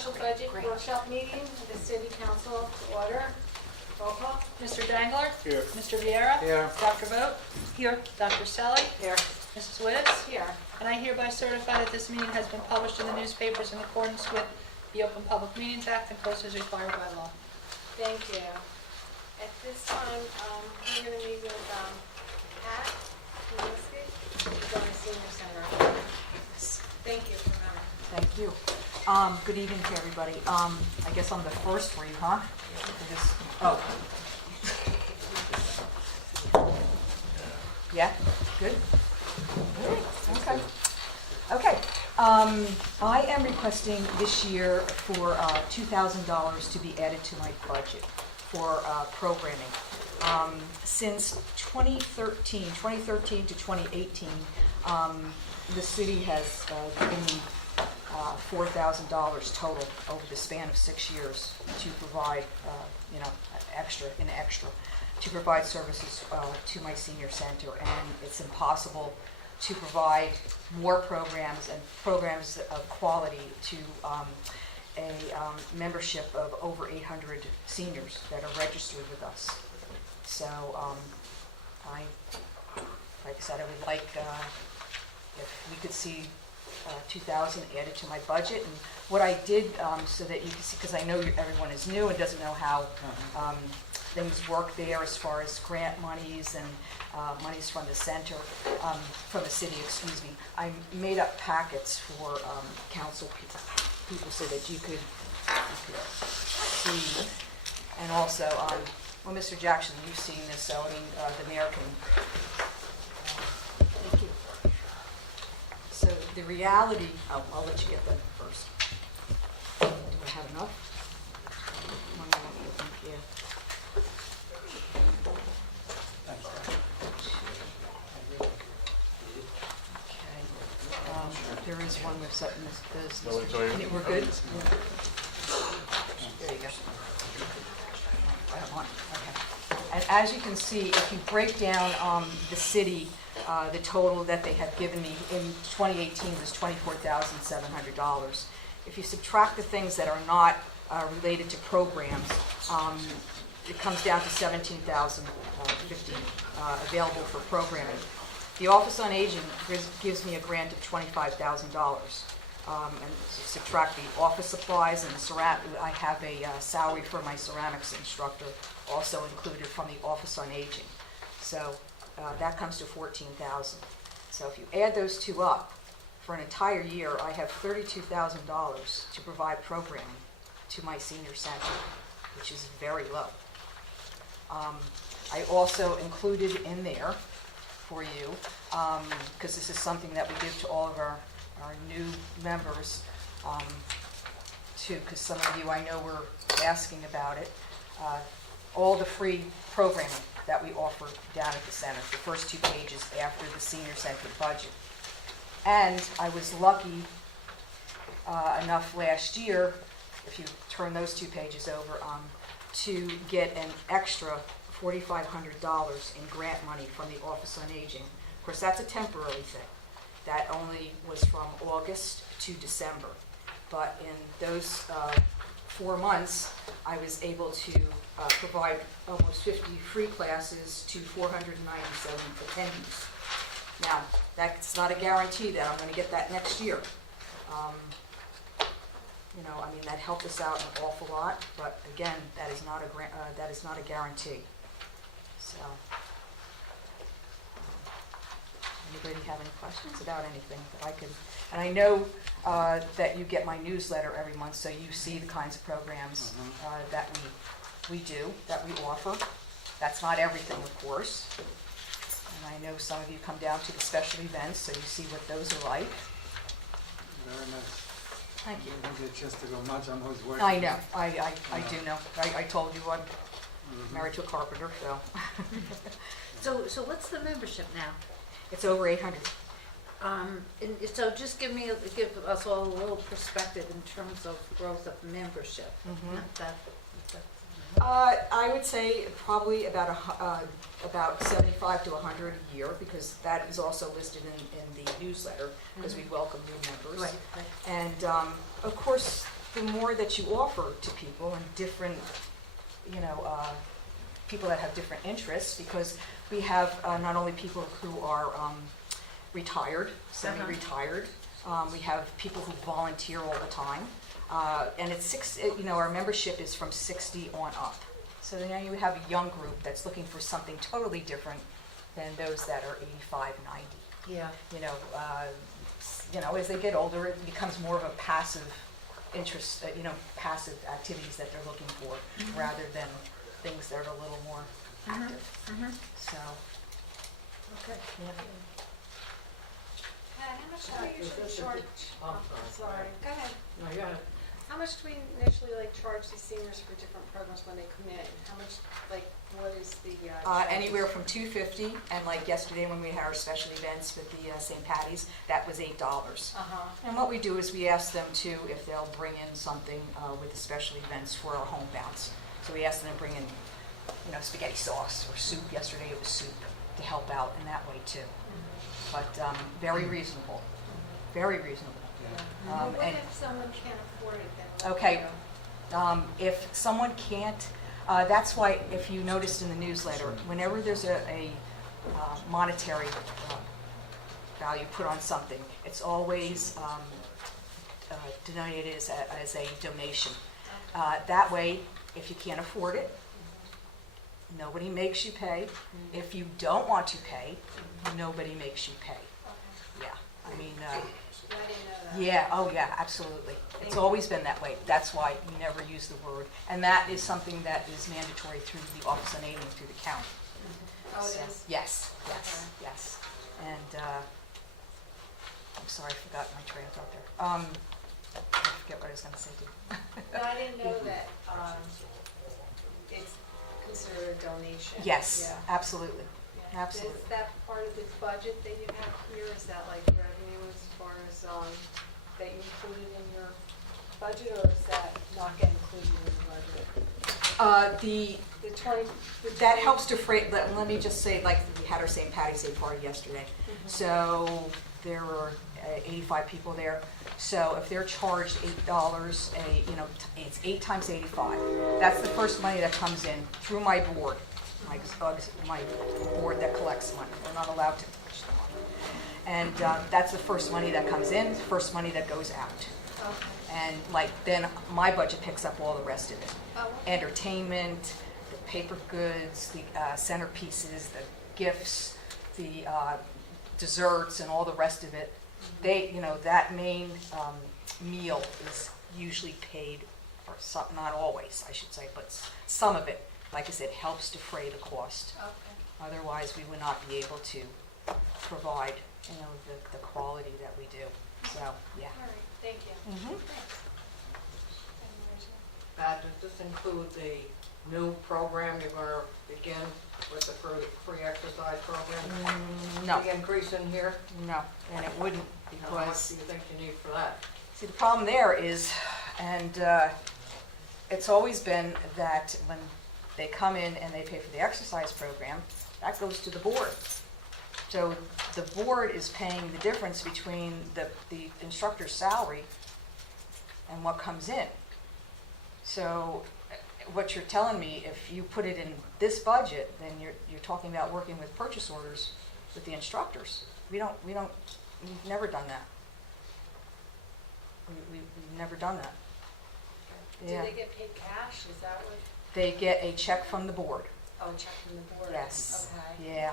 special budget workshop meeting of the city council to order. Roll call. Mr. Dangler? Here. Mr. Viera? Here. Dr. Vogt? Here. Dr. Selly? Here. Mrs. Wittes? Here. And I hereby certify that this meeting has been published in the newspapers in accordance with the Open Public Meetings Act and posted as required by law. Thank you. At this time, we're going to meet with Pat Kowalski, who's on the senior center. Thank you for coming. Thank you. Good evening to everybody. I guess I'm the first for you, huh? Oh. Yeah, good? Okay. Okay. I am requesting this year for $2,000 to be added to my budget for programming. Since 2013 to 2018, the city has given me $4,000 total over the span of 6 years to provide, extra to provide services to my senior center, and it's impossible to provide more programs and programs of quality to a membership of over 800 seniors that are registered with us. So, like I said, I would like if we could see 2,000 added to my budget. And what I did, so that you can see, because I know everyone is new and doesn't know how things work there as far as grant monies and monies from the center, from the city, excuse me. I made up packets for council people so that you could see. And also, well, Mr. Jackson, you've seen this, so I mean, the mayor can. Thank you. So the reality, I'll let you get them first. Do I have enough? One more, I think, yeah. Okay. There is one with something that we're good? There you go. I don't want it. Okay. And as you can see, if you break down the city, the total that they have given me in 2018 was $24,700. If you subtract the things that are not related to programs, it comes down to $17,050 available for programming. The Office on Aging gives me a grant of $25,000. And subtract the office supplies and I have a salary for my ceramics instructor also included from the Office on Aging. So that comes to $14,000. So if you add those two up, for an entire year, I have $32,000 to provide programming to my senior center, which is very low. I also included in there for you, because this is something that we give to all of our new members, too, because some of you I know were asking about it, all the free programming that we offer down at the center, the first 2 pages after the senior center budget. And I was lucky enough last year, if you turn those 2 pages over, to get an extra $4,500 in grant money from the Office on Aging. Of course, that's a temporary thing. That only was from August to December. But in those 4 months, I was able to provide almost 50 free classes to 497 attendees. Now, that's not a guarantee that I'm going to get that next year. I mean, that helped us out an awful lot, but again, that is not a guarantee. So, anybody have any questions about anything that I could? And I know that you get my newsletter every month, so you see the kinds of programs that we do, that we offer. That's not everything, of course. And I know some of you come down to the special events, so you see what those are like. Very nice. Thank you. I didn't get a chance to go much. I'm always working. I know. I do know. I told you I'm married to a carpenter, so. So what's the membership now? It's over 800. And so just give us all a little perspective in terms of growth of membership. I would say probably about 75 to 100 a year, because that is also listed in the newsletter, because we welcome new members. Right. And of course, the more that you offer to people and different, you know, people that have different interests, because we have not only people who are retired, semi-retired, we have people who volunteer all the time, and you know, our membership is from 60 on up. So then you have a young group that's looking for something totally different than those that are 85, 90. Yeah. You know, as they get older, it becomes more of a passive interest, you know, passive activities that they're looking for, rather than things that are a little more active. So, Okay. yeah. Pat, how much do we usually charge? Oh, Sorry, go ahead. No, you got it. How much do we initially like charge these seniors for different programs when they come in? How much, like, what is the? Anywhere from $2.50, and like yesterday when we had our special events with the St. Patty's, that was $8. Uh-huh. And what we do is we ask them to, if they'll bring in something with the special events for our homebounds. So we ask them to bring in, you know, spaghetti sauce or soup. Yesterday it was soup, to help out in that way too. But very reasonable, very reasonable. Well, what and- if someone can't afford it then? What do Okay. you do? If someone can't, that's why if you noticed in the newsletter, whenever there's a monetary value put on something, it's always denoted as a donation. That way, if you can't afford it, nobody makes you pay. If you don't want to pay, nobody makes you pay. Okay. Yeah, I mean, I didn't know that. yeah, oh yeah, absolutely. It's always been that way. That's why we never use the word. And that is something that is mandatory through the Office on Aging, through the county. Oh, So, it is? Yes, yes, Okay. yes. And, I'm sorry, I forgot my train of thought there. I forget what I was gonna say too. No, I didn't know that, it's considered a donation. Yes, Yeah. absolutely. Yeah. Absolutely. Is that part of the budget that you have here? Is that like revenue as far as, that you included in your budget, or is that not get included in the budget? The 20. That helps to freight, let me just say, like, we had our St. Patty's Day party yesterday. So there were 85 people there. So if they're charged $8, you know, it's 8 times 85. That's the first money that comes in through my board, my board that collects money. We're not allowed to touch the money. And that's the first money that comes in, first money that goes out. Okay. And like, then my budget picks up all the rest of it. Oh, okay. Entertainment, the paper goods, the centerpieces, the gifts, the desserts, and all the rest of it. They, you know, that main meal is usually paid, or some, not always, I should say, but some of it, like I said, helps defray the cost. Okay. Otherwise, we would not be able to provide, you know, the quality that we do. So, yeah. All right, thank you. Mhm. Thanks. Does this include the new program you're gonna begin with the free exercise program? No, The increase in here? no, and it wouldn't, How much because do you think you need for that? see, the problem there is, and it's always been that when they come in and they pay for the exercise program, that goes to the board. So the board is paying the difference between the instructor's salary and what comes in. So what you're telling me, if you put it in this budget, then you're talking about working with purchase orders with the instructors. We've never done that. We've never done that. Do Yeah. they get paid cash? Is that what? They get a check from the board. Oh, check from the board? Yes. Okay. Yeah.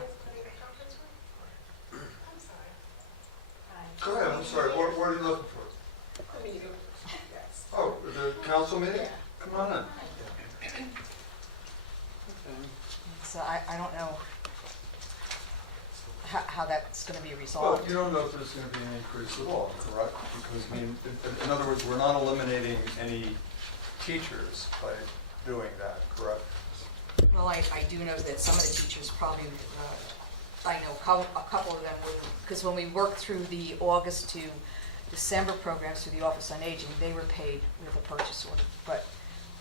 Hi. Go ahead, I'm sorry, what are you looking for? Yes. Oh, the council meeting? Come on in. Okay. So I don't know how that's going to be Well, resolved. you don't know if there's going to be an increase at all, correct? Because, I mean, in other words, we're not eliminating any teachers by doing that, correct? Well, I do know that some of the teachers probably, I know a couple of them would, because when we worked through the August to December programs through the Office on Aging, they were paid with a purchase order, but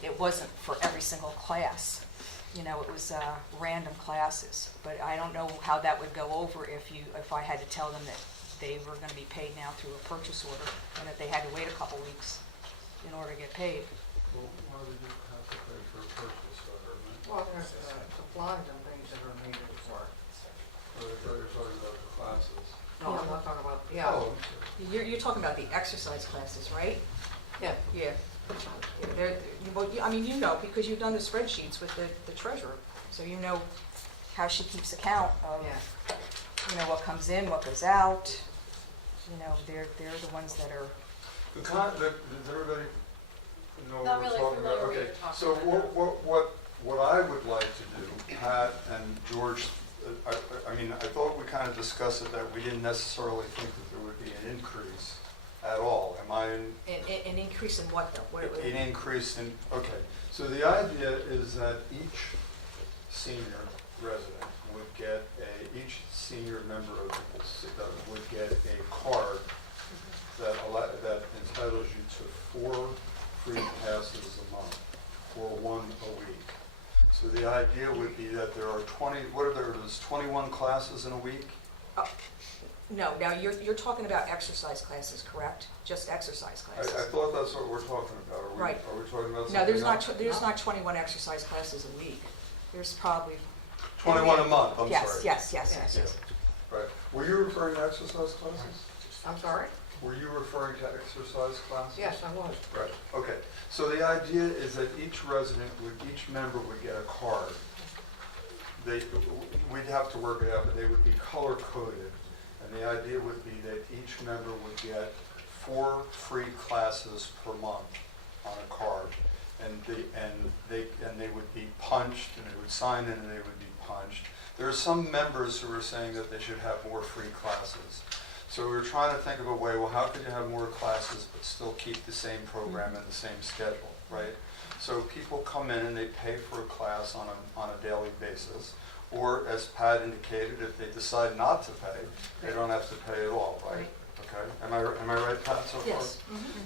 it wasn't for every single class. You know, it was random classes, but I don't know how that would go over if I had to tell them that they were going to be paid now through a purchase order and that they had to wait a couple weeks. in order to get paid. Well, why would you have to pay for a purchase order, right? Well, there's supplies and things that are needed for, Or I thought you were talking about the classes. no, I'm not talking about, yeah, Oh, I'm sorry. You're talking about the exercise classes, right? yeah. Yeah. Well, I mean, you know, because you've done the spreadsheets with the treasurer, so you know how she keeps account of, Yeah. you know, what comes in, what goes out. You know, they're the ones that are, Does everybody know Not what we're really talking about? familiar what Okay, you're talking so about. what I would like to do, Pat and George, I mean, I thought we kind of discussed it, that we didn't necessarily think that there would be an increase at all. Am I an increase in what though? an increase in, okay. So the idea is that each senior resident would get each senior member of would get a card that entitles you to 4 free passes a month, or 1 a week. So the idea would be that there are 21 classes in a week? No, now you're talking about exercise classes, correct? Just exercise I classes? thought that's what we're talking about. Right. Are we talking about something No, there's else? there's not 21 exercise classes a week. There's probably, 21 a month, I'm yes, sorry. yes. Yeah. Right. Were you referring to exercise classes? I'm sorry? Were you referring to exercise classes? Yes, I was. Right, okay. So the idea is that each member would get a card. We'd have to work it out, but they would be color-coded. And the idea would be that each member would get 4 free classes per month on a card. And they would be punched, and they would sign in and they would be punched. There are some members who are saying that they should have more free classes. So we were trying to think of a way, well, how could you have more classes but still keep the same program and the same schedule, right? So people come in and they pay for a class on a daily basis. Or, as Pat indicated, if they decide not to pay, they don't have to pay at all, right? Okay, am I right, Pat, so far? Yes.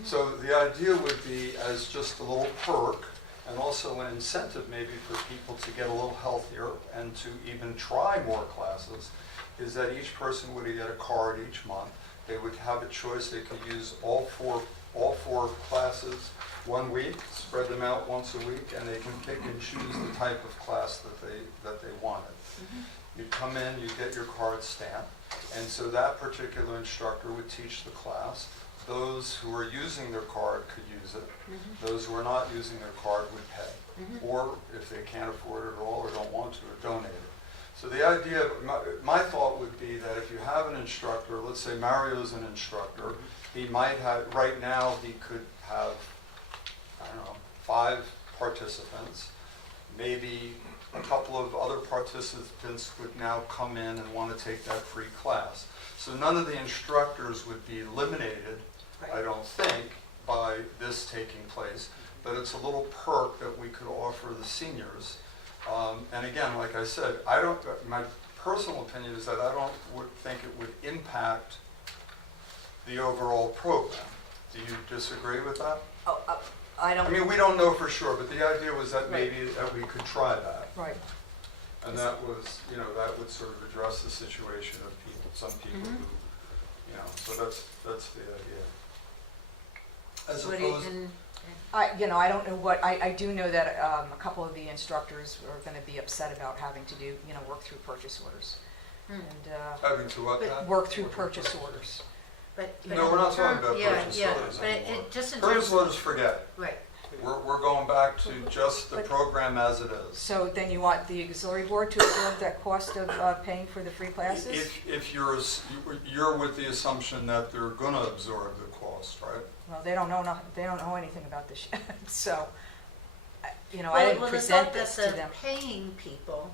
So the idea would be as just a little perk, and also an incentive maybe for people to get a little healthier and to even try more classes, is that each person would get a card each month. They would have a choice. They could use all four classes 1 week, spread them out once a week, and they can pick and choose the type of class that they wanted. You'd come in, you'd get your card stamped, and so that particular instructor would teach the class. Those who are using their card could use it. Those who are not using their card would pay. Or if they can't afford it at all or don't want to, or donate it. So the idea, my thought would be that if you have an instructor, let's say Mario's an instructor, he might have, right now he could have, I don't know, 5 participants. Maybe a couple of other participants would now come in and want to take that free class. So none of the instructors would be eliminated, I don't think, by this taking place, but it's a little perk that we could offer the seniors. And again, like I said, my personal opinion is that would think it would impact the overall program. Do you disagree with that? I don't. I mean, we don't know for sure, but the idea was that maybe that we could try that. Right. And that was, that would sort of address the situation of some people who, so that's the idea. As What do you- opposed, and- I don't know what, I do know that a couple of the instructors are going to be upset about having to do, work through purchase orders. And having to what, But- Pat? work through purchase orders. but No, in we're not talking term- about yeah, purchase yeah, orders but anymore. just in Purchase terms, orders, forget it. right, We're going back to just the But- program as it is. So then you want the auxiliary board to absorb that cost of paying for the free classes? If you're with the assumption that they're going to absorb the cost, right? Well, they don't know anything about this yet, so, I well, didn't the present thought this that to the them. paying people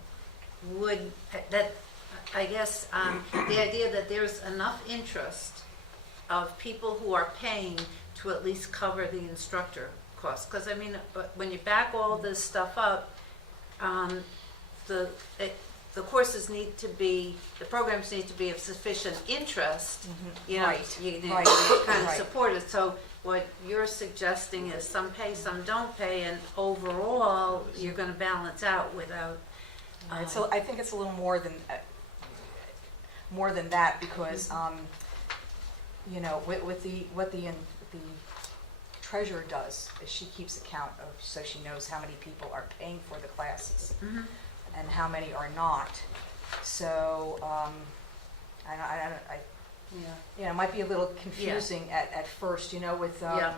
would, that, I guess, the idea that there's enough interest of people who are paying to at least cover the instructor costs. Because, I mean, when you back all this stuff up, the courses need to be, the programs need to be of sufficient interest, Right, you right, kind of right. support it. So what you're suggesting is some pay, some don't pay, and overall, you're going to balance out without. Right, so I think it's a little more than that, because, with the treasurer does is she keeps account of, so she knows how many people are paying for the classes and how many are not. So, Yeah. it might be a little confusing at first, with, Yeah.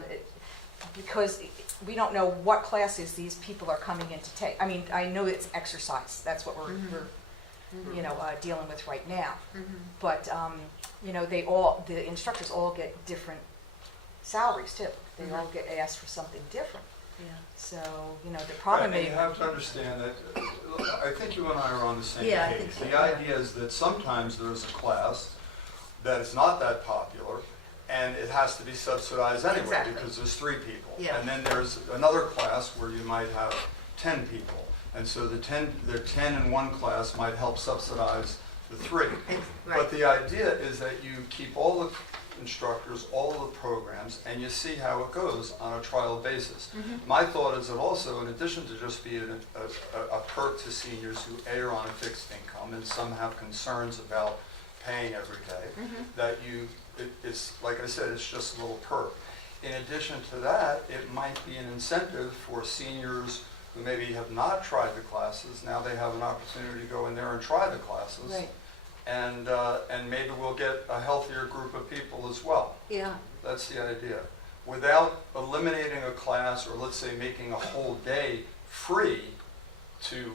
because we don't know what classes these people are coming in to take. I mean, I know it's exercise, that's what we're dealing with right now. But, the instructors all get different salaries too. They all get asked for something different. Yeah. So, the problem Right, and may. you have to understand that, I think you and I are on the same Yeah, I page. think so, The yeah. idea is that sometimes there's a class that is not that popular, and it has to be subsidized anyway, Exactly. because there's 3 people. Yeah. And then there's another class where you might have 10 people, and so the 10 in one class might help subsidize the 3. Right. But the idea is that you keep all the instructors, all of the programs, and you see how it goes on a trial basis. My thought is that also, in addition to just being a perk to seniors who are on a fixed income, and some have concerns about paying every day, that it's, like I said, it's just a little perk. In addition to that, it might be an incentive for seniors who maybe have not tried the classes. Now they have an opportunity to go in there and try the classes. Right. And maybe we'll get a healthier group of people as well. Yeah. That's the idea. Without eliminating a class, or let's say making a whole day free to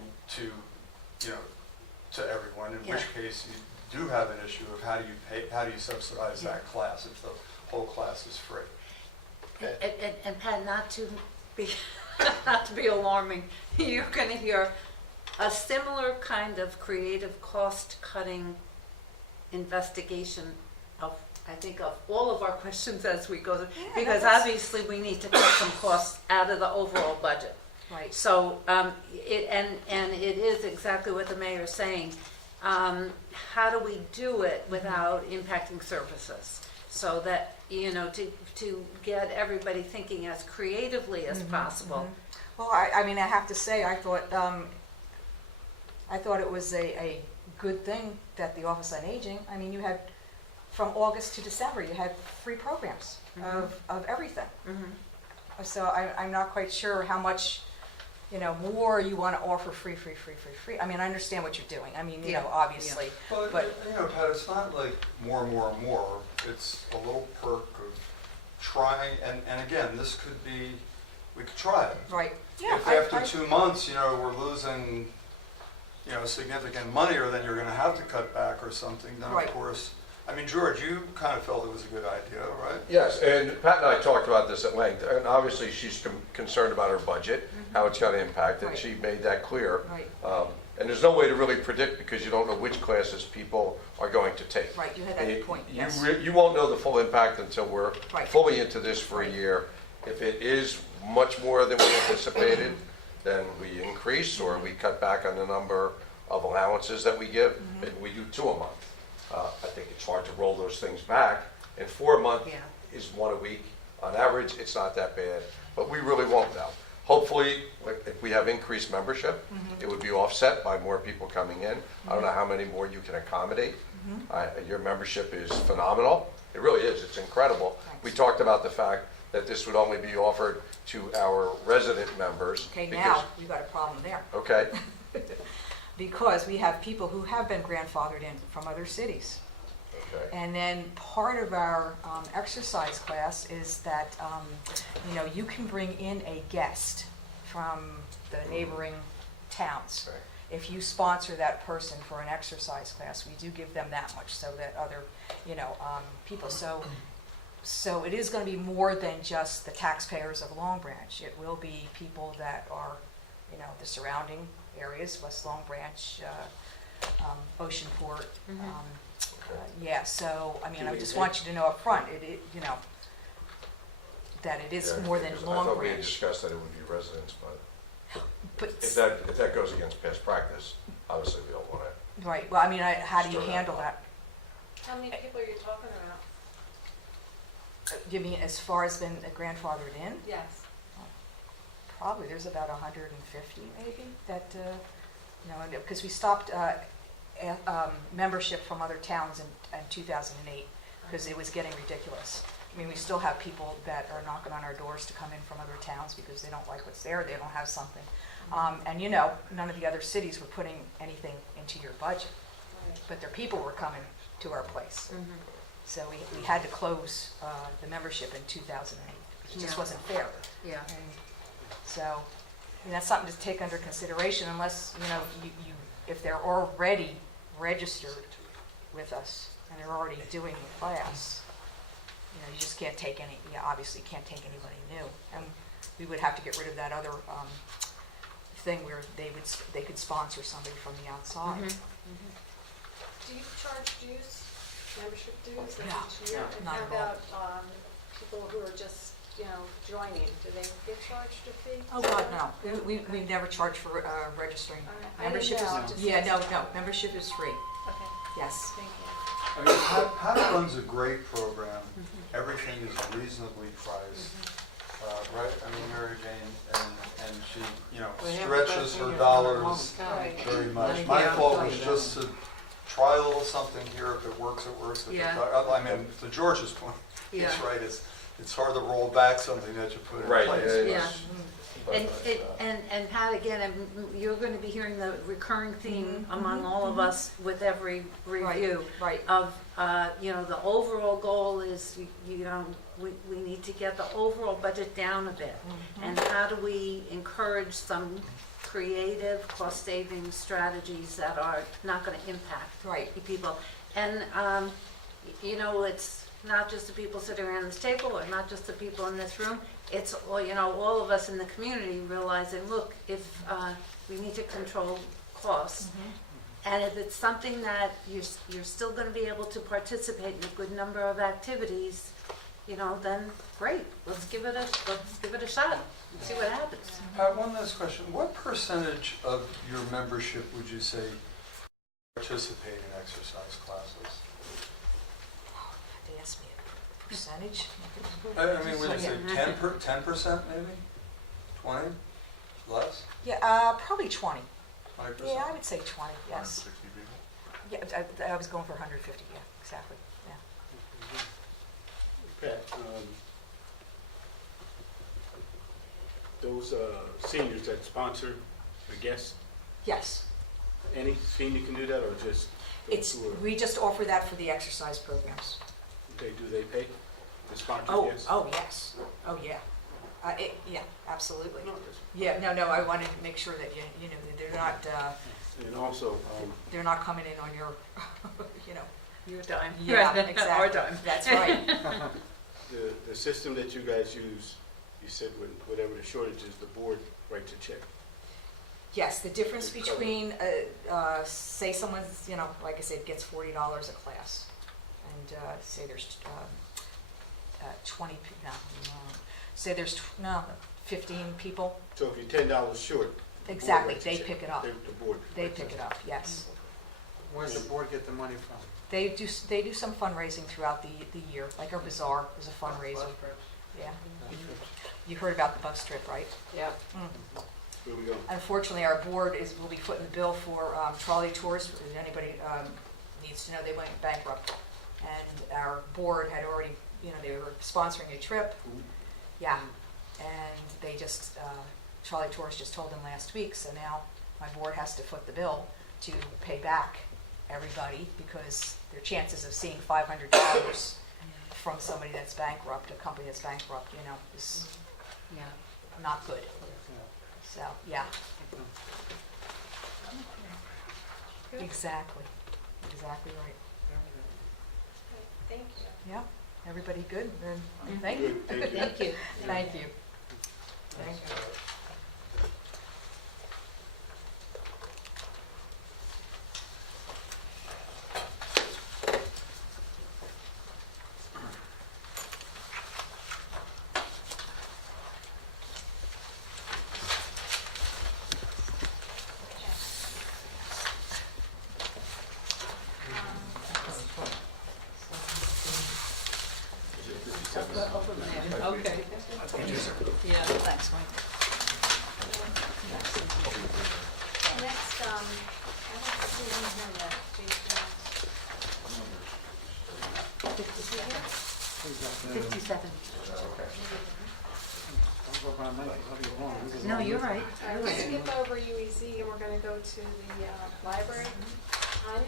everyone, in Yeah. which case you do have an issue of how do you subsidize that class if the whole class is free. And Pat, not to be alarming, you're going to hear a similar kind of creative cost-cutting investigation of, I think, of all of our questions as we go through, Yeah, because that's- obviously we need to cut some costs out of the overall budget. Right. So, it is exactly what the mayor's saying. How do we do it without impacting services? So that, to get everybody thinking as creatively as possible. Well, I mean, I have to say, I thought it was a good thing that the Office on Aging, I mean, you had, from August to December, you had 3 programs of everything. So I'm not quite sure how much, more you want to offer free. I mean, I understand what you're doing. I mean, Yeah, obviously. But, Pat, it's not like more. It's a little perk of trying, and again, this could be, we could try it. Right. Yeah. If after 2 months, we're losing, significant money, or then you're going to have to cut back or something, then Right. of course, I mean, George, you kind of felt it was a good idea, right? Yes, and Pat and I talked about this at length, and obviously she's concerned about her budget, how it's going to impact it. Right. She made that clear. Right. And there's no way to really predict, because you don't know which classes people are going to take. Right, you had that point, yes. You won't know the full impact until we're Right. fully into this for a year. If it is much more than we anticipated, then we increase, or we cut back on the number of allowances that we give, maybe we do 2 a month. I think it's hard to roll those things back, and 4 a month Yeah. is 1 a week. On average, it's not that bad, but we really won't know. Hopefully, if we have increased membership, it would be offset by more people coming in. I don't know how many more you can accommodate. Your membership is phenomenal. It really is. It's incredible. Thanks. We talked about the fact that this would only be offered to our resident members. Okay, because- now we've got a problem there. Okay, Because we have people who have been grandfathered in from other cities. okay. And then part of our exercise class is that, you can bring in a guest from the neighboring towns. Right. If you sponsor that person for an exercise class, we do give them that much so that other, people. So it is going to be more than just the taxpayers of Long Branch. It will be people that are, the surrounding areas, West Long Branch, Oceanport. Yeah, so, I mean, Do I we just take- want you to know up front, that it is Yeah, more than because Long I thought we had Branch. discussed that it would be residents, but But, if that goes against past practice, obviously we don't want to. right, well, I mean, how do you Start out handle low. that? How many people are you talking about? You mean as far as been grandfathered in? Yes. Probably, there's about 150 maybe that, because we stopped membership from other towns in 2008, because it was getting ridiculous. I mean, we still have people that are knocking on our doors to come in from other towns because they don't like what's there, they don't have something. And you know, none of the other cities were putting anything into your budget, but their people were coming to our place. So we had to close the membership in 2008. It just Yeah. wasn't fair. Yeah. And so, I mean, that's something to take under consideration unless, you know, if they're already registered with us and they're already doing the class, you know, you just can't take any, obviously can't take anybody new. And we would have to get rid of that other thing where they could sponsor somebody from the outside. Do you charge dues, membership dues No, each year? no, And not how at all. about people who are just, you know, joining? Do they get charged a fee? Oh, God, no. We've never charged for registering. All right. I didn't Membership know, is, just yeah, no, asking. no, membership is free, Okay, yes. thank you. I mean, Pat runs a great program. Everything is reasonably priced, right? I mean, Mary Jane, and she, you know, We have stretches the her best dollars Right. very much. Money My down, thought money was down. just to try a little something here. If it works, it works. If it Yeah. do- I mean, to George's point, Yeah. it's right. It's hard to roll back something that you put in Right, place. yeah, Yeah. But, And Pat, again, you're going to be hearing the recurring theme among all of us with every review Right. of, you know, the overall goal is, you know, we need to get the overall budget down a bit. And how do we encourage some creative cost-saving strategies that are not going to impact Right. people? And, you know, it's not just the people sitting around this table, or not just the people in this room, it's, all you know, all of us in the community realizing, look, if we need to control costs, and if it's something that you're still going to be able to participate in a good number of activities, you know, then great, let's give it a shot and see what happens. One last question. What percentage of your membership would you say participate in exercise classes? They asked me a percentage. I mean, would you say Yeah. 10% maybe? 20? Less? Yeah, probably 20. 20%? Yeah, I would say 20, yes. Yeah, I was going for 150, yeah, exactly, yeah. Pat, those seniors that sponsor a guest, Yes, any senior can do that, or just those it's, who are, we just offer that for the exercise programs. okay, do they pay to sponsor Oh, guests? oh, yes, oh, yeah. Yeah, absolutely. No, just- Yeah, no, I wanted to make sure that you know, that And also, they're not coming in on your, you know. Your dime. Yeah, Our exactly. dime. That's right. the system that you guys use, you said whatever the shortage is, the board writes a check. Yes, the difference between, say someone's, you know, like I said, gets $40 a class, and say there's 20, say there's 15 people, So if you're $10 short. the board exactly, writes a they check. pick it up. The board. They writes a pick it check. up, yes. Where's the board get the money from? They do some fundraising throughout the year, like our bazaar is a fundraiser, yeah. You heard about the bus trip, right? Yeah. Where we go? Unfortunately, our board will be footing the bill for trolley tours. If anybody needs to know, they went bankrupt. And our board had already, you know, they were sponsoring a trip. Yeah. And they just, Trolley Tours just told them last week, so now my board has to foot the bill to pay back everybody because their chances of seeing $500 from somebody that's bankrupt, a company that's bankrupt, you know, is Yeah. not good. So, yeah. Exactly. Exactly right. Thank you. Yeah. Everybody good? Then thank you. Good, thank you. Thank you. Thank you. Thank you. Okay. Yeah, thanks, Mike. Next, I don't see him here yet. Jason. Is he here? 57. Okay. Don't go by Mike, I'll be wrong. This is No, all you're new. right. All right, we'll skip over UEZ and we're gonna go to the library. Tanya?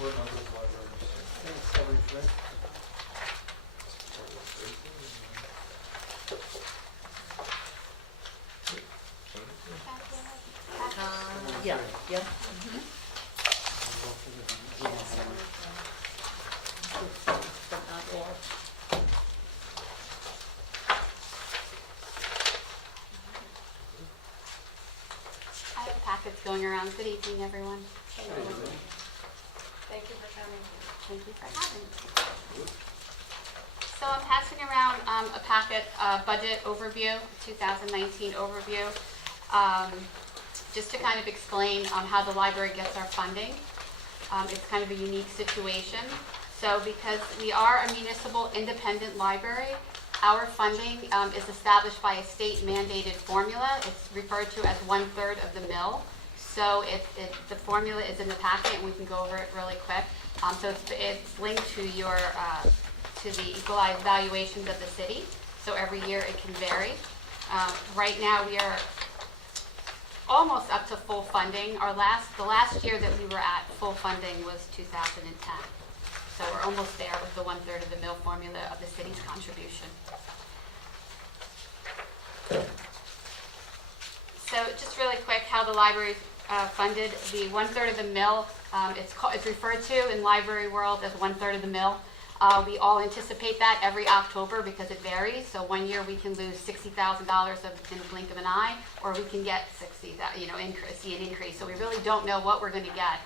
Board members, libraries. I think it's 73. Yeah, yeah. But not all. I have packets going around. Good evening, everyone. Thank you for coming. Thank you for having me. So I'm passing around a packet, budget overview, 2019 overview, just to kind of explain how the library gets our funding. It's kind of a unique situation. So because we are a municipal independent library, our funding is established by a state mandated formula. It's referred to as 1/3 of the mill. So the formula is in the packet and we can go over it really quick. So it's linked to your, to the equalized valuations of the city. So every year it can vary. Right now we are almost up to full funding. The last year that we were at full funding was 2010. So we're almost there with the 1/3 of the mill formula of the city's contribution. So just really quick, how the library funded. The 1/3 of the mill, it's referred to in library world as 1/3 of the mill. We all anticipate that every October because it varies. So one year we can lose $60,000 in the blink of an eye, or we can get see an increase. So we really don't know what we're going to get.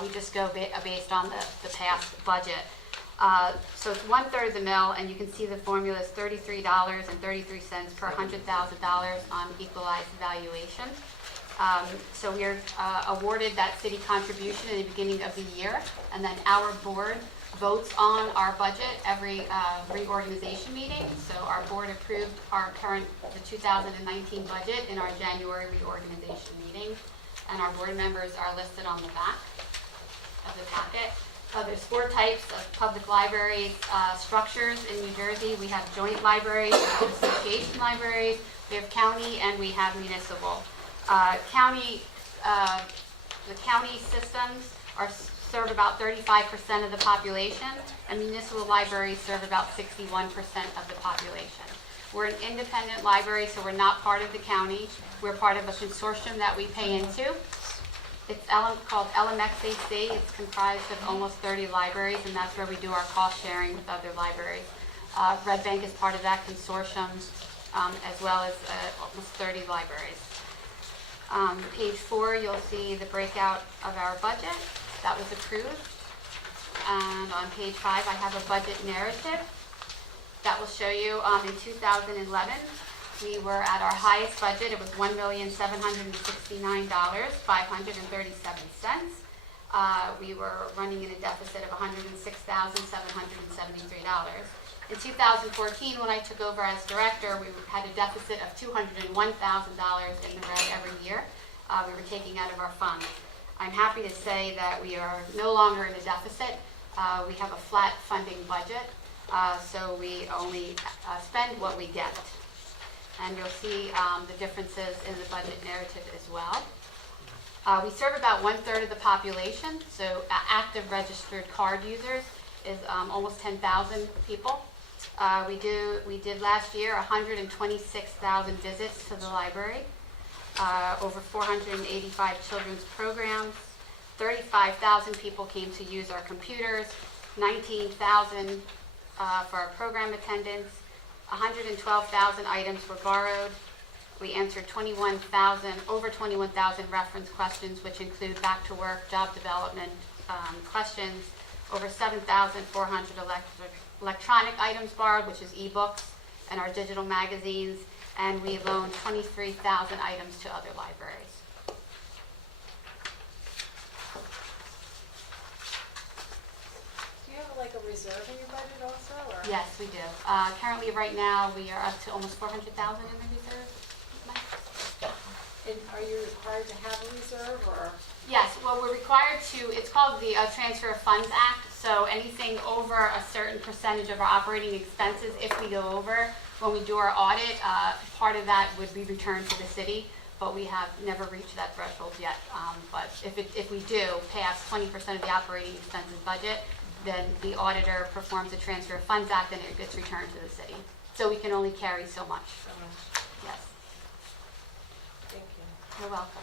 We just go based on the past budget. So it's 1/3 of the mill, and you can see the formula is $33.33 per $100,000 on equalized valuation. So we're awarded that city contribution in the beginning of the year, and then our board votes on our budget every reorganization meeting. So our board approved the 2019 budget in our January reorganization meeting, and our board members are listed on the back of the packet. There's 4 types of public libraries structures in New Jersey. We have joint libraries, we have association libraries, we have county, and we have municipal. The county systems serve about 35% of the population, and municipal libraries serve about 61% of the population. We're an independent library, so we're not part of the county. We're part of a consortium that we pay into. It's called LMXAC. It's comprised of almost 30 libraries, and that's where we do our cost sharing with other libraries. Red Bank is part of that consortium, as well as almost 30 libraries. Page 4, you'll see the breakout of our budget that was approved. And on page 5, I have a budget narrative that will show you in 2011, we were at our highest budget. It was $1,769,537. We were running in a deficit of $106,773. In 2014, when I took over as director, we had a deficit of $201,000 in the red every year. We were taking out of our funds. I'm happy to say that we are no longer in a deficit. We have a flat funding budget, so we only spend what we get. And you'll see the differences in the budget narrative as well. We serve about 1/3 of the population, so active registered card users is almost 10,000 people. We did last year 126,000 visits to the library, over 485 children's programs, 35,000 people came to use our computers, 19,000 for our program attendance, 112,000 items were borrowed. We answered over 21,000 reference questions, which include back to work, job development questions, over 7,400 electronic items borrowed, which is ebooks, and our digital magazines, and we loaned 23,000 items to other libraries. Do you have like a reserve in your budget also, or? Yes, we do. Currently, right now, we are up to almost 400,000 in the reserve. Am I And are you required to have a reserve, or? Yes, well, we're required to, it's called the Transfer of Funds Act, so anything over a certain percentage of our operating expenses, if we go over, when we do our audit, part of that would be returned to the city, but we have never reached that threshold yet. But if we do pass 20% of the operating expenses budget, then the auditor performs the Transfer of Funds Act and it gets returned to the city. So we can only carry so much. Yes, Thank you. you're welcome.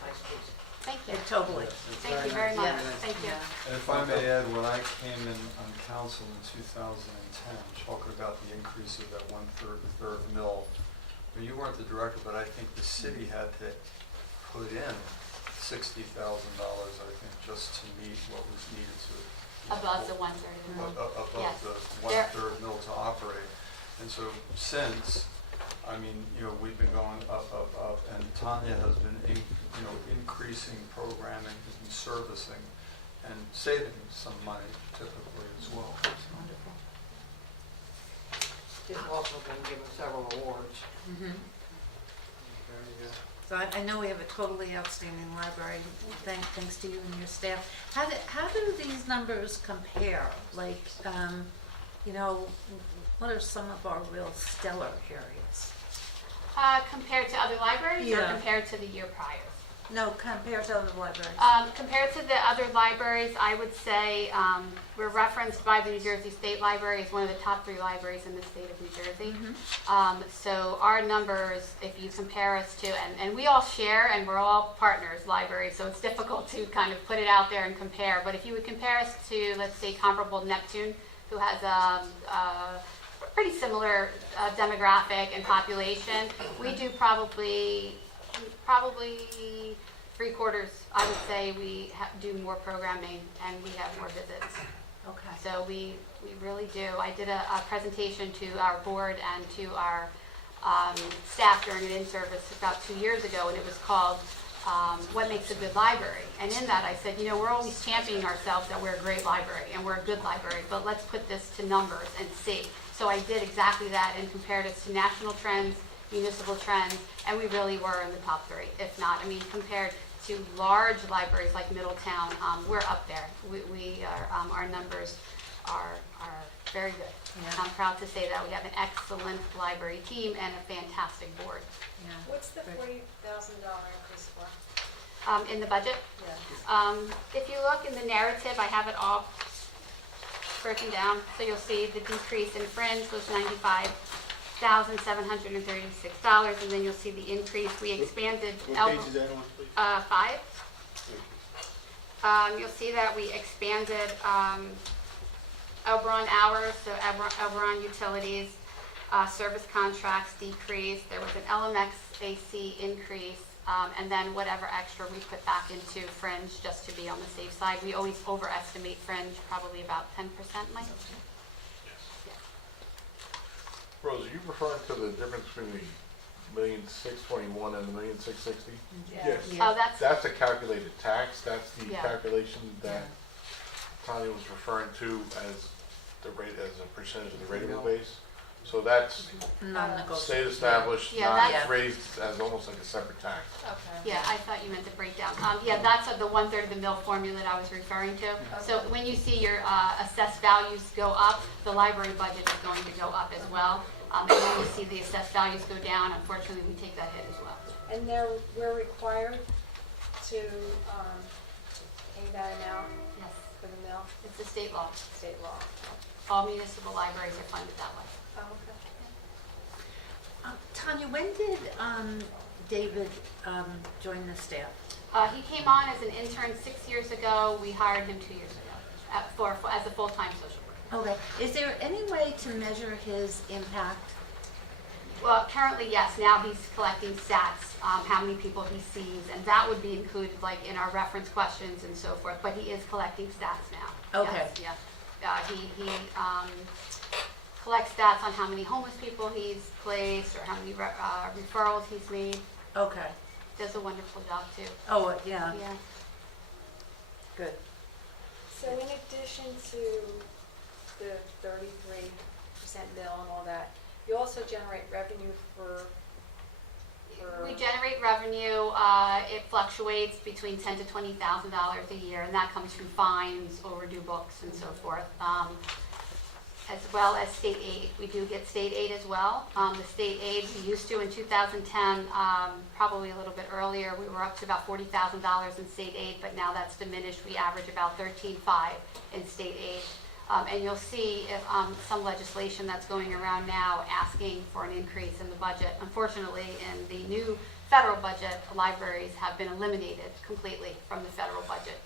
Nice piece. Thank you. Yeah, totally. Thank you very much. Yeah. Thank you. And if I may add, when I came in on council in 2010, talking about the increase of that third mill, well, you weren't the director, but I think the city had to put in $60,000, I think, just to meet what was needed to. Above the 130. Above Yes. the There- one-third mill to operate. And so since, I mean, you know, we've been going up, and Tanya has been, increasing programming and servicing and saving some money typically as well. Wonderful. He's also been given several awards. Mhm. Very good. So I know we have a totally outstanding library, thanks to you and your staff. How do these numbers compare? Like, what are some of our real stellar areas? Compared to other libraries or Yeah. compared to the year prior? No, compared to other libraries. Compared to the other libraries, I would say we're referenced by the New Jersey State Library as one of the top 3 libraries in the state of New Jersey. So our numbers, if you compare us to, and we all share and we're all partners libraries, so it's difficult to kind of put it out there and compare. But if you would compare us to, let's say, comparable Neptune, who has a pretty similar demographic and population, we do probably 3/4, I would say, we do more programming and we have more visits. Okay. So we really do. I did a presentation to our board and to our staff during an in-service about 2 years ago, and it was called What Makes a Good Library? And in that I said, we're always championing ourselves that we're a great library and we're a good library, but let's put this to numbers and see. So I did exactly that and compared us to national trends, municipal trends, and we really were in the top 3, if not. I mean, compared to large libraries like Middletown, we're up there. We are, our numbers are very good. Yeah. I'm proud to say that we have an excellent library team and a fantastic board. Yeah. What's the Great. $40,000 increase for? In the budget, Yeah. if you look in the narrative, I have it all broken down. So you'll see the decrease in fringe was $95,736, and then you'll see the increase. We expanded What page is that on, please? 5. You'll see that we expanded Elbron hours, so Elbron utilities, service contracts decreased. There was an LMX AC increase, and then whatever extra we put back into fringe just to be on the safe side. We always overestimate fringe, probably about 10%, Mike? Rose, are you referring to the difference between the $1,621,000 and the $1,660,000? Yes. Oh, that's, That's a calculated tax, that's the Yeah. calculation that Tanya was referring to as the rate, as a percentage of the rateable base. So that's Non-negotiable. state established, Yeah, not that's- raised as almost like a separate tax. yeah, I thought you meant the breakdown. Yeah, that's the 1/3 of the mill formula that I was referring to. So when you see your assessed values go up, the library budget is going to go up as well. And when you see the assessed values go down, unfortunately, we take that hit as well. And we're required to pay that amount Yes, for the mill, it's a state law. state law. All municipal libraries are funded that way. Oh, okay. Tanya, when did David join the staff? He came on as an intern 6 years ago. We hired him 2 years ago as a full-time social worker. Okay. Is there any way to measure his impact? Well, currently, yes. Now he's collecting stats, how many people he sees, and that would be included like in our reference questions and so forth. But he is collecting stats now. Okay. Yes, yeah. He collects stats on how many homeless people he's placed or how many referrals he's made. Okay. Does a wonderful job too. Oh, yeah, Yeah. good. So in addition to the 33% mill and all that, you also generate revenue for for? We generate revenue, it fluctuates between $10,000 to $20,000 a year, and that comes from fines, overdue books, and so forth, as well as state aid. We do get state aid as well. The state aid we used to in 2010, probably a little bit earlier, we were up to about $40,000 in state aid, but now that's diminished. We average about $13,500 in state aid. And you'll see some legislation that's going around now asking for an increase in the budget. Unfortunately, in the new federal budget, libraries have been eliminated completely from the federal budget.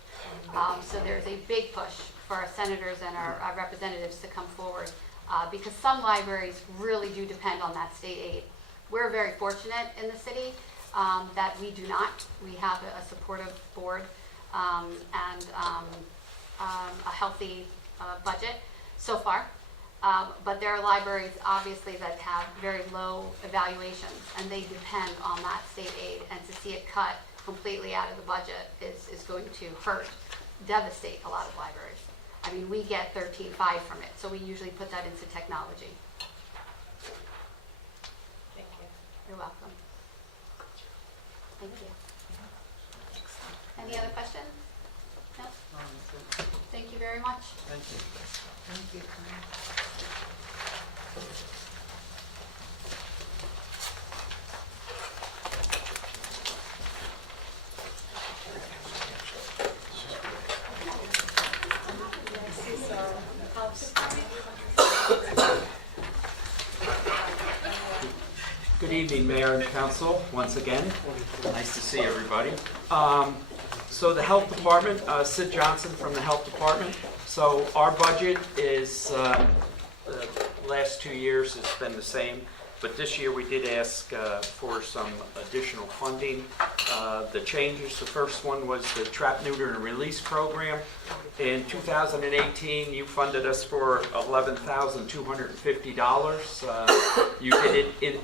So there's a big push for our senators and our representatives to come forward because some libraries really do depend on that state aid. We're very fortunate in the city that we do not. We have a supportive board and a healthy budget so far, but there are libraries obviously that have very low evaluations and they depend on that state aid, and to see it cut completely out of the budget is going to hurt, devastate a lot of libraries. I mean, we get $13,500 from it, so we usually put that into technology. Thank you. You're welcome. Thank you. Any other questions? No? Thank you very much. Thank you. Thank you. Good evening, Mayor and Council, once again. Nice to see everybody. So the Health Department, Sid Johnson from the Health Department. So our budget is, the last 2 years has been the same, but this year we did ask for some additional funding. The changes, the first one was the Trap, Neuter, and Release Program. In 2018, you funded us for $11,250. You did it in,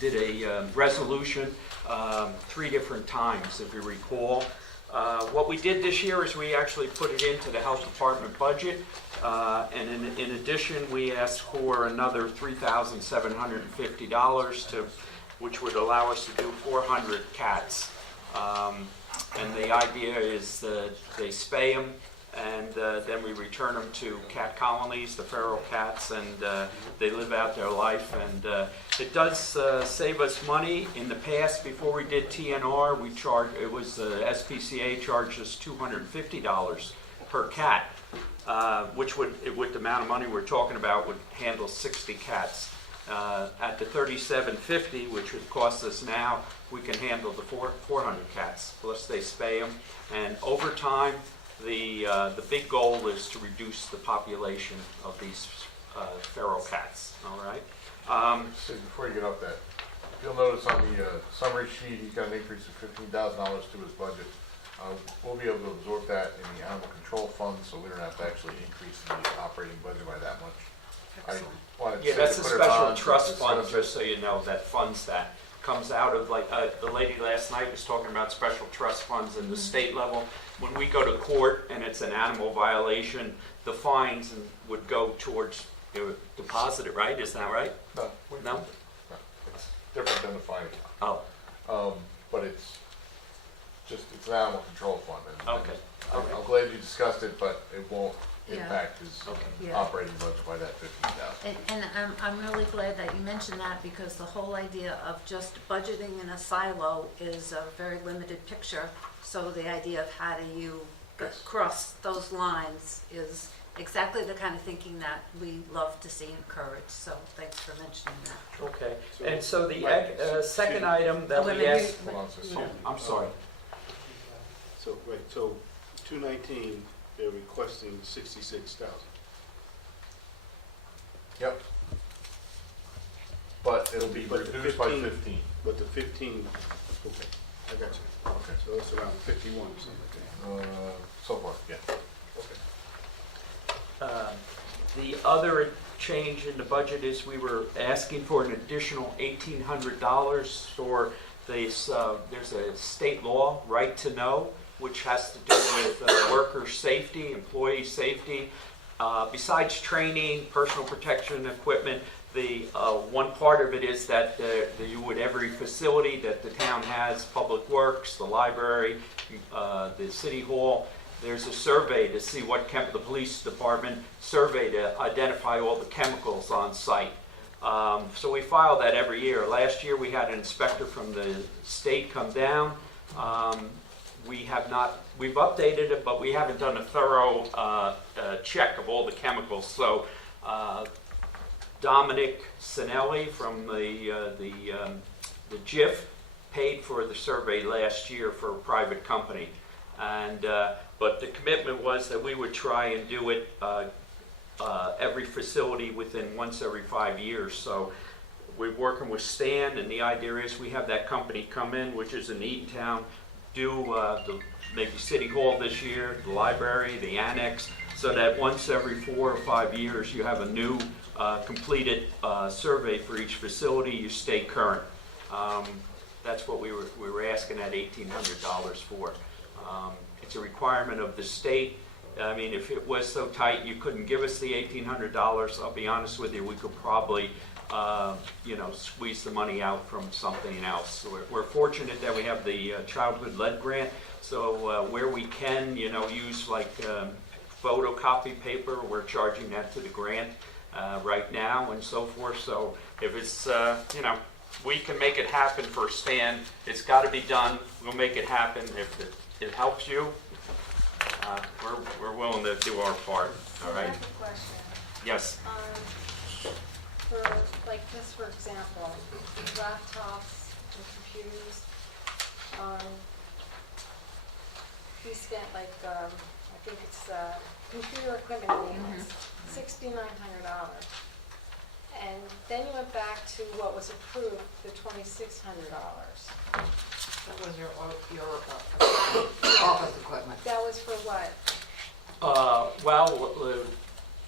did a resolution 3 different times, if you recall. What we did this year is we actually put it into the Health Department budget, and in addition, we asked for another $3,750 which would allow us to do 400 cats. And the idea is that they spay them, and then we return them to cat colonies, the feral cats, and they live out their life. And it does save us money. In the past, before we did TNR, we charged, it was SPCA charged us $250 per cat, which would, with the amount of money we're talking about, would handle 60 cats. At the $37.50, which would cost us now, we can handle the 400 cats, plus they spay them. And over time, the big goal is to reduce the population of these feral cats, all right? Sid, before you get off that, you'll notice on the summary sheet, he's got an increase of $15,000 to his budget. We'll be able to absorb that in the animal control fund, so we don't have to actually increase the operating budget by that much. Yeah, that's a special trust fund, just so you know, that funds that. Comes out of, like, the lady last night was talking about special trust funds in the state level. When we go to court and it's an animal violation, the fines would go towards, deposit it, right? Is that right? No. No? It's different than the fine. Oh, But it's just, it's an animal control fund. And okay. I'm glad you discussed it, but it won't Yeah. impact his Yeah. operating budget by that $15,000. And I'm really glad that you mentioned that, because the whole idea of just budgeting in a silo is a very limited picture. So the idea of how do you Yes. cross those lines is exactly the kind of thinking that we love to see encouraged. So thanks for mentioning that. Okay. And so the second item that we asked, Hold on, so I'm sorry. So, right, so 219, they're requesting 66,000. Yep. But it'll be But the reduced by 15 15. But the 15, okay, I got you. Okay. So it's around 51 or something like that. So far, yeah. Okay. The other change in the budget is we were asking for an additional $1,800 for this, there's a state law, Right to Know, which has to do with worker safety, employee safety. Besides training, personal protection equipment, The one part of it is that you would, every facility that the town has, Public Works, the library, the city hall, there's a survey to see what the police department survey to identify all the chemicals on site. So we file that every year. Last year we had an inspector from the state come down. We've updated it, but we haven't done a thorough check of all the chemicals. So Dominic Sinelli from the JIF paid for the survey last year for a private company. And but the commitment was that we would try and do it every facility within once every 5 years. So we're working with Stan, and the idea is we have that company come in, which is in Eatontown, do maybe City Hall this year, the library, the annex, so that once every 4 or 5 years you have a new completed survey for each facility, you stay current. That's what we were asking that $1,800 for. It's a requirement of the state. I mean, if it was so tight you couldn't give us the $1,800, I'll be honest with you, we could probably squeeze the money out from something else. So we're fortunate that we have the Childhood Lead Grant, so where we can, use like photocopy paper, we're charging that to the grant right now and so forth. So if it's, we can make it happen for Stan. It's got to be done. We'll make it happen. If it helps you, we're willing to do our part. All right? I have a question. Yes. For, like this, for example, laptops and computers, we spent like, I think it's computer equipment maintenance, $6,900. And then you went back to what was approved, the $2,600. That was your office equipment. That was for what?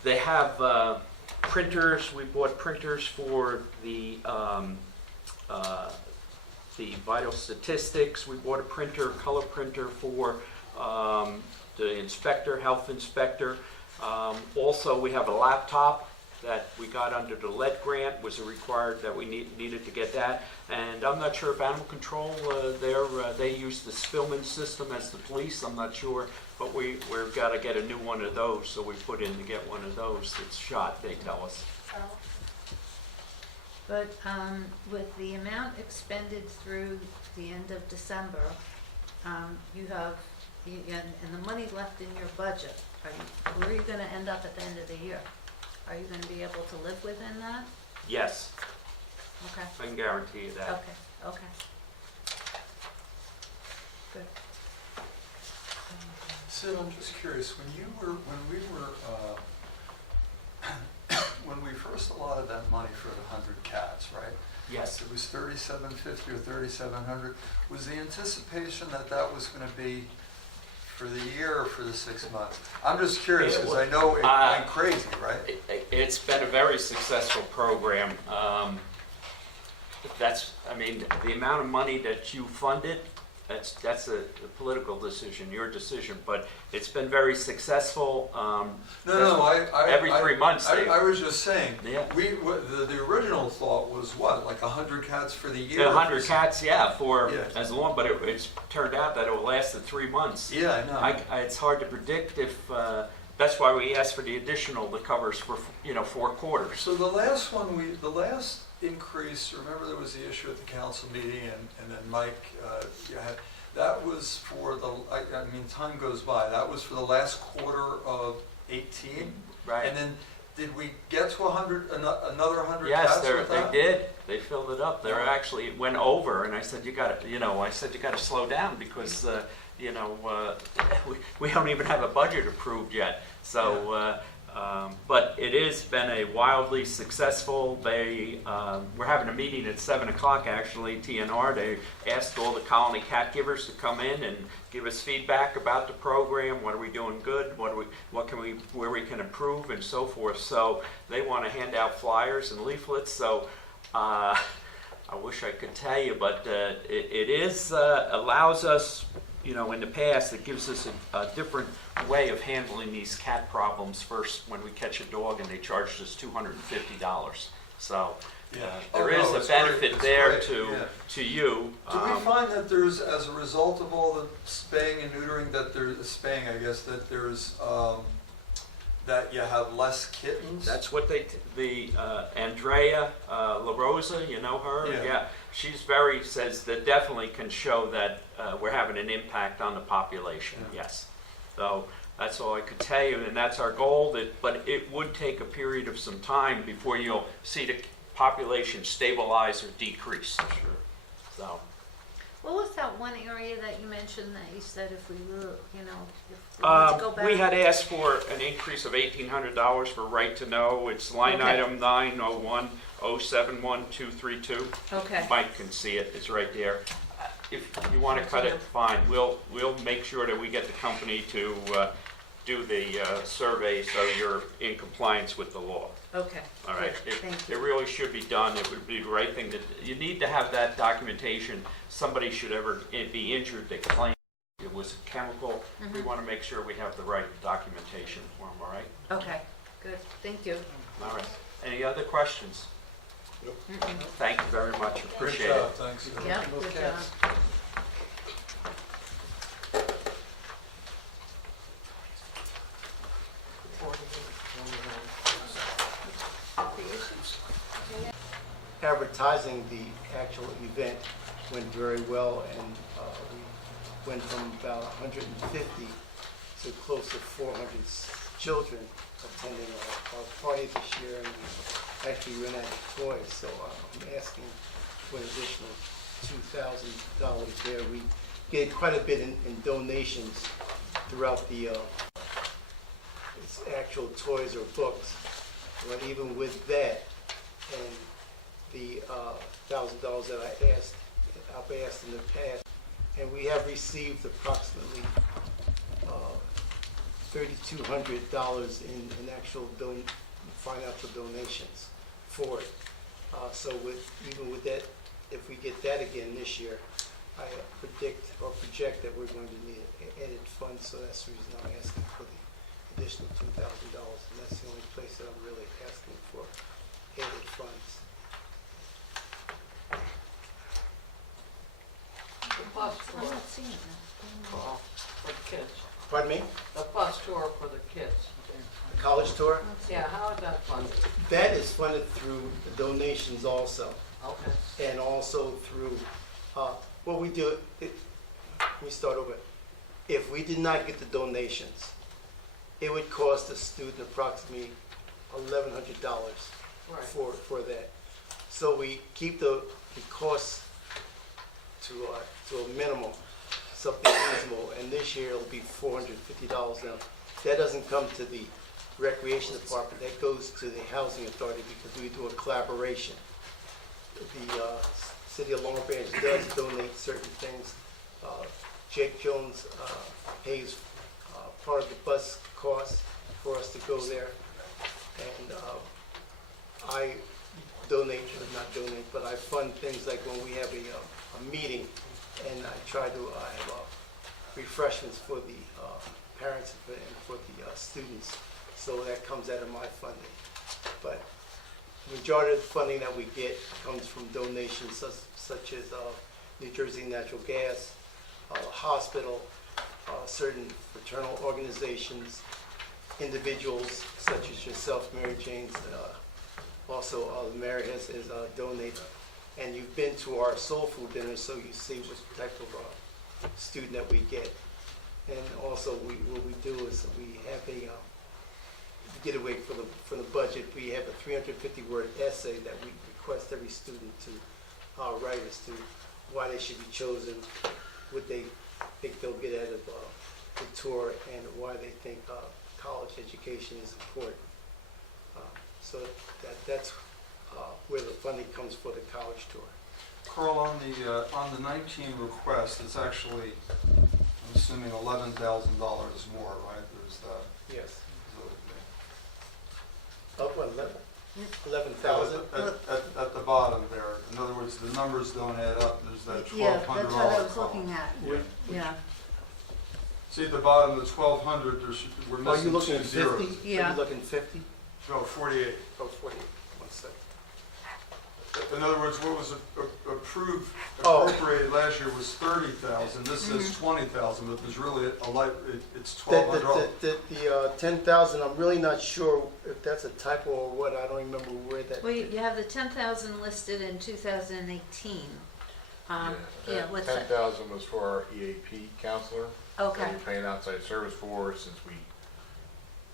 They have printers. We bought printers for the vital statistics. We bought a printer, color printer for the inspector, health inspector. Also, we have a laptop that we got under the lead grant, was a required that we needed to get that. And I'm not sure if animal control, they use the Spillman system as the police, I'm not sure, but we've got to get a new one of those, so we put in to get one of those that's shot, they tell us. Oh, But with the amount expended through the end of December, you have, and the money left in your budget, where are you going to end up at the end of the year? Are you going to be able to live within that? Yes, Okay, I can guarantee you that. okay. Good. Sid, I'm just curious, when we first allotted that money for the 100 cats, right? Yes. It was $3,750 or $3,700. Was the anticipation that that was going to be for the year or for the 6 months? I'm just curious because I know it went crazy, right? It's been a very successful program. The amount of money that you funded, that's a political decision, your decision, but it's been very successful. Every 3 months. I was just saying, Yeah. the original thought was what, like 100 cats for the year? 100 cats, yeah, Yeah. as long, but it's turned out that it will last 3 months. Yeah, I know. It's hard to predict if, that's why we asked for the additional that covers for, 4 quarters. So the last increase, remember there was the issue at the council meeting and then Mike, that was for time goes by, that was for the last quarter of 18? Right. And then did we get to 100, another 100 Yes, cats with that? they did. They filled it up. They actually went over, and I said, you got to slow down because, we don't even have a budget approved yet. So, but it has been a wildly successful. We're having a meeting at 7 o'clock actually, TNR. They asked all the colony cat givers to come in and give us feedback about the program. What are we doing good? Where we can improve and so forth. So they want to hand out flyers and leaflets. So I wish I could tell you, but it allows us, in the past, it gives us a different way of handling these cat problems. First, when we catch a dog and they charged us $250. So Yeah. there Oh, is no, a it's great. benefit It's there great, to, yeah. to you. Do we find that there's, as a result of all the spaying and neutering, that there's, spaying, I guess, that there's, that you have less kittens? That's what Andrea La Rosa, you know her? Yeah. She's says that definitely can show that we're having an impact on the population, Yeah. yes. So that's all I could tell you, and that's our goal, but it would take a period of some time before you'll see the population stabilize or decrease. Sure. So, What was that one area that you mentioned that you said if we were, if we wanted to go back? we had asked for an increase of $1,800 for Right to Know. It's line Okay. item 901071232. Okay. Mike can see it, it's right there. If you want to cut it, fine. We'll make sure that we get the company to do the survey so you're in compliance with the law. Okay. All right? Good. Thank It you. really should be done. It would be the right thing. You need to have that documentation. Somebody should ever be injured that claims it was a chemical. We want to make sure we have the right documentation for them, all right? Okay, good. Thank you. All right. Any other questions? Thank you very much. Appreciate Good it. job, thanks. Yeah, Those good cats. job. Advertising the actual event went very well, and we went from about 150 to close to 400 children attending our party this year, and we actually ran out of toys, so I'm asking for an additional $2,000 there. We get quite a bit in donations throughout the it's actual toys or books, but even with that, and the $1,000 that I've asked in the past, and we have received approximately $3,200 in actual financial donations for it. So even with that, if we get that again this year, I predict or project that we're going to need added funds, so that's the reason I'm asking for the additional $2,000, and that's the only place that I'm really asking for added funds. The bus I'm tour not seeing it now. for the kids. Pardon me? The bus tour for the kids. The college tour? Yeah, how is that funded? That is funded through donations also, Okay. and also through, what we do, let me start over. If we did not get the donations, it would cost the student approximately $1,100 Right. for that. So we keep the costs to a minimum, something reasonable, and this year it'll be $450 now. That doesn't come to the recreation department, that goes to the housing authority because we do a collaboration. The city of Long Branch does donate certain things. Jake Jones pays part of the bus cost for us to go there, and I donate, or not donate, but I fund things like when we have a meeting, and I try to have refreshments for the parents and for the students, so that comes out of my funding. But the majority of the funding that we get comes from donations such as New Jersey Natural Gas, hospital, certain fraternal organizations, individuals such as yourself, Mary Jane's, also the mayor has donated. And you've been to our soul food dinner, so you see what type of student that we get. And also, what we do is we have a getaway for the budget. We have a 350-word essay that we request every student to write as to why they should be chosen, what they think they'll get out of the tour, and why they think college education is important. So that's where the funding comes for the college tour. Carl, on the 19 request, it's actually, I'm assuming $11,000 more, right? There's that. Yes. Up what, 11,000? At the bottom there. In other words, the numbers don't add up. There's that $1,200 Yeah, that's what I was column. looking at. Yeah. See at the bottom, the 1,200, we're Are you missing looking two at zeros. 50? Are Yeah. you looking 50? No, 48. Oh, 48. One second. In other words, what was approved, Oh. appropriated last year was 30,000. This says 20,000, but there's really it's The $1,200. 10,000, I'm really not sure if that's a typo or what, I don't remember where that. Well, you have the 10,000 listed in 2018. Yeah, what's that? 10,000 was for our EAP counselor. Okay. That we're paying outside service for since we,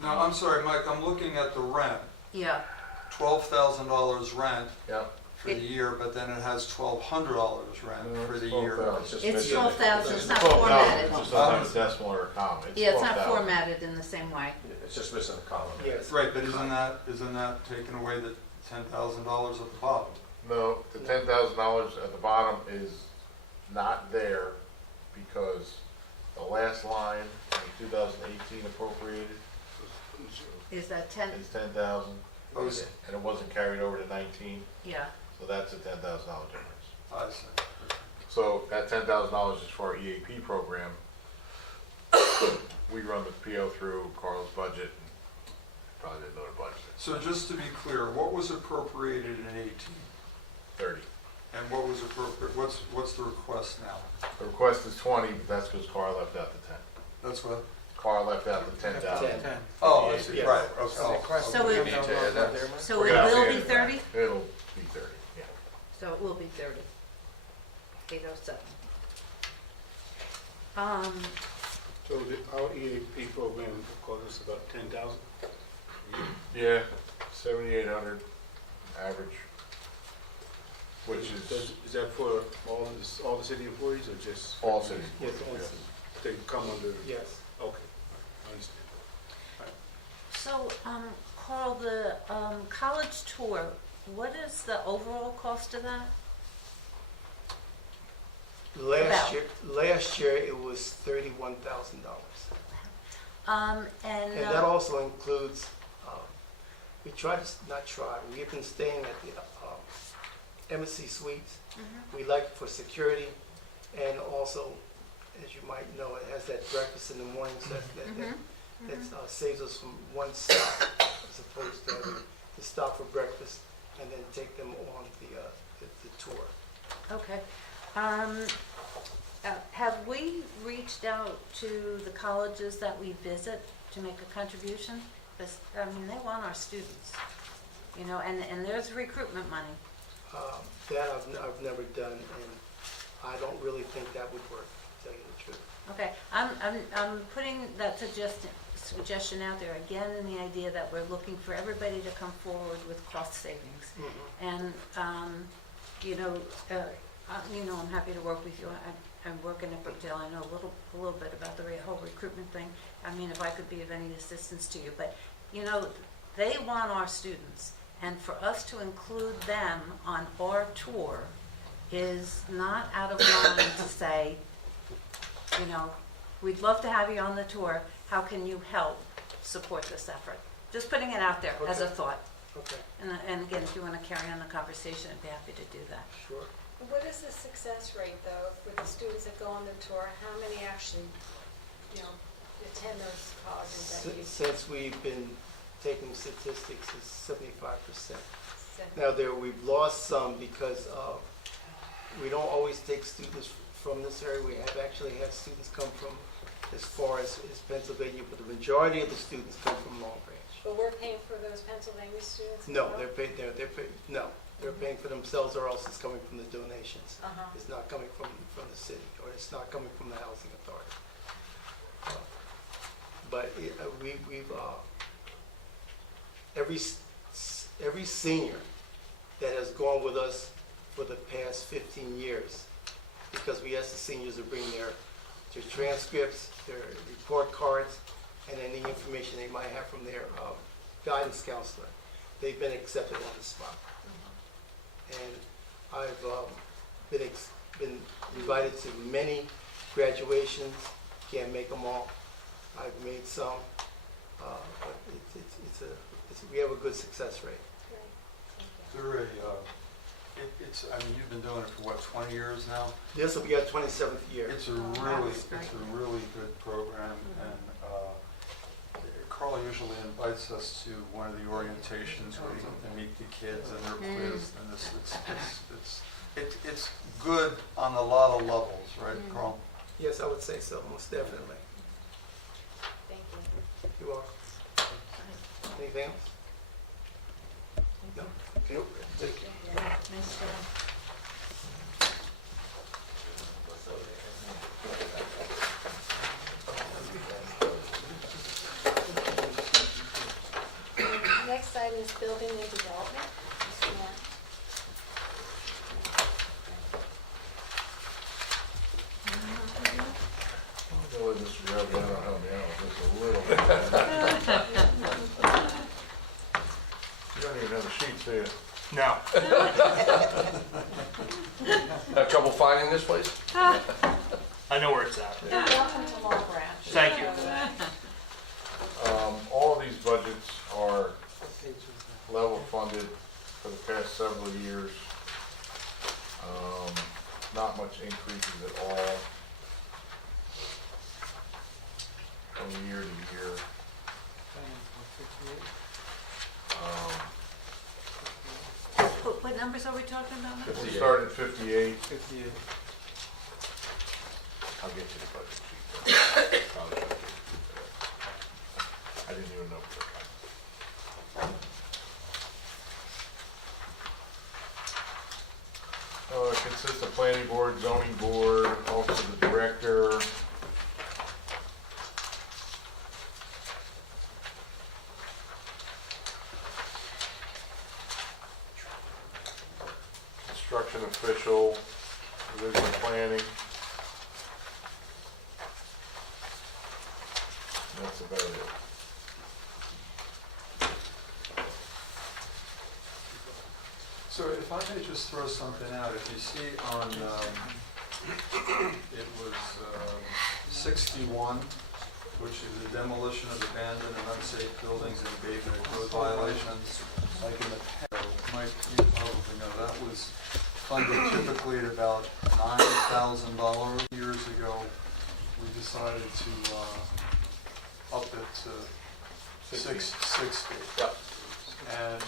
No, I'm sorry, Mike, I'm looking at the rent. Yeah, $12,000 rent yeah. for the year, but then it has $1,200 rent for the year. it's 12,000, it's not 12,000, formatted. it's just sometimes decimal or a comma. Yeah, it's not 12,000. formatted in the same way. It's just missing a column. Yes. Right, but isn't that taking away the $10,000 at the bottom? No, the $10,000 at the bottom is not there because the last line in 2018 appropriated Is that 10? is 10,000, Oh, is it? and it wasn't carried over to 19, Yeah, so that's a $10,000 difference. I see. So that $10,000 is for our EAP program. We run the PO through Carl's budget, and probably another budget, So just to be clear, what was appropriated in 18? 30. And what was appropriate, what's the request now? The request is 20, but that's because Carl left out the 10. That's what? Carl left out the 10,000. 10. Oh, I see, Yes. right, okay. So okay. it, so We're it gonna will have be to- 30? It'll be 30, yeah. So it will be 30. 807. So our EAP program cost us about 10,000? Yeah, 7,800 average, which is Is that for all the city employees or just? all cities. Yes, all Yes. cities. They come under? Yes. Okay, I understand. So, Carl, the college tour, what is the overall cost of that? Last year it was $31,000. And that also includes, we try to, not try, we've been staying at the Embassy Suites. We like it for security, and also, as you might know, it has that breakfast in the morning, so that saves us from one stop, as opposed to having to stop for breakfast and then take them on the tour. Okay. Have we reached out to the colleges that we visit to make a contribution? Because, I mean, they want our students, you know, and there's recruitment money. That I've never done, and I don't really think that would work, to tell you the truth. Okay, I'm putting that suggestion out there again in the idea that we're looking for everybody to come forward with cost savings. And, you know, I'm happy to work with you. I'm working at Brookdale. I know a little bit about the whole recruitment thing. I mean, if I could be of any assistance to you. But, you know, they want our students. And for us to include them on our tour is not out of line to say, you know, we'd love to have you on the tour. How can you help support this effort? Just putting it out there as a Okay. thought. Okay, And again, if you want to carry on the conversation, I'd be happy to do that. sure. What is the success rate, though, with the students that go on the tour? How many actually, attend those colleges that you Since we've been taking statistics, it's 75%. said? Now, we've lost some because we don't always take students from this area. We have actually had students come from as far as Pennsylvania, but the majority of the students come from Long Branch. But we're paying for those Pennsylvania students? as No, well? they're paying for themselves, or else it's coming from the donations. Uh-huh. It's not coming from the city, or it's not coming from the housing authority. But every senior that has gone with us for the past 15 years, because we ask the seniors to bring their transcripts, their report cards, and any information they might have from their guidance counselor, they've been accepted on the spot. And I've been invited to many graduations, can't make them all. I've made some, but we have a good success rate. Great. Is there you've been doing it for what, 20 years now? This will be our 27th year. It's a wow, really, that's great. it's a really good program, and Carl usually invites us to one of the orientations where you can meet the kids and they're quizzed and it's good on a lot of levels, right, Carl? Yes, I would say so, most definitely. Thank you. You are. Anything else? No? Okay. Thank you. Next item is building and development. Mr. Moore. I'll go with Mr. Graviano, help me out with this a little bit. You don't even have the sheets, do you? No. Have trouble finding this place? I know where it's at. Welcome to Long Branch. Thank you. All of these budgets are level funded for the past several years. Not much increases at all from year to year. What numbers are we talking about now? We started at 58. 58. I'll get you the budget sheet. Probably should have given you that. I didn't even know. It consists of planning board, zoning board, office of the director. Construction official, division of planning. That's about it. So if I may just throw something out, if you see on, it was 61, which is the demolition of abandoned and unsafe buildings and abatement of code violations, like in the past, Mike, you probably know, that was funded typically at about $9,000. Years ago, we decided to up it to 60. Yep. And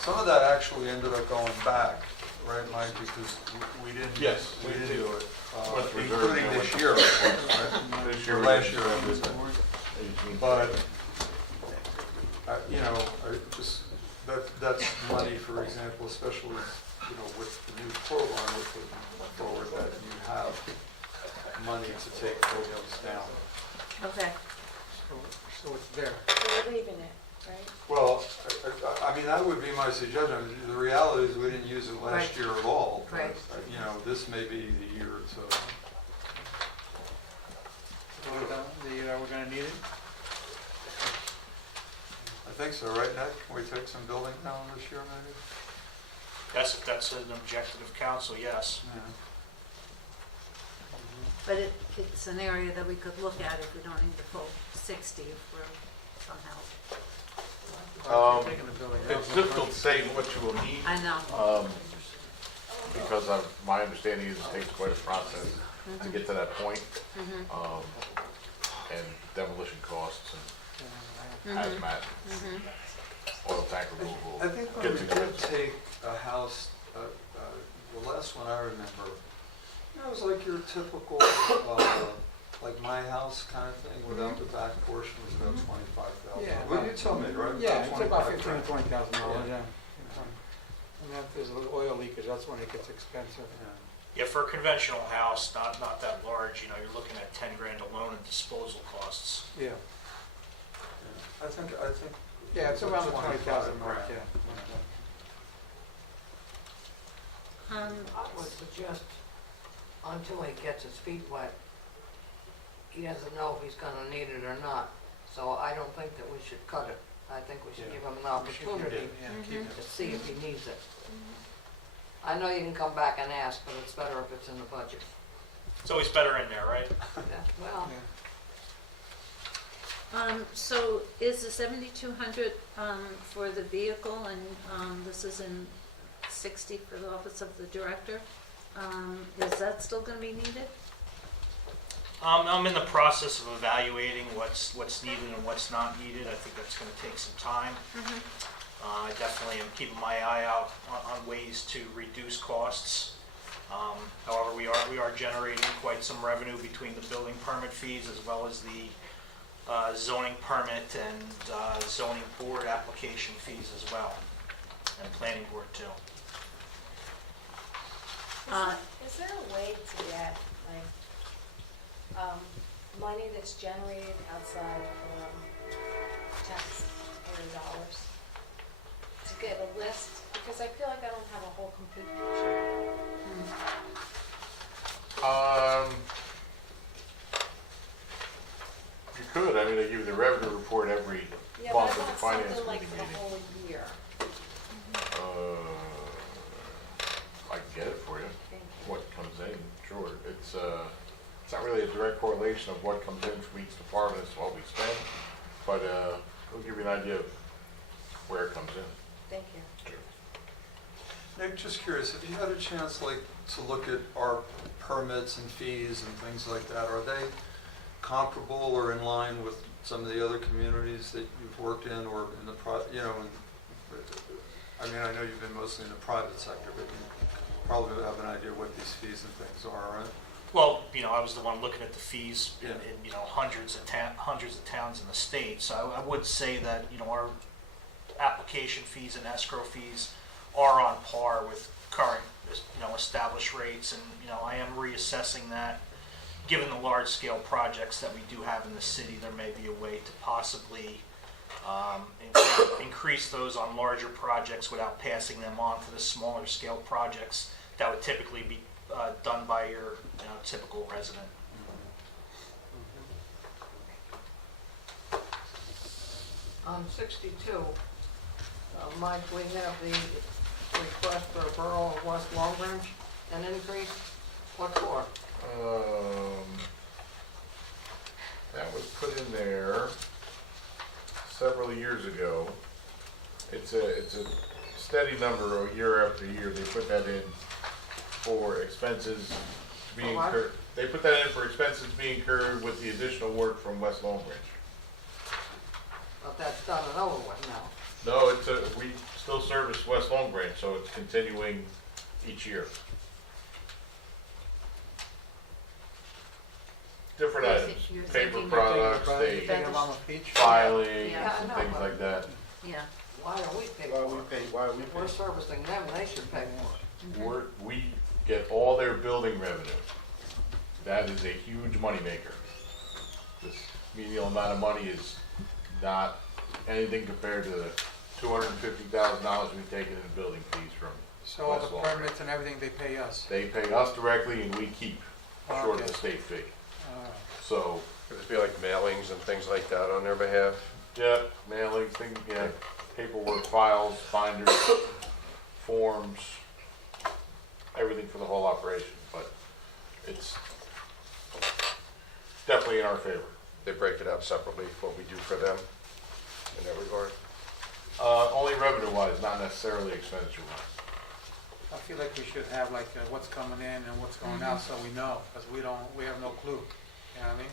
some of that actually ended up going back, right, Mike? Because we didn't. Yes, we we didn't did. do it, Went reserve, including yeah, this went- year, right? This year Or we last did year, I was there. 18. But, that's money, for example, especially, with the new program we're putting forward, that you have money to take programs down. Okay. So it's there. So we're leaving it, right? Well, I mean, that would be my suggestion. The reality is we didn't use it last Right. year at all. but, Right. This may be the year to, We're gonna need it? I think so, right, Ned? Can we take some building down this year, maybe? That's an objective of council, yes. Yeah. But it's an area that we could look at if we don't need the full 60 if we're somehow. Taking the building down. It's difficult to say what you will need, I know. because my understanding is it takes quite a process to get to that point. And demolition costs and hazmat, oil tank removal. I think when we did take a house, the last one I remember, it was like your typical, like my house kind of thing, without the back portion was about $25,000. Yeah. Well, you tell me, right? Yeah, it's about $25,000. $15,000 to $20,000, Yeah. yeah. And if there's a little oil leakage, that's when it gets expensive. Yeah. Yeah, for a conventional house, not that large, you're looking at 10 grand alone in disposal costs. Yeah. I think. Yeah, it's around the 20,000 mark, grand. yeah. I would suggest, until he gets his feet wet, he doesn't know if he's gonna need it or not. So I don't think that we should cut it. I think we should Yeah. give him an opportunity Yeah, keep it. to see if he needs it. I know you can come back and ask, but it's better if it's in the budget. It's always better in there, right? Yeah, well, So is the 7,200 for the vehicle and this is in 60 for the office of the director? Is that still going to be needed? I'm in the process of evaluating what's needed and what's not needed. I think that's gonna take some time. I definitely am keeping my eye out on ways to reduce costs. However, we are generating quite some revenue between the building permit fees as well as the zoning permit and zoning board application fees as well, and planning board too. Is there a way to get, like, money that's generated outside taxpayer dollars? To get a list, because I feel like I don't have a whole complete picture. You could, I mean, they give you the revenue report every Yeah, but month I at the want finance something like committee for the meeting. whole year. I can get it for you, Thank you. what comes in, sure. It's not really a direct correlation of what comes in from each department as to what we spend, but it'll give you an idea of where it comes in. Thank you. Nick, just curious, have you had a chance, like, to look at our permits and fees and things like that? Are they comparable or in line with some of the other communities that you've worked in or in the I mean, I know you've been mostly in the private sector, but you probably have an idea what these fees and things are, right? Well, I was the one looking at the fees in, Yeah. hundreds of towns in the state. So I would say that, our application fees and escrow fees are on par with current, established rates. And, I am reassessing that. Given the large-scale projects that we do have in the city, there may be a way to possibly increase those on larger projects without passing them on to the smaller scale projects that would typically be done by your typical resident. On 62, Mike, we have the request for a Borough of West Long Branch, an increase. What for? That was put in there several years ago. It's a steady number year after year. They put that in for expenses to be For what? incurred. They put that in for expenses to be incurred with the additional work from West Long Branch. But that's done and over with now. No, we still service West Long Branch, so it's continuing each year. Different items, You're paper thinking- products, You they, take a lot of each. filing, Yeah, and I know, things but- like that. Yeah. Why are we paying Why for we it? pay, why we If we're pay? servicing them, they should pay for it. We get all their building revenue. That is a huge moneymaker. This menial amount of money is not anything compared to the $250,000 we've taken in building fees from So all the West Long. permits and everything, they pay us. They pay us directly and we keep, short of the Okay. state fee. Uh, So, Could this be like mailings and things like that on their behalf? yeah, mailing, things, yeah, paperwork, files, binders, forms, everything for the whole operation, but it's definitely in our favor. They break it out separately, what we do for them in that regard? Only revenue-wise, not necessarily expenditure-wise. I feel like we should have like what's coming in and what's going out so we know, because we have no clue. You know what I mean?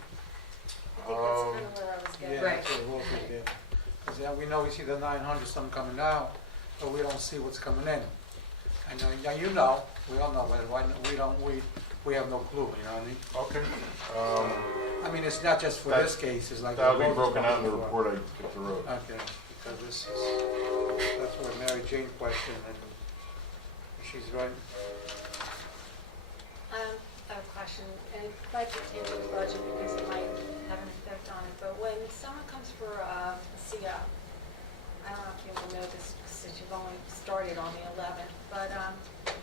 I think that's kind of where I was getting. Yeah, that's what Wolf did. Because then we know we see the 900 some coming out, but we don't see what's coming in. And you know, we all know, but we have no clue, you know what I mean? Okay. I mean, it's not just for this case, it's like. That'll the be road broken out in the responsible. report I get the road. Okay, because that's what Mary Jane questioned, and she's right. I have a question, and it might pertain to the budget because it might have an effect on it, but when someone comes for a CO, I don't know if you will know this since you've only started on the 11th, but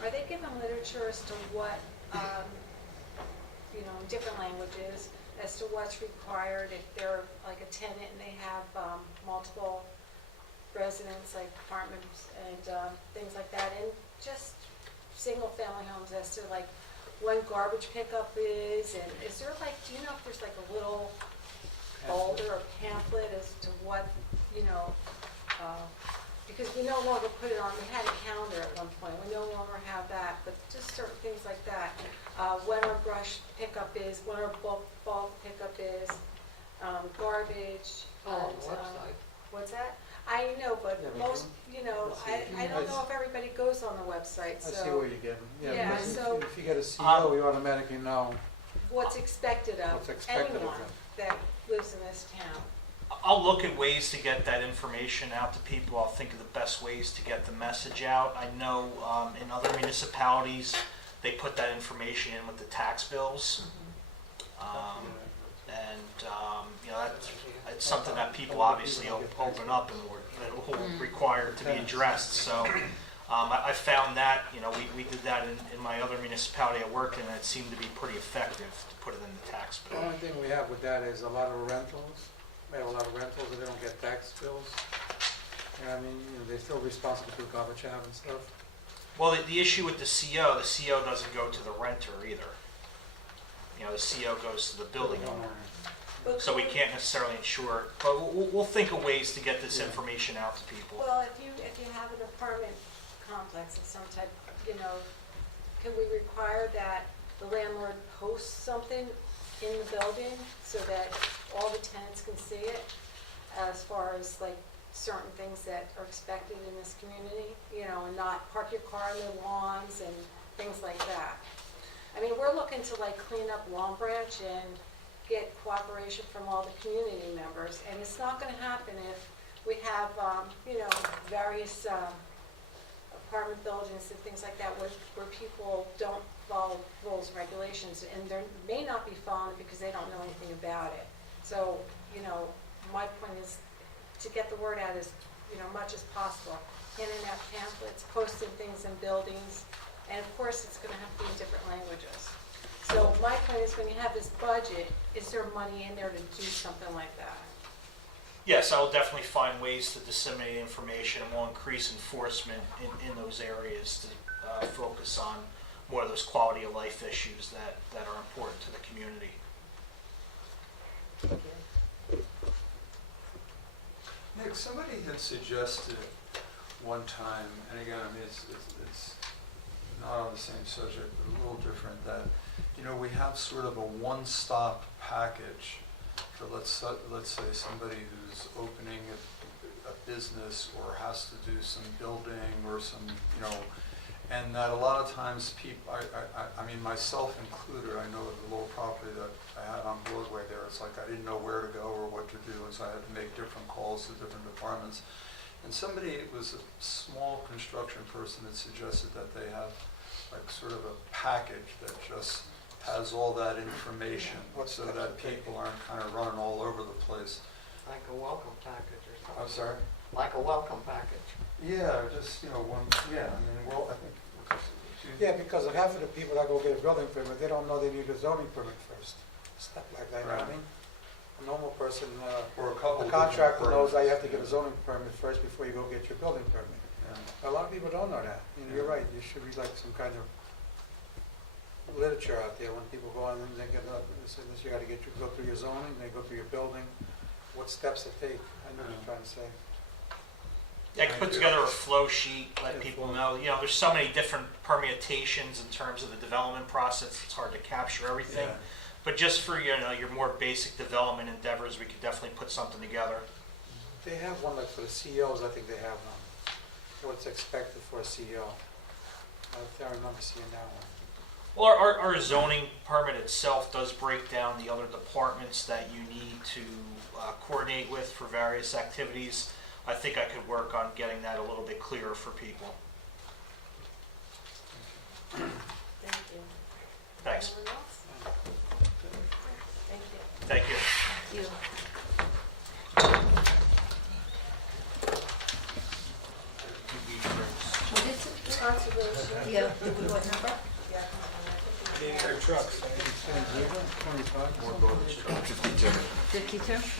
are they given literature as to what, in different languages, as to what's required if they're like a tenant and they have multiple residents, like apartments and things like that, and just single-family homes as to like when garbage pickup is, and is there like, do you know if there's like a little folder or pamphlet as to what, because we no longer put it on, we had a calendar at one point, we no longer have that, but just certain things like that. when our brush pickup is, when our bulk pickup is, garbage. Oh, on and, the website. What's that? I know, but Yeah, we most, I don't know if everybody goes on the website, I see so where you're getting. Yeah, because so- if you get a CO, you automatically know. what's expected of What's expected of anyone them. that lives in this town. I'll look at ways to get that information out to people. I'll think of the best ways to get the message out. I know in other municipalities, they put that information in with the tax bills. It's something that people obviously open up and will require to be addressed. So I found that, we did that in my other municipality I worked in, and it seemed to be pretty effective to put it in the tax The bill. only thing we have with that is a lot of rentals. We have a lot of rentals and they don't get tax bills. I mean, they're still responsible for garbage out and stuff. Well, the issue with the CO doesn't go to the renter either. The CO goes to the building owner. But So we can't necessarily insure, but we'll think of ways to get this information out to people. Well, if you have an apartment complex of some type, can we require that the landlord posts something in the building so that all the tenants can see it, as far as like certain things that are expected in this community, and not park your car on the lawns and things like that? I mean, we're looking to like clean up Long Branch and get cooperation from all the community members, and it's not gonna happen if we have, various apartment buildings and things like that where people don't follow rules and regulations, and they may not be following it because they don't know anything about it. So, my point is to get the word out as, much as possible. Handing out pamphlets, posting things in buildings, and of course, it's gonna have to be in different languages. So my point is, when you have this budget, is there money in there to do something like that? Yes, I will definitely find ways to disseminate information, and we'll increase enforcement in those areas to focus on more of those quality of life issues that are important to the community. Nick, somebody had suggested one time, and again, I mean, it's not on the same subject, but a little different, that, we have sort of a one-stop package for, let's say, somebody who's opening a business or has to do some building or some, and that a lot of times people, I mean, myself included, I know the little property that I had on Broadway there, it's like I didn't know where to go or what to do, and so I had to make different calls to different departments. And somebody, it was a small construction person that suggested that they have like sort of a package that just has all that information so that people aren't kind of running all over the place. Like a welcome package or something. I'm sorry? Like a welcome package. Yeah, just, one, yeah, I mean, well, I think. Yeah, because half of the people that go get a building permit, they don't know they need a zoning permit first. Stuff like that, you know what I mean? A normal person, Or a couple the of contractor different knows that you have to permits. get a zoning permit first before you go get your building permit. Yeah. A lot of people don't know that. You're right, there should be like some kind of literature out there when people go on and they get up, and they say, you gotta go through your zoning, they go through your building, what steps to take. I know what you're trying to say. I could put together a flow sheet, let people know, there's so many different permutations in terms of the development process, it's hard to capture everything. Yeah. But just for, your more basic development endeavors, we could definitely put something together. They have one like for the CEOs, I think they have one. What's expected for a CEO. I remember seeing that one. Well, our zoning permit itself does break down the other departments that you need to coordinate with for various activities. I think I could work on getting that a little bit clearer for people. Thank you. Thanks. Anyone else? Thank you. Thank you. You. What is it? Conservation. Yeah, what number? Yeah, conservation. Trucks. 52?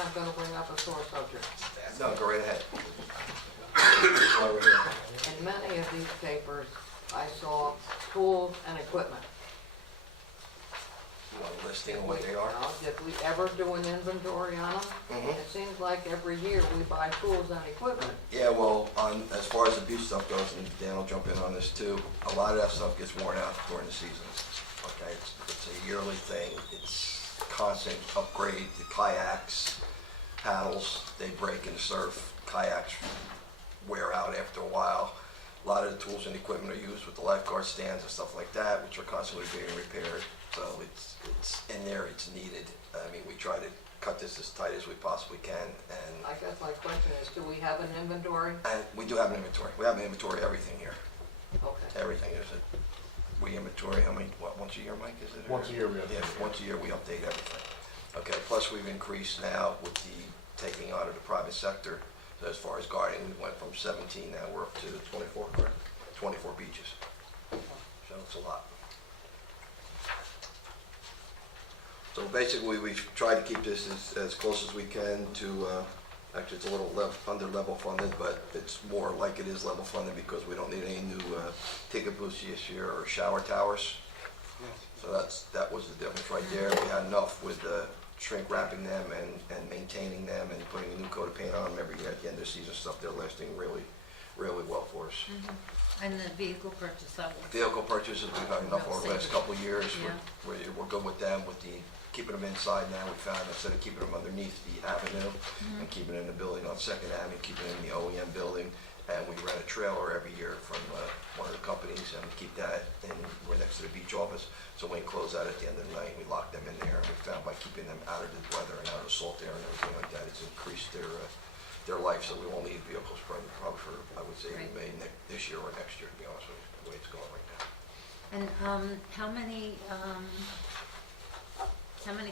I'm gonna bring up a sore subject. No, go right ahead. In many of these papers, I saw tools and equipment. You want a listing of what they are? Now, did we ever do an inventory on them? Mhm. It seems like every year we buy tools and equipment. Yeah, well, as far as the beach stuff goes, and Dan will jump in on this too, a lot of that stuff gets worn out during the seasons. Okay, it's a yearly thing. It's constant upgrade. The kayaks, paddles, they break in the surf. Kayaks wear out after a while. A lot of the tools and equipment are used with the lifeguard stands and stuff like that, which are constantly being repaired. So it's in there, it's needed. I mean, we try to cut this as tight as we possibly can, and I guess my question is, do we have an inventory? we do have an inventory. We have an inventory of everything here. Okay. Everything is it. We inventory how many, once a year, Mike, is it? Once a year we update. Yeah, once a year we update everything. Okay, plus we've increased now with the taking out of the private sector. So as far as guarding, we went from 17, now we're up to 24, correct? 24 beaches. So it's a lot. So basically, we've tried to keep this as close as we can to, actually it's a little under level funded, but it's more like it is level funded because we don't need any new ticket booths this year or shower towers. So that was the difference right there. We had enough with shrink wrapping them and maintaining them and putting a new coat of paint on them every year at the end of the season stuff. They're lasting really, really well for us. And the vehicle purchase, I will. Vehicle purchases, we've had enough over the last couple of years. Yeah. We're good with them, with the keeping them inside now. We found instead of keeping them underneath the avenue and keeping it in the building on Second Avenue, keeping it in the OEM building. And we rent a trailer every year from one of the companies and we keep that in, we're next to the beach office. So when we close out at the end of the night, we lock them in there. And we found by keeping them out of the weather and out of the salt air and everything like that, it's increased their life. So we won't need vehicles probably for, I would say, Right. maybe this year or next year, to be honest with you, the way it's going right now. And how many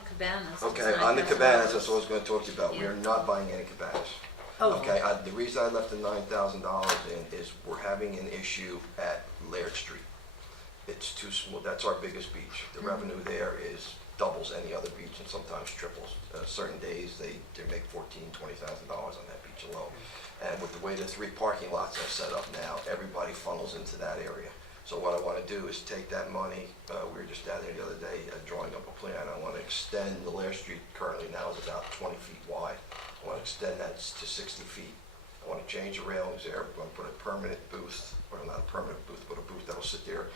cabanas? Okay, It's on the $9,000. cabanas, that's what I was gonna talk to you about. We Yeah. are not buying any cabanas. Oh. Okay, the reason I left the $9,000 in is we're having an issue at Laird Street. It's too small, that's our biggest beach. The revenue there is doubles any other beach and sometimes triples. Certain days, they make $14,000, $20,000 on that beach alone. And with the way the 3 parking lots are set up now, everybody funnels into that area. So what I want to do is take that money, we were just down there the other day drawing up a plan. I want to extend the Laird Street currently now is about 20 feet wide. I want to extend that to 60 feet. I want to change the railings there. We're going to put a permanent booth, or not a permanent booth, but a booth that'll sit there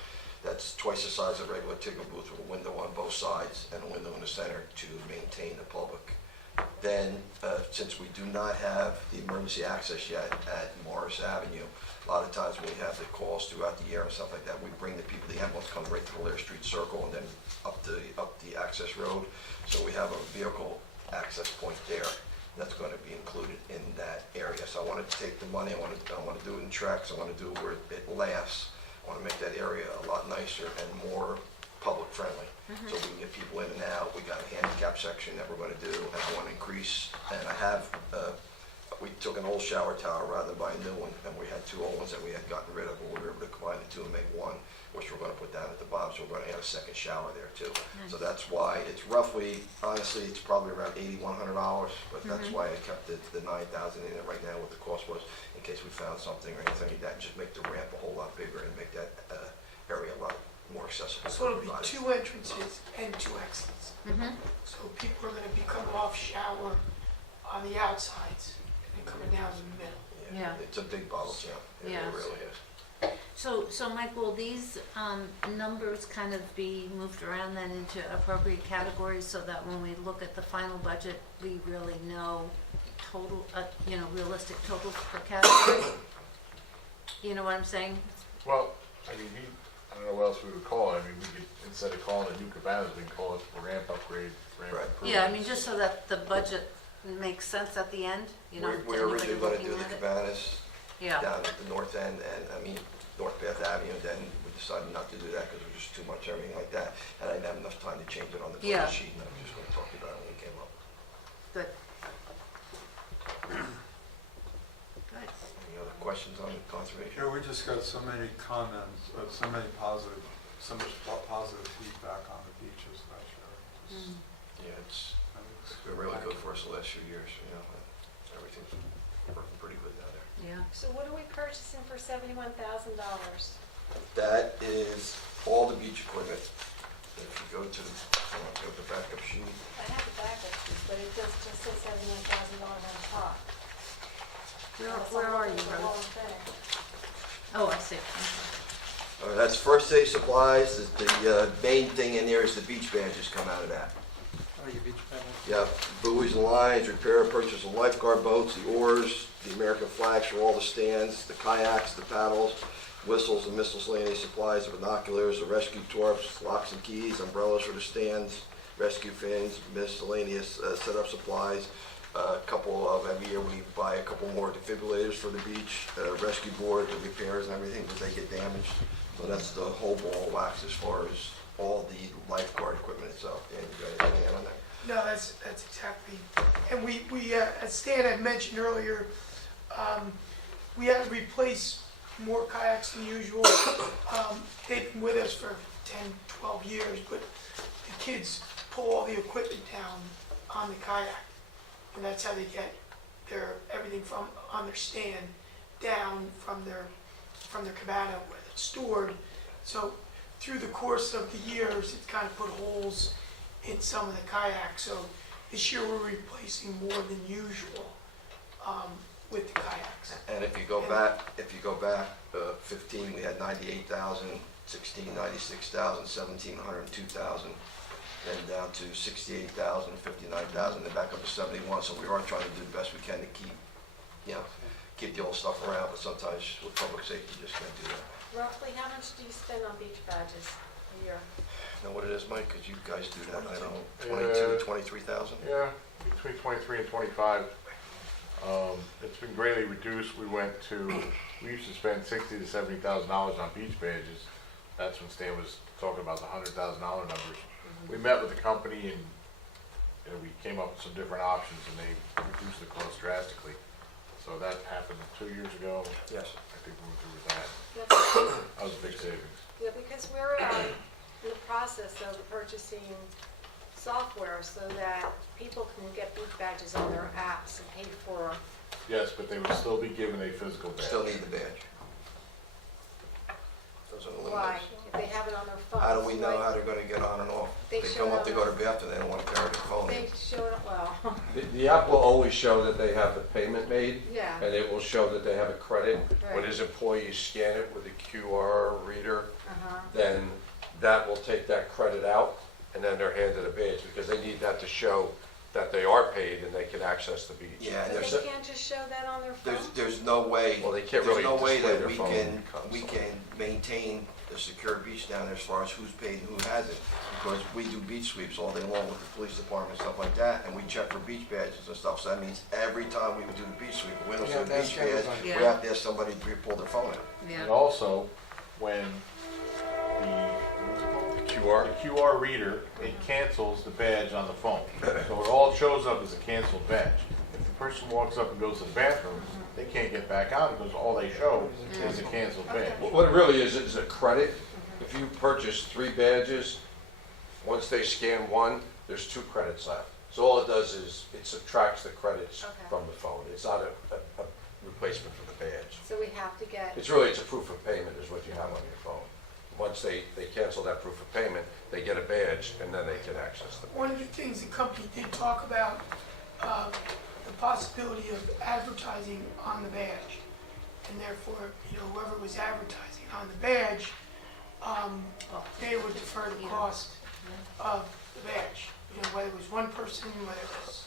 that's twice the size of a regular ticket booth with a window on both sides and a window in the center to maintain the public. Then, since we do not have the emergency access yet at Morris Avenue, a lot of times when we have the calls throughout the year and stuff like that, we bring the people, the ambulance comes right to the Laird Street Circle and then up the access road. So we have a vehicle access point there that's going to be included in that area. So I wanted to take the money, I want to do it in tracks, I want to do it where it lasts. I want to make that area a lot nicer and more public friendly. So we can get people in and out. We got a handicap section that we're going to do, and I want to increase, and I have, we took an old shower tower rather than buy a new one, and we had 2 old ones that we had gotten rid of, and we were able to combine the 2 and make 1, which we're going to put down at the bottom, so we're going to add a second shower there too. So that's why it's roughly, honestly, it's probably around $8,100, but that's why I kept the $9,000 in it right now, what the cost was, in case we found something or anything like that, just make the ramp a whole lot bigger and make that area a lot more accessible. So it'll be 2 entrances and 2 exits. So people are gonna be coming off shower on the outsides and coming down in the middle. Yeah. It's a big bubble jump. It Yeah. really is. So Mike, will these numbers kind of be moved around then into appropriate categories so that when we look at the final budget, we really know total, realistic totals per category? You know what I'm saying? Well, I mean, I don't know what else we would call it. I mean, we could, instead of calling it new cabanas, we can call it ramp upgrade, ramp Right. improvements. Yeah, I mean, just so that the budget makes sense at the end, to We're anybody originally going to looking do the at it. cabanas Yeah. down at the north end, and North Bath Avenue, and then we decided not to do that because it was just too much, everything like that. And I didn't have enough time to change it on the Yeah. budget sheet, and I was just going to talk to you about it when we came up. Good. Good. Any other questions on conservation? Yeah, we just got so many comments, so much positive feedback on the beaches last year. Yeah, it's, And It's been really good for us the last few years, you know, everything's working pretty good down there. Yeah. So what are we purchasing for $71,000? That is all the beach equipment. If you go to the backup sheet, I have the backup sheet, but it just says $71,000 on top. Where are you, The whole Rose? thing. Oh, I see. that's first aid supplies. The main thing in there is the beach badges come out of that. Oh, your beach bag. Yep, buoys and lines, repair, purchase of lifeguard boats, the oars, the American flags for all the stands, the kayaks, the paddles, whistles and miscellaneous supplies, the binoculars, the rescue torps, locks and keys, umbrellas for the stands, rescue fins, miscellaneous setup supplies. A couple of, every year we buy a couple more defibrillators for the beach, rescue board, the repairs and everything, because they get damaged. So that's the whole ball of wax as far as all the lifeguard equipment itself. Dan, you got anything on that? No, that's exactly, and we, as Stan had mentioned earlier, we had to replace more kayaks than usual. They've been with us for 10, 12 years, but the kids pull all the equipment down on the kayak. And that's how they get everything from on their stand down from their cabana where it's stored. So through the course of the years, it's kind of put holes in some of the kayaks. So this year we're replacing more than usual with the kayaks. And if you go back, 15, we had 98,000, 16, 96,000, 17, 102,000, then down to 68,000, 59,000, then back up to 71. So we are trying to do the best we can to keep the old stuff around, but sometimes with public safety, you just can't do that. Roughly, how much do you spend on beach badges a year? Know what it is, Mike? Because you guys do that, I don't know, Yeah. 22, 23,000? Yeah, between 23 and 25. It's been greatly reduced. We used to spend $60,000 to $70,000 on beach badges. That's when Stan was talking about the $100,000 numbers. We met with the company and we came up with some different options and they reduced the cost drastically. So that happened 2 years ago. Yes. I think we went through with that. That's- That was a big savings. Yeah, because we're in the process of purchasing software so that people can get beach badges on their apps and pay for. Yes, but they would still be given a physical badge. Still need the badge. Doesn't eliminate. Why? If they have it on their phone. How do we know how they're gonna get on and off? They They show come up it to on go to the bathroom, they don't wanna carry their phone in. They show it, well, The app will always show that they have the payment made, yeah. and it will show that they have a credit. When Right. his employees scan it with a QR reader, Uh-huh. then that will take that credit out, and then they're handed a badge, because they need that to show that they are paid and they can access the beach. Yeah, and But there's, they can't just show that on their phone? there's no way, Well, they can't there's really no way display that their we phone can, console. we can maintain a secure beach down there as far as who's paid and who hasn't. Because we do beach sweeps all day long with the police department, stuff like that, and we check for beach badges and stuff. So that means every time we would do the beach sweep, if we don't see Yeah, a that's beach badge, everybody. we Yeah. have to ask somebody to pull their phone out. Yeah. And also, when the QR? QR reader, it cancels the badge on the phone. So it all shows up as a canceled badge. If the person walks up and goes to the bathroom, they can't get back out because all they show is a canceled badge. What it really is a credit. If you purchase 3 badges, once they scan one, there's 2 credits left. So all it does is it subtracts the credits Okay. from the phone. It's not a replacement for the badge. So we have to get, It's really, it's a proof of payment is what you have on your phone. Once they cancel that proof of payment, they get a badge and then they can access the badge. One of the things the company did talk about, the possibility of advertising on the badge. And therefore, whoever was advertising on the badge, they would defer the cost of the badge. Whether it was one person, whether it was,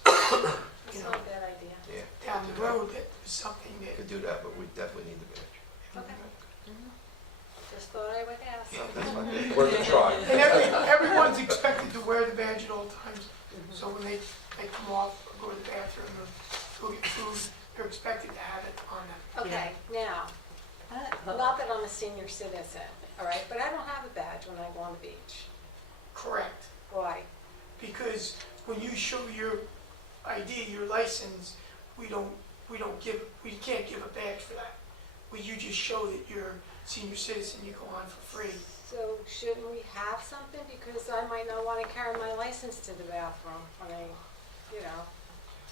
it's not a bad idea. Yeah, down the road, that was something we that, could do that, but we definitely need the badge. Okay. Just thought I would ask. No, that's fine. Worth a try. and everyone's expected to wear the badge at all times. So when they come off or go to the bathroom or go get food, they're expected to have it on them. Okay, now, not that I'm a senior citizen, all right, but I don't have a badge when I go on the beach. Correct. Why? Because when you show your ID, your license, we can't give a badge for that. You just show that you're a senior citizen, you go on for free. So shouldn't we have something? Because I might not want to carry my license to the bathroom when I, you know,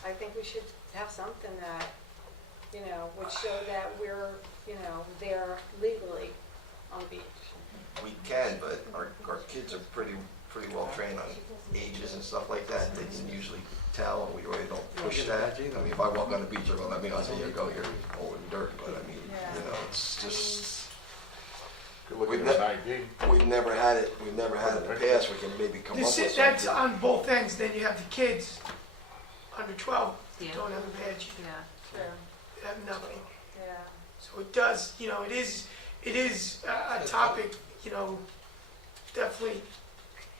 I think we should have something that, you know, would show that we're, you know, there legally on the beach. We can, but our kids are pretty well trained on ages and stuff like that. They can usually tell, and we really don't push that. I mean, if I walk on the beach, they're gonna let me on, say, here you go, you're old and dirt, but I mean, you know, it's just, Good looking at an ID. we've never had it in the past. We can maybe come up with something. That's on both ends, then you have the kids under 12 Yeah. don't have a badge, Yeah. True. they have nothing. Yeah. So it does, you know, it is a topic, you know, definitely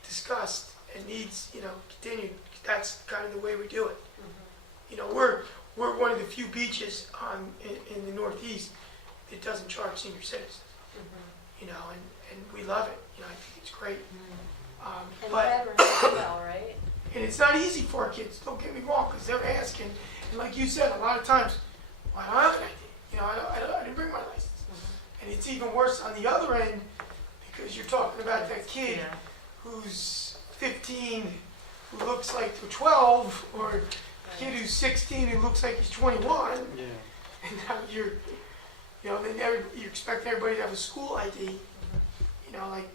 discussed and needs, you know, continued. That's kind of the way we do it. You know, we're one of the few beaches in the Northeast that doesn't charge senior citizens. You know, and we love it. You know, I think it's great. And But veterans as well, right? and it's not easy for our kids. Don't get me wrong, because they're asking, and like you said, a lot of times, well, I don't have an ID. You know, I didn't bring my license. And it's even worse on the other end, because you're talking about that kid Yeah. who's 15 who looks like they're 12, or a kid who's 16 who looks like he's 21. Yeah. And now you know, then you expect everybody to have a school ID. You know, like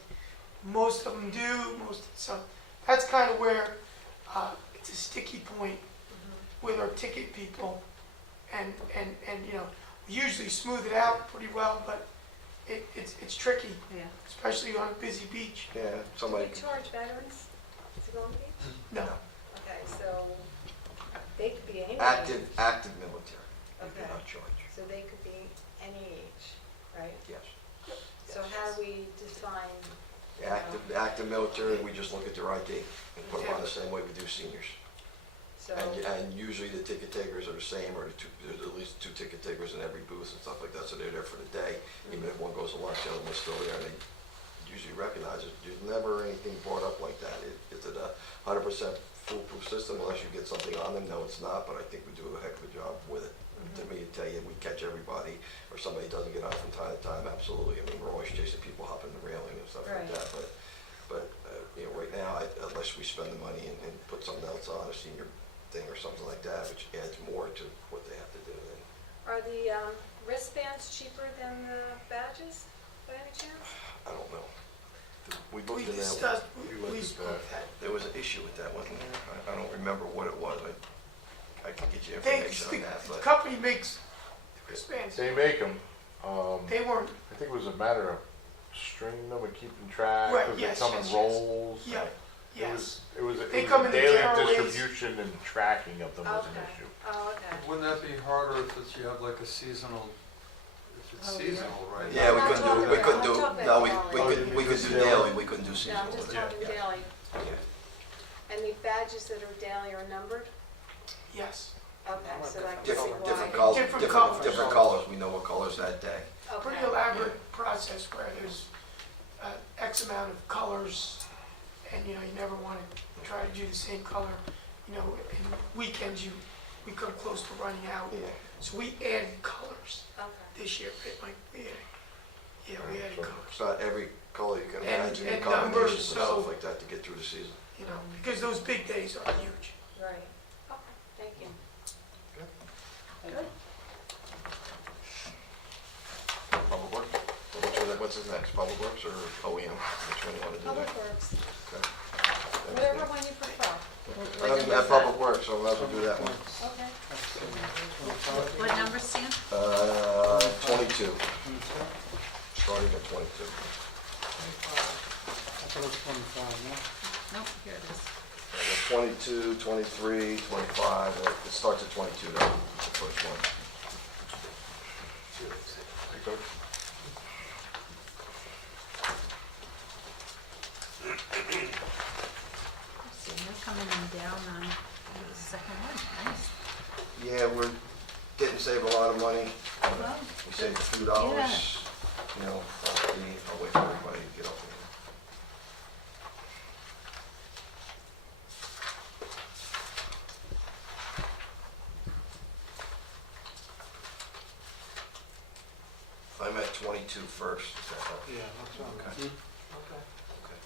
most of them do. So that's kind of where it's a sticky point with our ticket people, and you know, we usually smooth it out pretty well, but it's tricky, Yeah. especially on a busy beach. Yeah, Do we somebody, charge veterans to go on the beach? No. Okay, so they could be any age. active military, we do Okay. not charge, So they could be any age, right? yes. So how do we define? Active military, we just look at their ID and put them on the same way we do seniors. So, And usually the ticket takers are the same, or there's at least 2 ticket takers in every booth and stuff like that, so they're there for the day. Even if one goes to lunch, the other one's still there, and they usually recognize it. There's never anything brought up like that. Is it a 100% foolproof system unless you get something on them? No, it's not, but I think we do a heck of a job with it. To me, to tell you, we catch everybody, or somebody doesn't get on from time to time, absolutely. I mean, we're always chasing people hopping the railing and stuff like Right. that, but you know, right now, unless we spend the money and put something else on, a senior thing or something like that, which adds more to what they have to do, then are the wristbands cheaper than the badges, by any chance? I don't know. We We looked into that. discussed, looked we at spoke that. There was an issue with that, wasn't there? I don't remember what it was. I can get you They, information on that, the but. company makes the wristbands. They make them. They weren't, I think it was a matter of stringing them and keeping track. Right, because yes, they come yes, in yes. rolls. yeah, It yes. was They come in the daily carrier ways. distribution and tracking of them was an Okay. issue. Oh, okay. Wouldn't that be harder if it's, you have like a seasonal, if it's Oh, yeah. seasonal, right? Yeah, we I'm couldn't talking do, we about- couldn't I'm do, talking no, about we daily. could do daily, we couldn't do No, seasonal. I'm just Yeah. talking daily. And the badges that are daily are numbered? Yes. Okay, so that can Different, see different why. colors, Different colors. different colors, we know what colors that day. Pretty Okay. elaborate process where there's X amount of colors, and you know, you never want to try to do the same color. You know, in weekends, we come close to running out. Yeah. So we added colors Okay. this year, like we added colors. About every color you can And- imagine, and combinations numbers, and so- stuff like that to get through the season. You know, because those big days are huge. Right. Okay, thank you. Public Works? What's his next, Public Works or OEM? Which one do you want to do Public next? Works, Okay. whatever one you prefer. That Public Works, so we'll have to do that one. Okay. What number, Sam? 22, starting at 22. I thought it was 25, no? Nope, here it is. 22, 23, 25, it starts at 22 though, the first one. Hey, Coach? See, you're coming in down on the second one, nice. Yeah, we're getting save a lot of money. Well, We save a few yeah. dollars, you know, I'll wait for everybody to get up here. I'm at 22 first, is that help? Yeah, that's all. Okay. Okay. Okay.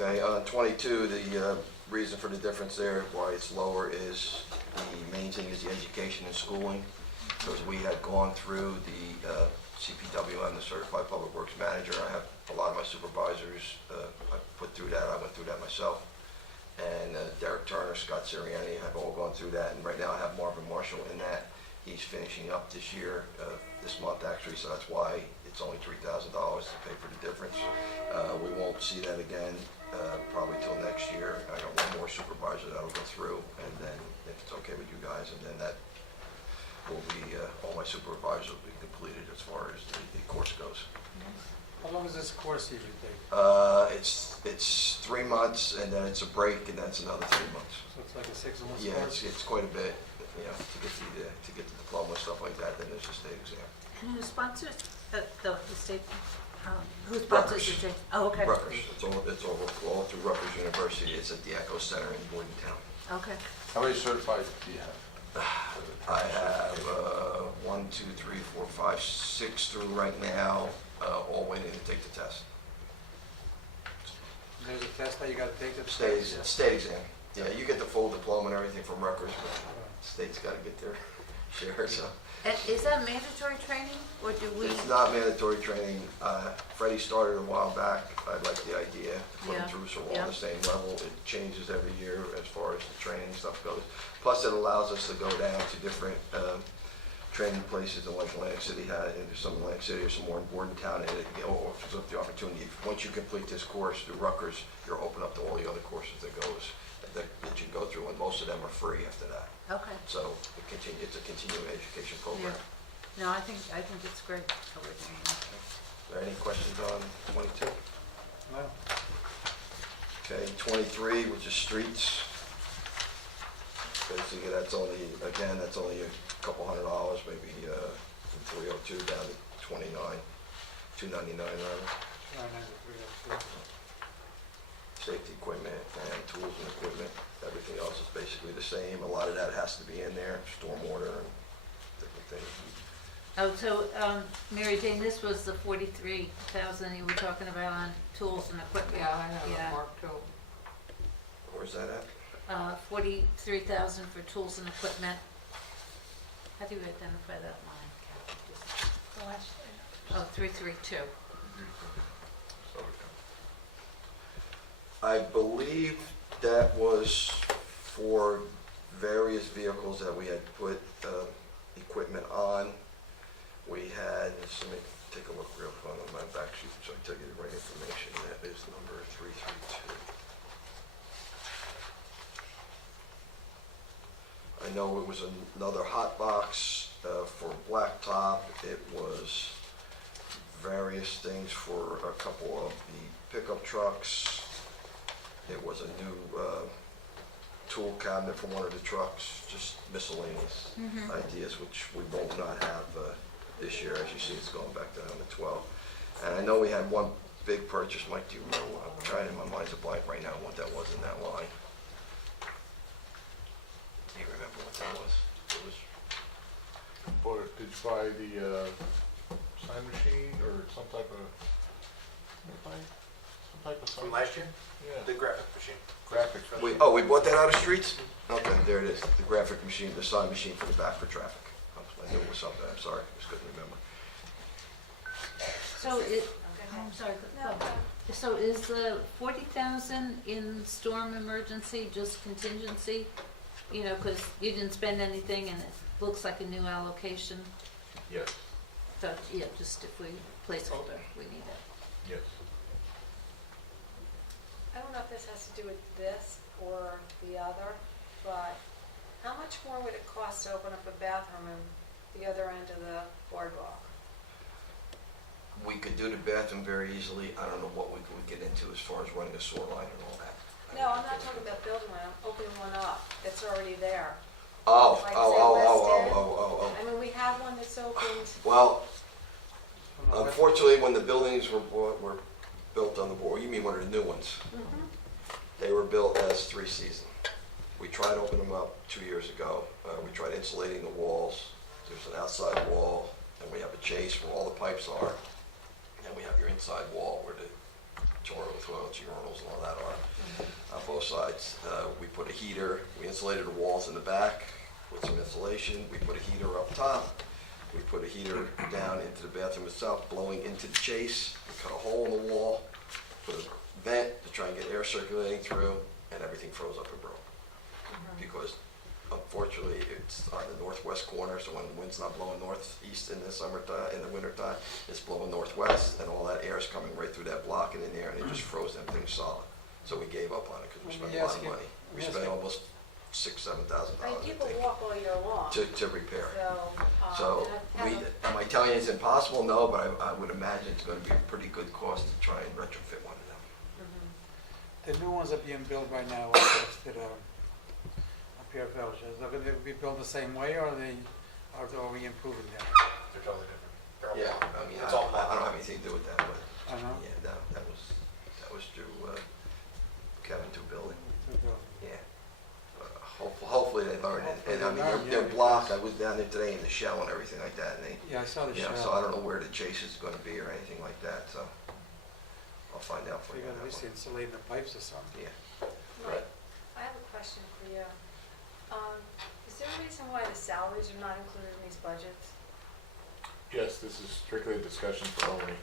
Okay, on 22, the reason for the difference there, why it's lower, is the main thing is the education and schooling. Because we had gone through the CPWM, the Certified Public Works Manager. I have a lot of my supervisors, I put through that, I went through that myself. And Derek Turner, Scott Sirianni have all gone through that. And right now I have Marvin Marshall in that. He's finishing up this year, this month actually, so that's why it's only $3,000 to pay for the difference. We won't see that again probably till next year. I got one more supervisor that'll go through, and then if it's okay with you guys, and then that will be, all my supervisors will be completed as far as the course goes. How long does this course usually take? It's 3 months, and then it's a break, and then it's another 3 months. So it's like a 6 months Yeah, course? it's quite a bit, you know, to get the diploma and stuff like that, then there's a state exam. And who sponsors the state, who sponsors Rutgers. the, oh, okay. Rutgers, it's all through Rutgers University, it's at the Echo Center in Bordentown. Okay. How many certified do you have? I have 1, 2, 3, 4, 5, 6 through right now, all waiting to take the test. There's a test that you gotta take the State exam. Yeah, you get the full diploma and everything from Rutgers, but the state's got to get their share, so. And is that mandatory training, or do we? It's not mandatory training. Freddie started a while back. I like the idea, put them Yeah. through so we're Yeah. on the same level. It changes every year as far as the training stuff goes. Plus, it allows us to go down to different training places in like Atlantic City, some in Atlantic City or some more in Bordentown, and it opens up the opportunity. Once you complete this course through Rutgers, you're open up to all the other courses that you go through, and most of them are free after that. Okay. So it's a continuing education program. Yeah. No, I think it's great how we're doing that. Are there any questions on 22? No. Okay, 23, which is streets. Basically, that's only a couple $100, maybe from 302 down to 299 rather. Safety equipment and tools and equipment, everything else is basically the same. A lot of that has to be in there, stormwater and different things. Oh, so, Mary Jane, this was the 43,000 you were talking about on tools and equipment? Yeah, I have it marked too. Where's that at? 43,000 for tools and equipment. How do you identify that line? Oh, 332. I believe that was for various vehicles that we had put equipment on. We had, let me take a look real quick on my back sheet so I tell you the right information. That is number 332. I know it was another hot box for blacktop. It was various things for a couple of the pickup trucks. It was a new tool cabinet for one of the trucks, just miscellaneous ideas, which we will not have this year. As you see, it's going back down to 12. And I know we had one big purchase. Mike, do you remember? I'm trying, my mind's a blank right now what that was in that line. Do you remember what that was? It was Did you buy the sign machine or some type of sign? From last year? Yeah. The graphic machine. Graphics. we bought that out of streets? Okay, there it is. The graphic machine, the sign machine for the back for traffic. I knew it was something. I'm sorry, I just couldn't remember. So I'm sorry, go. So is the 40,000 in storm emergency just contingency? You know, because you didn't spend anything and it looks like a new allocation. Yes, So, yeah, just if we, placeholder, we need it. yes. I don't know if this has to do with this or the other, but how much more would it cost to open up a bathroom in the other end of the boardwalk? We could do the bathroom very easily. I don't know what we could get into as far as running a sewer line and all that. No, I'm not talking about building one, I'm opening one up, it's already there. Oh, Like, oh, say, oh, West oh, End. oh, oh, I mean, we have one that's opened, Well, unfortunately, when the buildings were built on the board, you mean one of the new ones? They were built as 3-season. We tried opening them up 2 years ago. We tried insulating the walls. There's an outside wall, and we have a chase where all the pipes are. And we have your inside wall where the toilets, urinals and all that are on both sides. We put a heater, we insulated the walls in the back with some insulation. We put a heater up top. We put a heater down into the bathroom itself, blowing into the chase. We cut a hole in the wall, put a vent to try and get air circulating through, and everything froze up and broke. Because unfortunately, it's on the northwest corner, so when the wind's not blowing northeast in the summertime, in the wintertime, it's blowing northwest, and all that air is coming right through that block and in there, and it just froze them things solid. So we gave up on it, because we spent a lot of money. We spent almost $6,000-7,000 I mean, I people think, walk all year long. to repair it. So, So, am I telling you it's impossible? No, but I would imagine it's gonna be a pretty good cost to try and retrofit one of them. The new ones are being built right now, up here at Village. Is that going to be built the same way, or are we improving them? They're totally different. Yeah, I mean, I don't have anything to do with that, but, I know. yeah, that was through, Kevin to building, yeah. Hopefully they learned it, and I mean, they're blocked, I was down there today in the shell and everything like that, and they, Yeah, I saw the you know, shell. so I don't know where the chase is gonna be or anything like that, so I'll find out for You you got on at that least one. insulate the pipes or something. Yeah. Mike, I have a question for you. Is there a reason why the salaries are not included in these budgets? Yes, this is strictly a discussion for only.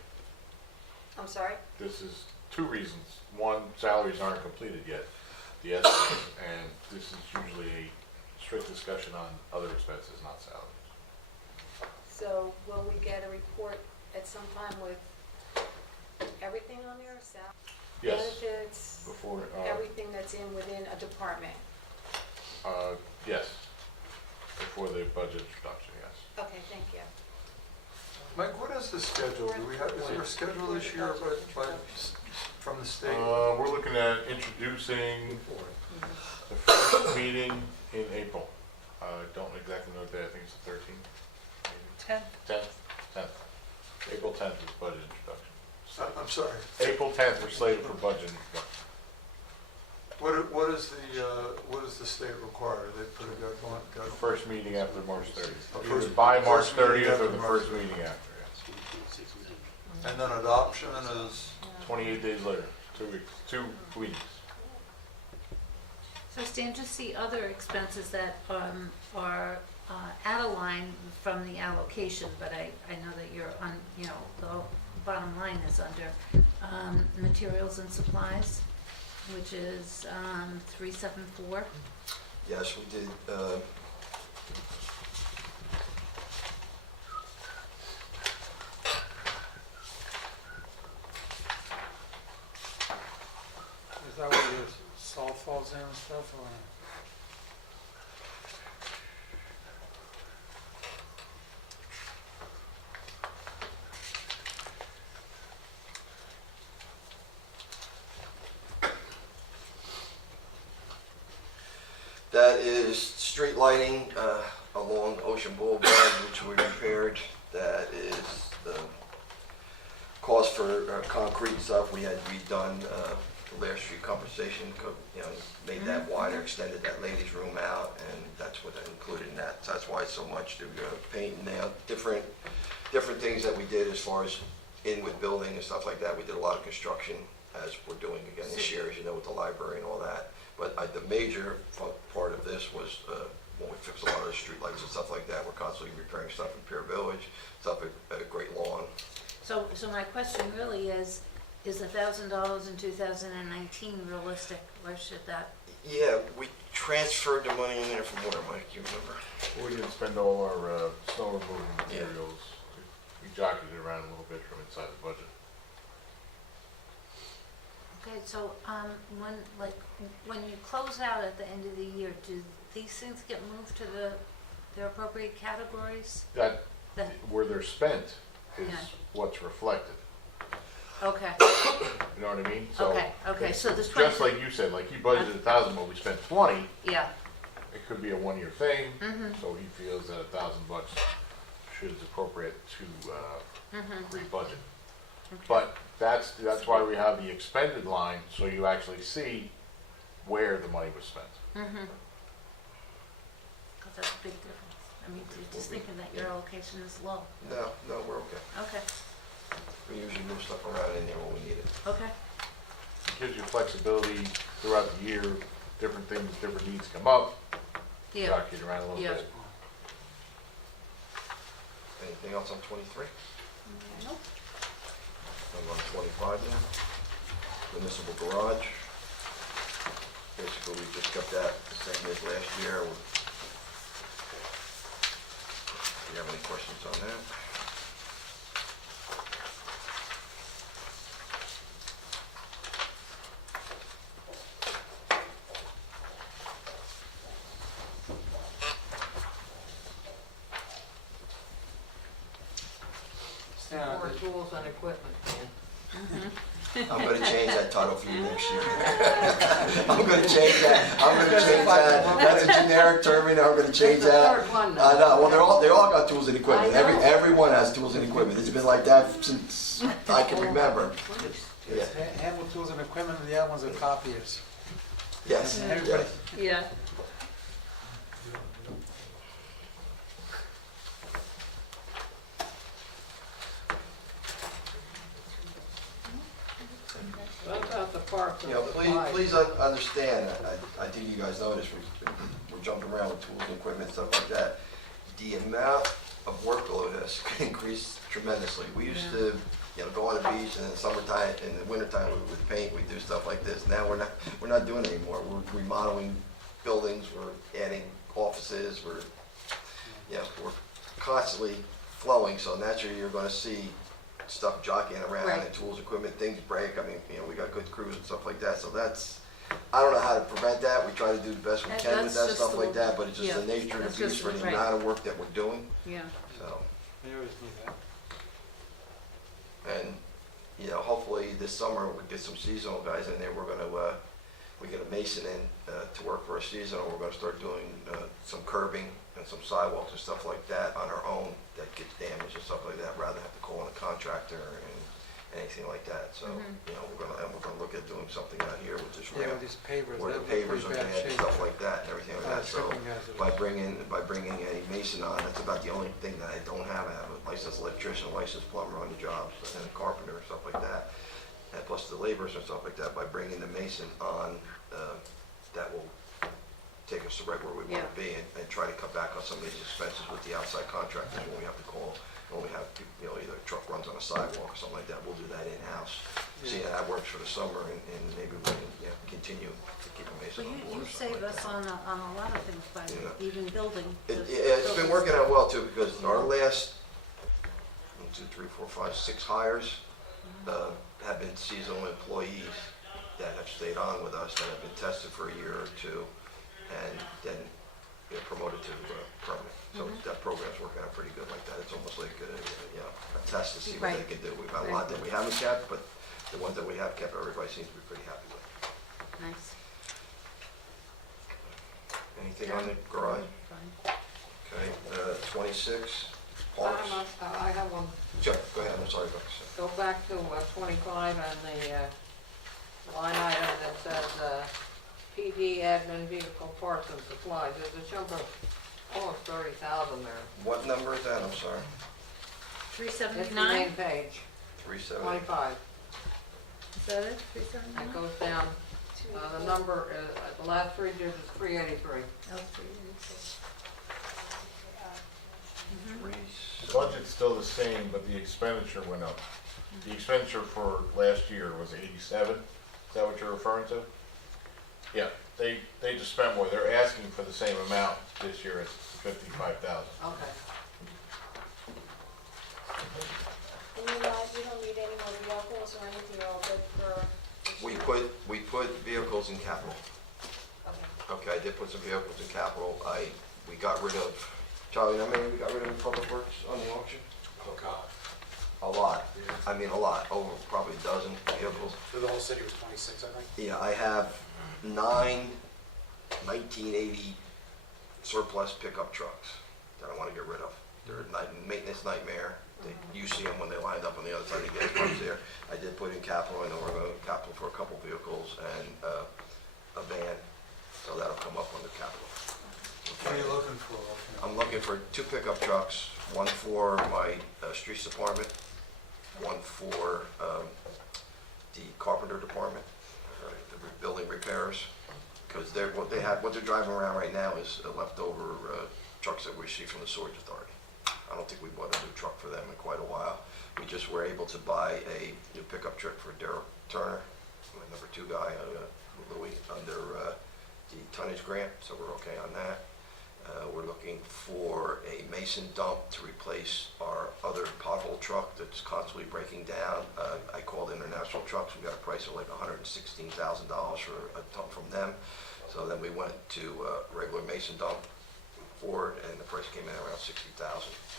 I'm sorry? This is two reasons. One, salaries aren't completed yet, the estimates, and this is usually a strict discussion on other expenses, not salaries. So will we get a report at some time with everything on there, Yes, benefits, before, everything that's within a department? yes, before the budget introduction, yes. Okay, thank you. Mike, what is the schedule? Do we have, is there a schedule this year from the state? We're looking at introducing the first meeting in April. Don't exactly know what day, I think it's the 13th. 10th. April 10th is budget introduction. I'm sorry. April 10th, we're slated for budget introduction. What does the state require? They put a The first meeting after March 30th. First- Either by March first meeting 30th or after the March first meeting after, yes. And then adoption is, 28 days later, 2 weeks, 2 weeks. So Stan, just the other expenses that are out of line from the allocation, but I know that you're on, you know, the bottom line is under materials and supplies, which is 374. Yes, we did, Is that where your salt falls in and stuff, or? that is street lighting along Ocean Boulevard, which we repaired. That is the cost for concrete stuff. We had redone the Lair Street compensation, you know, made that wider, extended that ladies' room out, and that's what I included in that. So that's why it's so much to paint and nail, different things that we did as far as in with building and stuff like that. We did a lot of construction, as we're doing again this year, as you know, with the library and all that. But the major part of this was when we fixed a lot of the streetlights and stuff like that. We're constantly repairing stuff in Pier Village, stuff at Great Lawn. So my question really is $1,000 in 2019 realistic? Where should that? Yeah, we transferred the money in there from where, Mike, you remember? We didn't spend all our snow removal materials. We jockeyed it around a little bit from inside the budget. Okay, so when you close out at the end of the year, do these things get moved to their appropriate categories? That, That- where they're spent is Yeah. what's reflected. Okay, You know what I mean? So okay, it's so the just like you said, like you budgeted 1,000, but we spent 20. yeah. It could be a one-year thing. Mm-hmm. So he feels that $1,000 should is appropriate to re-budget. But that's why we have the expended line, so you actually see where the money was spent. Mm-hmm. Because that's a big difference. I mean, just thinking that your allocation is low. No, we're okay. Okay, We usually move stuff around in there when we need it. okay. gives you flexibility throughout the year, different things, different needs come up, Yeah, jockey it around a little Yeah. bit. Anything else on 23? Nope. I'm on 25 now. Municipal garage. Basically, we just kept that the same as last year. Do you have any questions on that? Stan, More tools and equipment, man. I'm gonna change that title for you next year. I'm gonna change that. That's a generic term, and I'm gonna change It's a that. hard one, though. I know, well, they all got tools and equipment. I know. Everyone has tools and equipment. It's been like that since I can remember. Yeah. it's hand with tools and equipment, and the other ones are copiers. Yes, And everybody, Yeah. What about the park? You know, please understand, I think you guys notice, we're jumping around with tools and equipment, stuff like that. The amount of workload has increased tremendously. We used to, go on the beach in the summertime, in the wintertime, we would paint, we'd do stuff like this. Now we're not doing it anymore. We're remodeling buildings, we're adding offices, we're constantly flowing, so naturally you're gonna see stuff jockeying around Right. and tools, equipment, things break. I mean, we got good crews and stuff like that, so I don't know how to prevent that. We try to do the best we That- can with that's that, just stuff the- like that, but it's just yeah, the nature of that's the beast just- for the right. amount of work that we're doing, Yeah. so. you always need that. And, hopefully this summer we'll get some seasonal guys in there. We get a mason in to work for a seasonal. We're gonna start doing some curbing and some sidewalks and stuff like that on our own that gets damaged and stuff like that, rather than have to call in a contractor and anything like that. So, we're gonna look at doing something out here with this Yeah, ramp, with these pavers, where the they're in pavers pretty are bad bad and shape. stuff like that and everything like that. So Tripping hazards. by bringing a mason on, that's about the only thing that I don't have. I have a licensed electrician, licensed plumber on the jobs, and a carpenter and stuff like that. And plus the laborers and stuff like that. By bringing the mason on, that will take us to right where we want to be and try to cut back on some of these expenses with the outside contractors when we have to call, when we have, either a truck runs on a sidewalk or something like that. We'll do that in-house. See how that works for the summer, and maybe we can, continue to keep a mason Well, on board. you or something save like us that. on a lot of things by Yeah. even building. It's been working out well too, because our last 1, 2, 3, 4, 5, 6 hires have been seasonal employees that have stayed on with us, that have been tested for a year or two, and then get promoted to permanent. So that program's working out pretty good like that. It's almost like a test to see what they Right. can do. We've had a lot that we haven't kept, but the ones that we have kept, everybody seems to be pretty happy with. Nice. Anything on the garage? Fine. Okay, 26, parks. I have one. Sure, go ahead, I'm sorry about this. Go back to 25 and the line item that says PD admin vehicle parts and supplies. There's a chunk of almost 30,000 there. What number is that, I'm sorry? It's the 379? main page, 370. 25. Is that it? That 379? goes down. The number, the last 3 digits is 383. Oh, 386. The budget's still the same, but the expenditure went up. The expenditure for last year was 87. Is that what you're referring to? Yeah, they just spent more. They're asking for the same amount this year as 55,000. Okay. And you don't need any more vehicles or anything, you're all good for this year? We put vehicles in capital. Okay. Okay, I did put some vehicles in capital. We got rid of, Charlie, how many we got rid of in Public Works on the auction? Oh, God. A lot. I mean, a lot, over probably a dozen vehicles. So the whole city was 26, I think? Yeah, I have 9 1980 surplus pickup trucks that I want to get rid of. They're a maintenance nightmare. You see them when they lined up on the other side of the gas pumps there. I did put in capital, and then we're going to capital for a couple vehicles and a van, so that'll come up under capital. What are you looking for? I'm looking for 2 pickup trucks, one for my streets department, one for the carpenter department, building repairs, because what they're driving around right now is leftover trucks that we see from the Storage Authority. I don't think we bought a new truck for them in quite a while. We just were able to buy a new pickup truck for Daryl Turner, my number 2 guy, Louis, under the tonnage grant, so we're okay on that. We're looking for a Mason dump to replace our other pothole truck that's constantly breaking down. I called International Trucks. We got a price of like $116,000 for a dump from them. So then we went to regular Mason dump Ford, and the price came in around $60,000.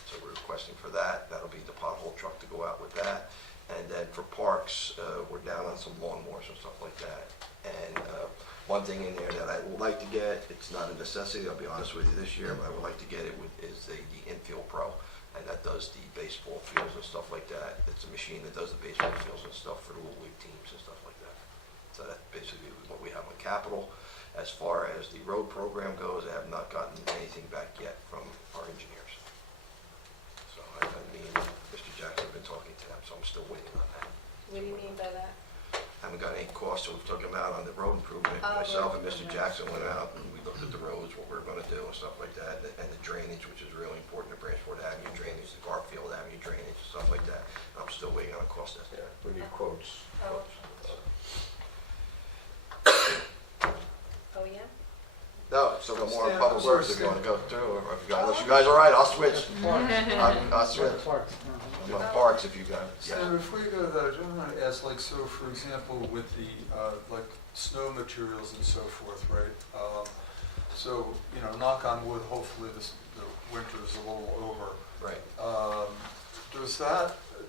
So we're requesting for that. That'll be the pothole truck to go out with that. And then for parks, we're down on some lawnmowers and stuff like that. And one thing in there that I would like to get, it's not a necessity, I'll be honest with you this year, but I would like to get is the Infield Pro. And that does the baseball fields and stuff like that. It's a machine that does the baseball fields and stuff for the Little League teams and stuff like that. So that's basically what we have on capital. As far as the road program goes, I have not gotten anything back yet from our engineers. So me and Mr. Jackson have been talking to them, so I'm still waiting on that. What do you mean by that? I haven't got any costs, so we took them out on the road improvement. Oh, Myself and road Mr. improvement. Jackson went out and we looked at the roads, what we're gonna do and stuff like that, and the drainage, which is really important, the Branchford Avenue drainage, the Garfield Avenue drainage, stuff like that. I'm still waiting on a cost estimate. We need quotes. Oh. Oh, yeah? No, so no more on Stan, public I'm sorry, works if you Stan. wanna go through, or if you guys, unless you guys are all right, I'll switch. I'll switch. Parks. I'm on parks if you guys, yeah. So before you go to that, I just want to ask, like, so for example, with the, like, snow materials and so forth, right? So, you know, knock on wood, hopefully the winter is a little over. Right.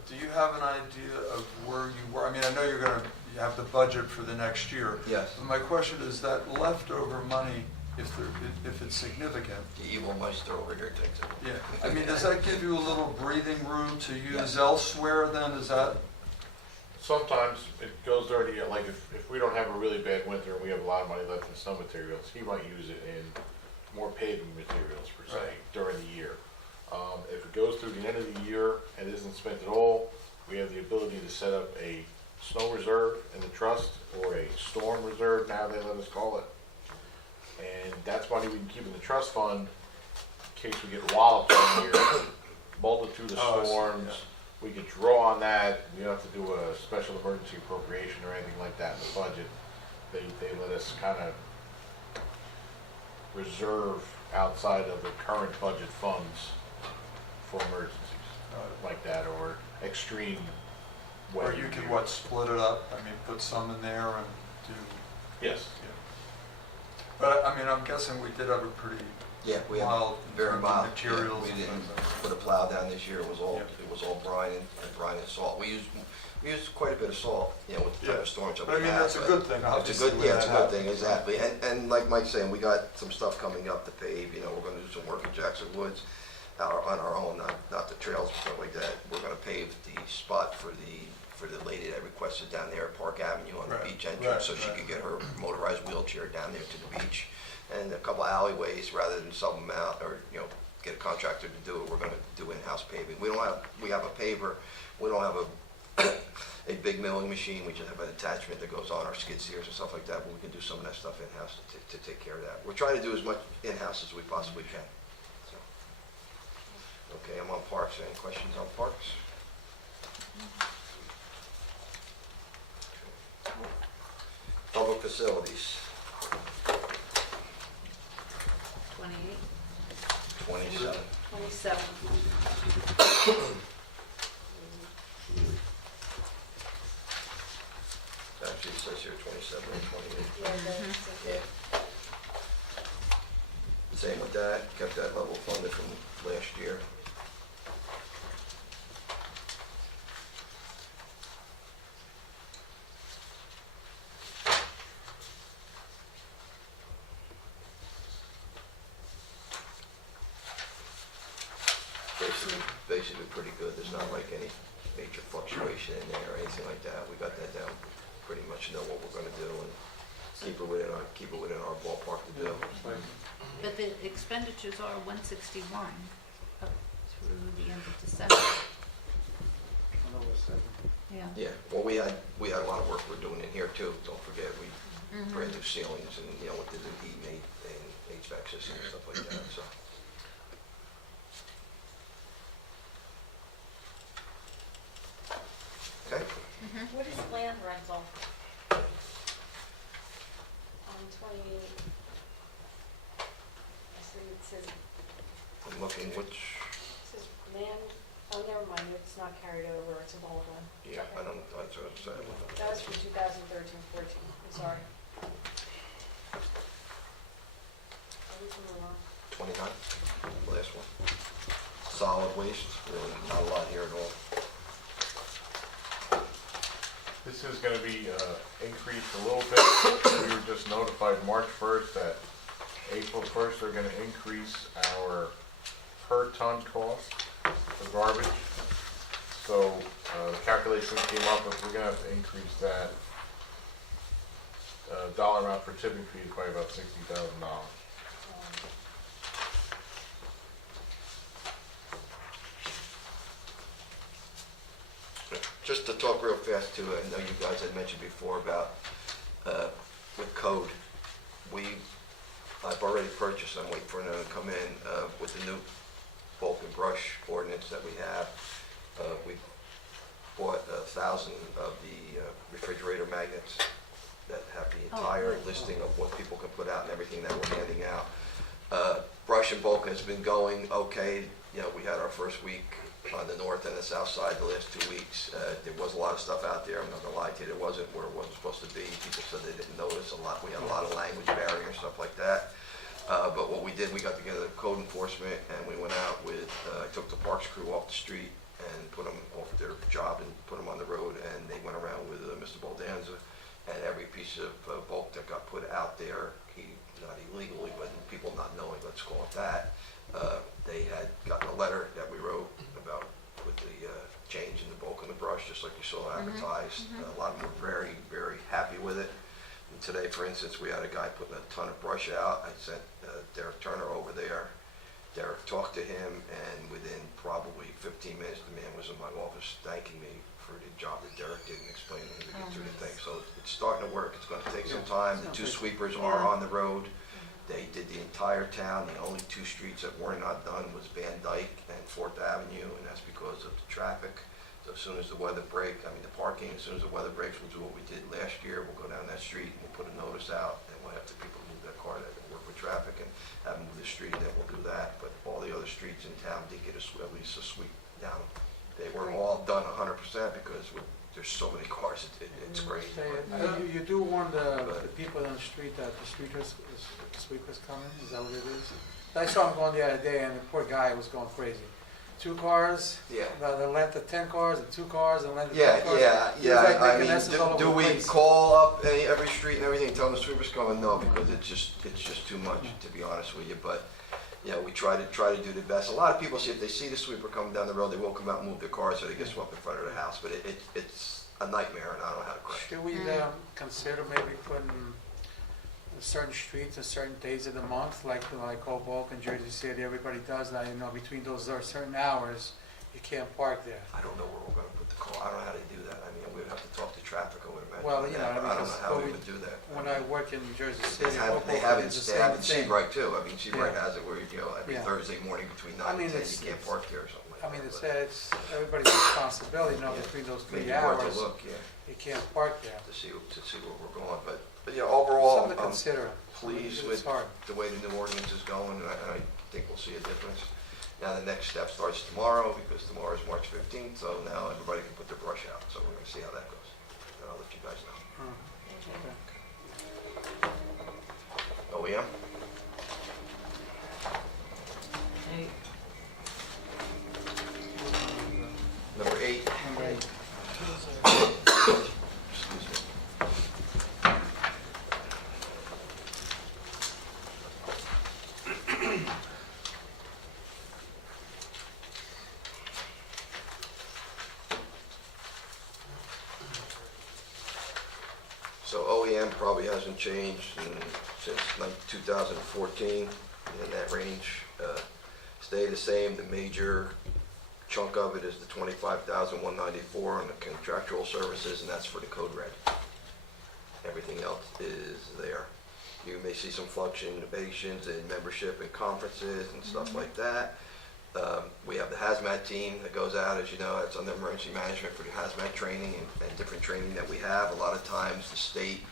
Do you have an idea of where you were? I mean, I know you have the budget for the next year. Yes. But my question is that leftover money, if it's significant, The evil meister over here takes it. yeah, I mean, does that give you a little breathing room to use Yes. elsewhere then? Is that? Sometimes it goes during the year, like if we don't have a really bad winter and we have a lot of money left in snow materials, he might use it in more paving materials per se Right. during the year. If it goes through the end of the year and isn't spent at all, we have the ability to set up a snow reserve in the trust or a storm reserve, now they let us call it. And that's money we can keep in the trust fund in case we get walloped one year, multitude of Oh, I see, storms. yeah. We could draw on that. We don't have to do a special emergency appropriation or anything like that in the budget. They let us kind of reserve outside of the current budget funds for emergencies like that or extreme Or weather. you could, years. what, split it up? I mean, put some in there and do, Yes. yeah. But, I mean, I'm guessing we did have a pretty Yeah, we have mild in very terms of mild. Yeah, materials we and didn't things like that. put a plow down this year. It was all Yeah. brine and salt. We used quite a bit of salt, you know, with the type Yeah. of storms that But I we mean, had, that's a but good thing, It's a obviously. good, when yeah, it's a that good thing, happens. exactly. And like Mike's saying, we got some stuff coming up to pave, you know, we're gonna do some work in Jackson Woods on our own, not the trails and stuff like that. We're gonna pave the spot for the lady that requested down there at Park Avenue on the Right, beach entrance, so right, she right. could get her motorized wheelchair down there to the beach. And a couple alleyways, rather than sub them out, or, you know, get a contractor to do it, we're gonna do in-house paving. We have a paver, we don't have a big milling machine, we just have an attachment that goes on our skid steers and stuff like that, but we can do some of that stuff in-house to take care of that. We're trying to do as much in-house as we possibly can. So. Okay, I'm on parks. Any questions on parks? Public facilities, 28, 27. 27. Actually, it says here 27 and 28. Yeah, that's okay. Same with that, kept that level funded from last year. Basically pretty good. There's not like any major fluctuation in there or anything like that. We got that down, pretty much know what we're gonna do and keep it within our ballpark to do. But the expenditures are 161 up through the end of December. Yeah. Yeah, well, we had a lot of work we're doing in here too. Don't forget, we brand new ceilings and, you know, with the new heat and HVAC system and stuff like that, so. Okay, What is land rental? On 28, I see it says, I'm looking which, it says land, oh, never mind, it's not carried over, it's a bold one. yeah, I don't, that's what I'm saying. That was from 2013-14, I'm sorry. We can move on. 29, the last one. Solid waste, really not a lot here at all. This is gonna be increased a little bit. We were just notified March 1st that April 1st, they're gonna increase our per ton cost for garbage. So the calculation came up with, we're gonna have to increase that dollar amount for tipping fees by about $60,000. Just to talk real fast too, I know you guys had mentioned before about with code, I've already purchased, I'm waiting for them to come in with the new bulk and brush ordinance that we have. We bought 1,000 of the refrigerator magnets that have the entire listing of what people can put out and everything that we're handing out. Brush and bulk has been going okay. You know, we had our first week on the north and the south side the last 2 weeks. There was a lot of stuff out there. I'm not gonna lie to you, there wasn't where it wasn't supposed to be. People said they didn't notice a lot. We had a lot of language barrier and stuff like that. But what we did, we got together code enforcement and we went out with, I took the parks crew off the street and put them off their job and put them on the road, and they went around with Mr. Baldanza, and every piece of bulk that got put out there, not illegally, but people not knowing, let's call it that, they had gotten a letter that we wrote about with the change in the bulk and the brush, just like you saw advertised. A lot of them were very, very happy with it. And today, for instance, we had a guy putting a ton of brush out. I sent Derek Turner over there. Derek talked to him, and within probably 15 minutes, the man was in my office thanking me for the job that Derek did and explaining to get through the thing. So it's starting to work. It's going to take some time. The 2 sweepers are on the road. They did the entire town. The only 2 streets that were not done was Van Dyke and 4th Avenue, and that's because of the traffic. So as soon as the weather breaks, the parking, as soon as the weather breaks, we'll do what we did last year. We'll go down that street and we'll put a notice out, and we'll have the people move their car that can work with traffic and have them move the street, and then we'll do that. But all the other streets in town did get at least a sweep down. They weren't all done 100% because there's so many cars, it's crazy. You do warn the people on the street that the sweepers coming, is that what it is? I saw him going the other day and the poor guy was going crazy. 2 cars, Yeah. the length of 10 cars, and 2 cars, and the length of 10 Yeah, cars. yeah, He was like making I messes all mean, over do the we place. call up every street and everything, tell them the sweeper's coming? No, because it's just too much, to be honest with you. But, you know, we try to do the best. A lot of people see, if they see the sweeper coming down the road, they will come out and move their cars so they get swept in front of the house. But it's a nightmare, and I don't know how to correct it. Should we consider maybe putting certain streets and certain days of the month, like Hoboken and Jersey City, everybody does that, between those certain hours, you can't park there. I don't know where we're going to put the car. I don't know how to do that. I mean, we would have to talk to traffic, I would imagine. Well, on that, but I don't know how we would do that. When I work in Jersey They City, have Hoboken, it, it's the they have same it thing. Seabright too. I mean, Seabright Yeah. has it where, every Yeah. Thursday morning between 9 and 10, you can't park there or something like that. It's everybody's responsibility, Yeah. between those Maybe 3 worth hours, a look, yeah, you can't park there. to see where we're going. But overall, Something to I'm consider. pleased It's with hard. the way the new ordinance is going, and I think we'll see a difference. Now, the next step starts tomorrow, because tomorrow is March 15th, so now everybody can put their brush out. So we're going to see how that goes. And I'll let you guys know. OEM? Number 8. Excuse me. So OEM probably hasn't changed since 2014, in that range. Stay the same. The major chunk of it is the $25,194 on the contractual services, and that's for the code red. Everything else is there. You may see some fluctuations in membership and conferences and stuff like that. We have the hazmat team that goes out, as you know, it's under emergency management for the hazmat training and different training that we have. A lot of times the state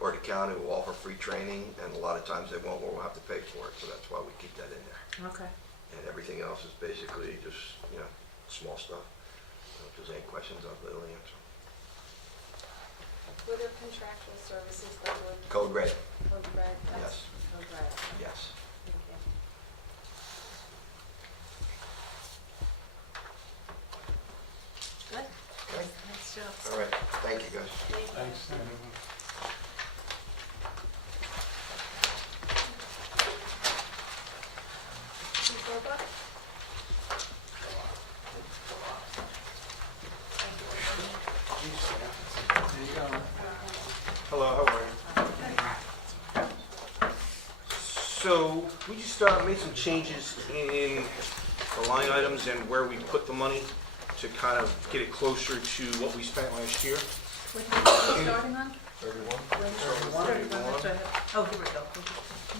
or the county will offer free training, and a lot of times they won't, we'll have to pay for it, so that's why we keep that in there. Okay. And everything else is basically just, you know, small stuff. If there's any questions, I'll be able to answer. What are contractual services that would? Code Red, Code Red? That's Yes. Code Red. yes. Thank you. Good. Okay. Nice job. All right, thank you, guys. Thanks. Chief Roebuck? There you go. Hello, how are you? So, we just made some changes in the line items and where we put the money to kind of get it closer to what we spent last year. What page are you starting on? 31? 31, that's what I have. Oh, here we go. No,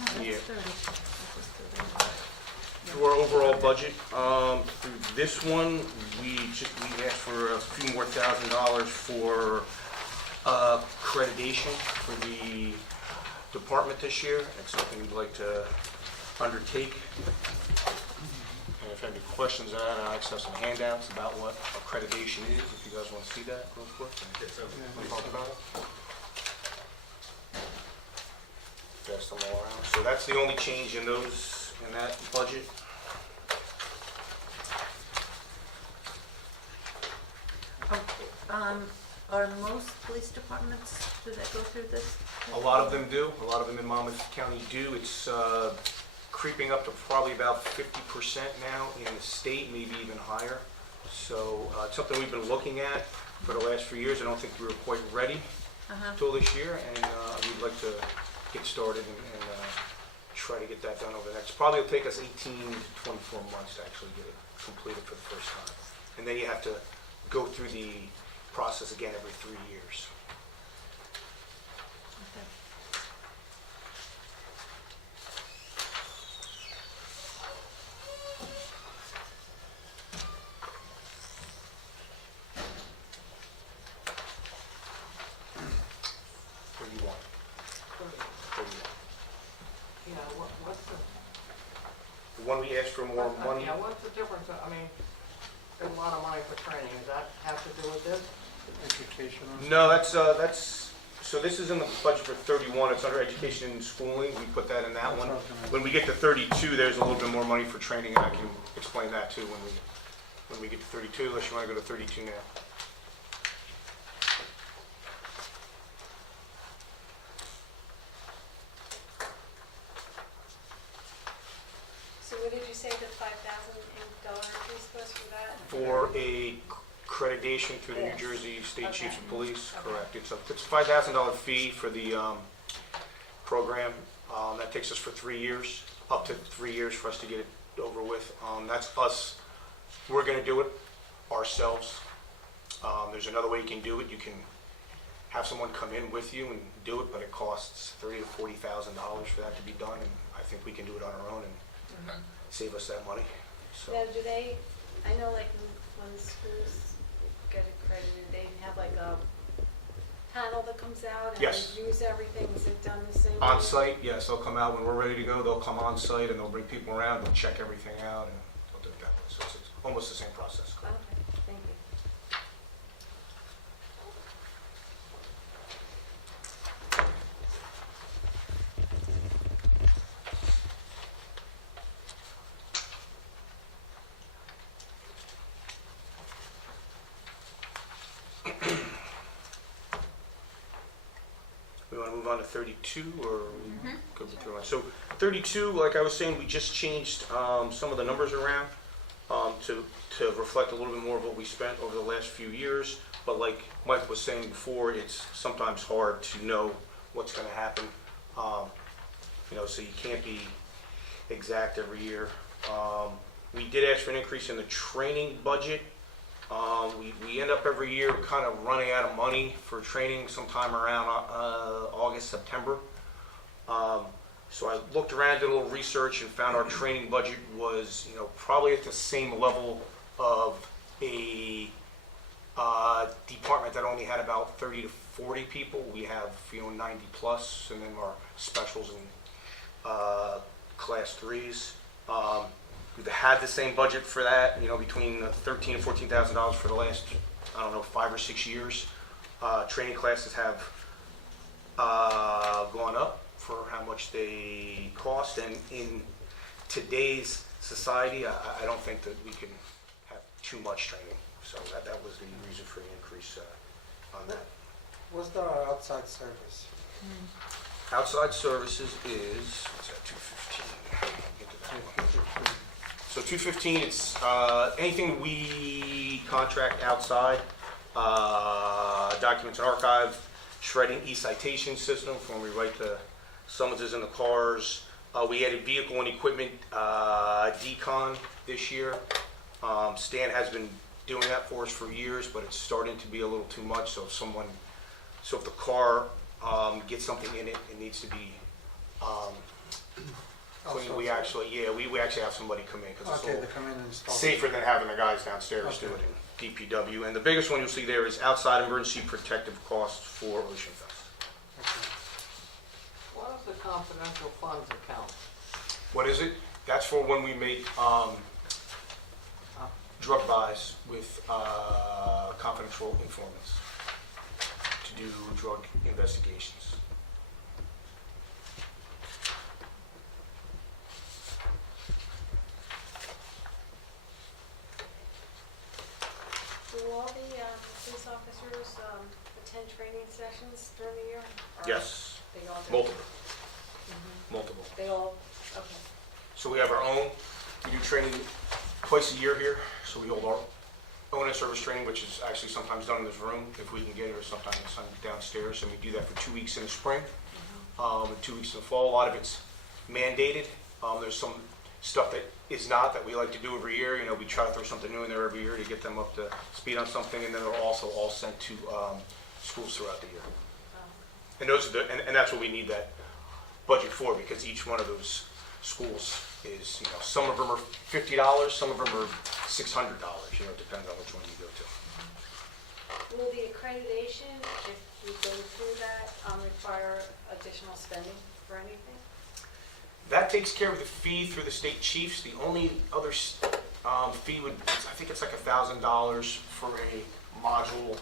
that's Yeah. 30. To our overall budget, through this one, we asked for a few more $1,000 for accreditation for the department this year. That's something we'd like to undertake. And if any questions on that, I actually have some handouts about what accreditation is, if you guys want to see that real quick. We'll talk about it. Pass them all around. So that's the only change in that budget. Are most police departments, do they go through this? A lot of them do. A lot of them in Monmouth County do. It's creeping up to probably about 50% now in the state, maybe even higher. So it's something we've been looking at for the last few years. I don't think we were quite ready till this year, and we'd like to get started and try to get that done over the next, probably it'll take us 18 to 24 months to actually get it completed for the first time. And then you have to go through the process again every 3 years. What do you want? What do you want? Yeah, what's the, The one we asked for more money, yeah, what's the difference? I mean, there's a lot of money for training. Does that have to do with this? Educational. no, so this is in the budget for 31, it's under education and schooling, we put that in that one. When we get to 32, there's a little bit more money for training, and I can explain that too when we get to 32, unless you want to go to 32 now. So what did you say the $5,000 increase was for that? For a accreditation through the New Yes. Jersey State Okay. Chiefs of Police, Okay. correct. It's a $5,000 fee for the program. That takes us for 3 years, up to 3 years for us to get it over with. That's us, we're gonna do it ourselves. There's another way you can do it. You can have someone come in with you and do it, but it costs $30,000 to $40,000 for that to be done, and I think we can do it on our own and save us that money. So. Now, do they, I know like when the schools get accredited, they have like a panel that comes out and Yes. reviews everything, is it done the same way? On site, yes, they'll come out when we're ready to go, they'll come on site and they'll bring people around, they'll check everything out and they'll do it that way. So it's almost the same process. Okay, thank you. We want to move on to 32 or go with 31? So 32, like I was saying, we just changed some of the numbers around to reflect a little bit more of what we spent over the last few years. But like Mike was saying before, it's sometimes hard to know what's going to happen. So you can't be exact every year. We did ask for an increase in the training budget. We end up every year kind of running out of money for training sometime around August, September. So I looked around, did a little research, and found our training budget was, probably at the same level of a department that only had about 30 to 40 people. We have, 90 plus, and then our specials and class 3s. We've had the same budget for that, between $13,000 and $14,000 for the last, 5 or 6 years. Training classes have gone up for how much they cost, and in today's society, I don't think that we can have too much training. So that was the reason for the increase on that. What's the outside service? Outside services is, what's that, 215? Get to that one. So 215, it's anything we contract outside, documents and archive, shredding e-citation system for when we write the summonses in the cars. We added vehicle and equipment decon this year. Stan has been doing that for us for years, but it's starting to be a little too much. So if the car gets something in it, it needs to be cleaned. We actually have somebody come in because it's a little safer than having the guys downstairs do it in DPW. And the biggest one you'll see there is outside emergency protective costs for Ocean Fest. What is the confidential funds account? What is it? That's for when we make drug buys with confidential informants to do drug investigations. Do all the police officers attend training sessions during the year? Or Yes, they all do? multiple. Multiple. They all, okay. So we have our own, we do training twice a year here. So we hold our own in-service training, which is actually sometimes done in this room if we can get it, or sometimes it's done downstairs. And we do that for 2 weeks in the spring, and 2 weeks in the fall. A lot of it's mandated. There's some stuff that is not, that we like to do every year. We try to throw something new in there every year to get them up to speed on something, and then they're also all sent to schools throughout the year. And those are and that's what we need that budget for, because each one of those schools is, some of them are $50, some of them are $600. It depends on which one you go to. Will the accreditation, if you go through that, require additional spending for anything? That takes care of the fee through the state chiefs. The only other fee would, I think it's like $1,000 for a module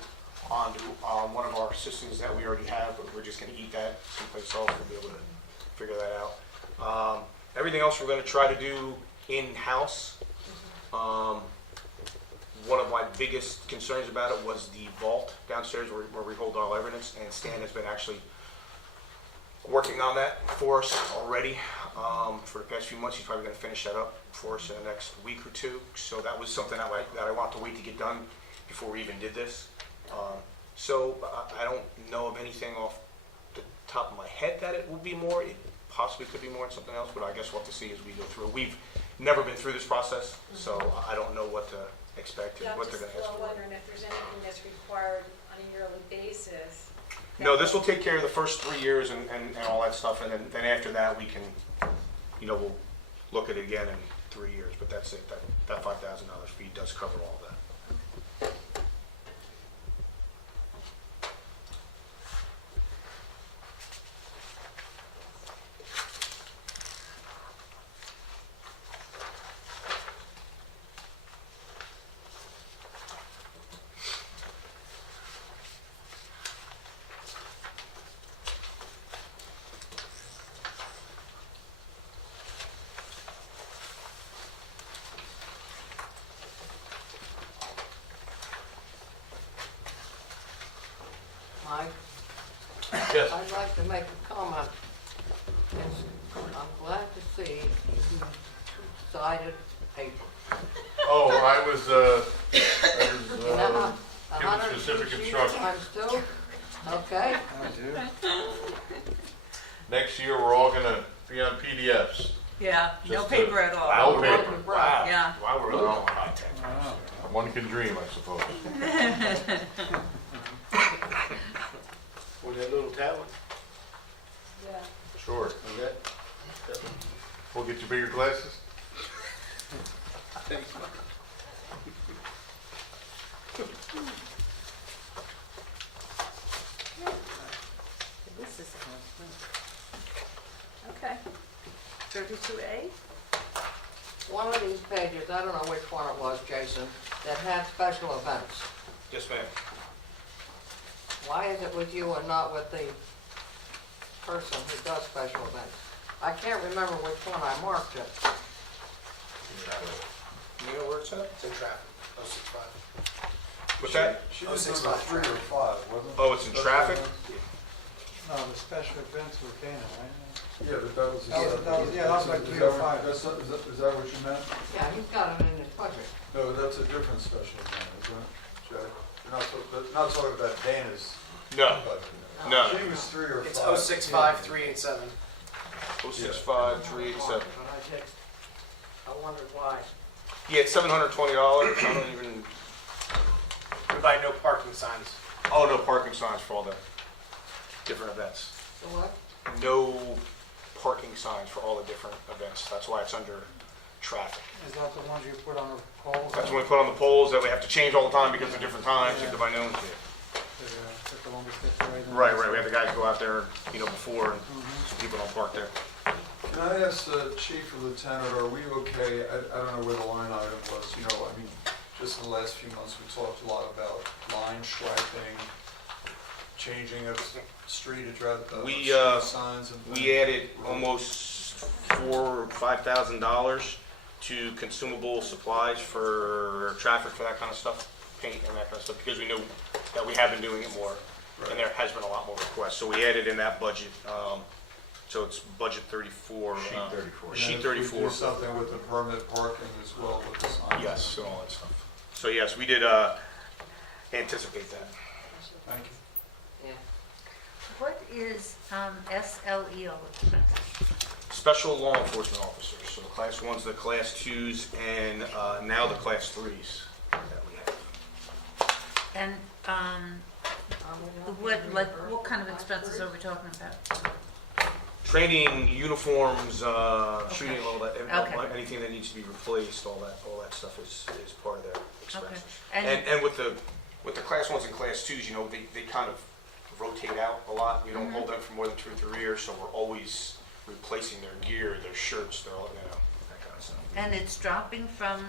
onto one of our systems that we already have, but we're just going to eat that someplace else. We'll be able to figure that out. Everything else we're going to try to do in-house. One of my biggest concerns about it was the vault downstairs where we hold all evidence, and Stan has been actually working on that for us already. For the past few months, he's probably going to finish that up for us in the next week or two. So that was something that I want to wait to get done before we even did this. So I don't know of anything off the top of my head that it would be more. It possibly could be more than something else, but I guess we'll have to see as we go through. We've never been through this process, so I don't know what to expect and what they're going to ask I'm for. wondering if there's anything that's required on a yearly basis. No, this will take care of the first 3 years and all that stuff, and then after that, we can, we'll look at it again in 3 years, but that's it. That $5,000 fee does cover all of that. Mike? Yes. I'd like to make a comment. I'm glad to see you two-sided paper. Oh, I was You know how given specific 102 instructions. times 2? Okay. Next year, we're all gonna be on PDFs. Yeah, no Just paper at all. No paper. Wow. Yeah. Wow, we're really high tech. One can dream, I suppose. Or that little tablet, Yeah. Sure. and that, We'll get you bigger glasses. thanks. This is Okay. 32A? One of these pages, I don't know which one it was, Jason, that had special events. Yes, ma'am. Why is it with you and not with the person who does special events? I can't remember which one I marked it. You know where it's at? It's in traffic, 065. What's that? She was number 3 or 5, wasn't it? Oh, it's in traffic? No, the special events were Dana, right? Yeah, but that was. Yeah, that was like 3 or 5. Is that what you meant? Yeah, he's got it in his budget. No, that's a different special event, isn't it, Jay? You're not talking about Dana's No. budget. No. She was 3 or 5. It's 065387. 065-387. I wondered why. Yeah, it's $720. I don't even, We buy no parking signs. oh, no parking signs for all the different events. So what? No parking signs for all the different events. That's why it's under traffic. Is that the ones you put on the poles? That's when we put on the poles that we have to change all the time because of different times, like the by noon. The longest distance. Right, right. We have the guys go out there, before, and so people don't park there. Can I ask the chief or lieutenant, are we okay? I don't know where the line item was, just in the last few months, we talked a lot about line striping, changing of street address, We, street signs and things. We added almost $4,000 or $5,000 to consumable supplies for traffic, for that kind of stuff, paint and that kind of stuff, because we knew that we have been doing it more, and there has been a lot more requests. So we added in that budget, so it's budget 34. Sheet 34. Sheet And if we 34. do something with the permit parking as well with the signs. Yes, and all that stuff. So yes, we did anticipate that. Thank you. Yeah. What is SLEO expenses? Special law enforcement officers, so the class 1s, the class 2s, and now the class 3s that we have. And what kind of expenses are we talking about? Training, uniforms, shooting, all that, Okay. anything that needs to be replaced, all that stuff is part of their expenses. Okay. And with the class 1s and class 2s, they kind of rotate out a lot. We don't hold them for more than 2 or 3 years, so we're always replacing their gear, their shirts, their, that kind of stuff. And it's dropping from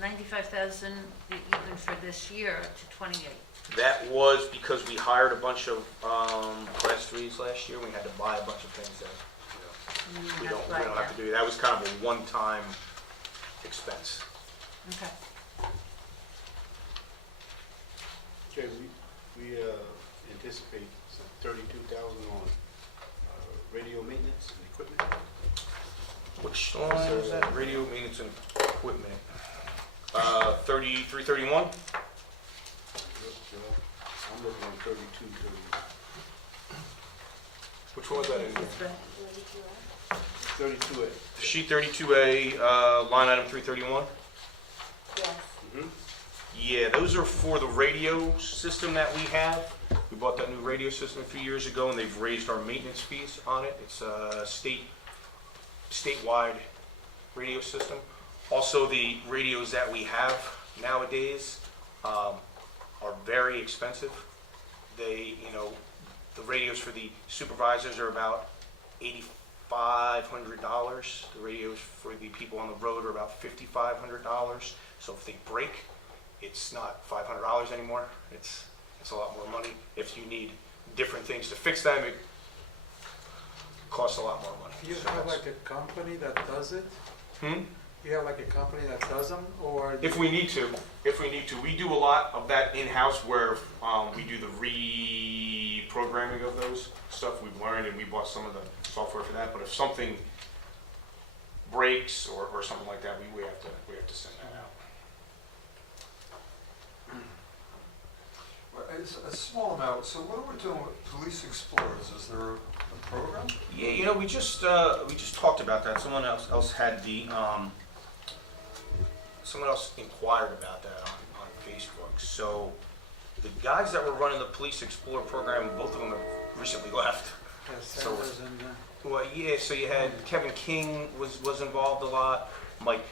95,000 even for this year to 28. That was because we hired a bunch of class 3s last year. We had to buy a bunch of things that we don't have to do. That was kind of a one-time expense. Okay. Okay, we anticipate some 32,000 on radio maintenance and equipment. Which one is that? Radio maintenance and equipment. 331? I'm looking at 32, 30. Which one was that in? 32A. Sheet 32A, line item 331? Yes. Mm-hmm. Yeah, those are for the radio system that we have. We bought that new radio system a few years ago, and they've raised our maintenance fees on it. It's a statewide radio system. Also, the radios that we have nowadays are very expensive. The radios for the supervisors are about $8,500. The radios for the people on the road are about $5,500. So if they break, it's not $500 anymore. It's a lot more money. If you need different things to fix them, it costs a lot more money. Do you have like a company that does it? Hmm? You have like a company that does them, or? If we need to. We do a lot of that in-house where we do the reprogramming of those stuff we've learned, and we bought some of the software for that. But if something breaks or something like that, we have to send that out. It's a small amount, so what are we doing with Police Explorers? Is there a program? Yeah, we just talked about that. Someone else had the someone else inquired about that on Facebook. So the guys that were running the Police Explorer program, both of them have recently left. Yeah, So- Sanders and, Well, yeah, so you had Kevin King was involved a lot, Mike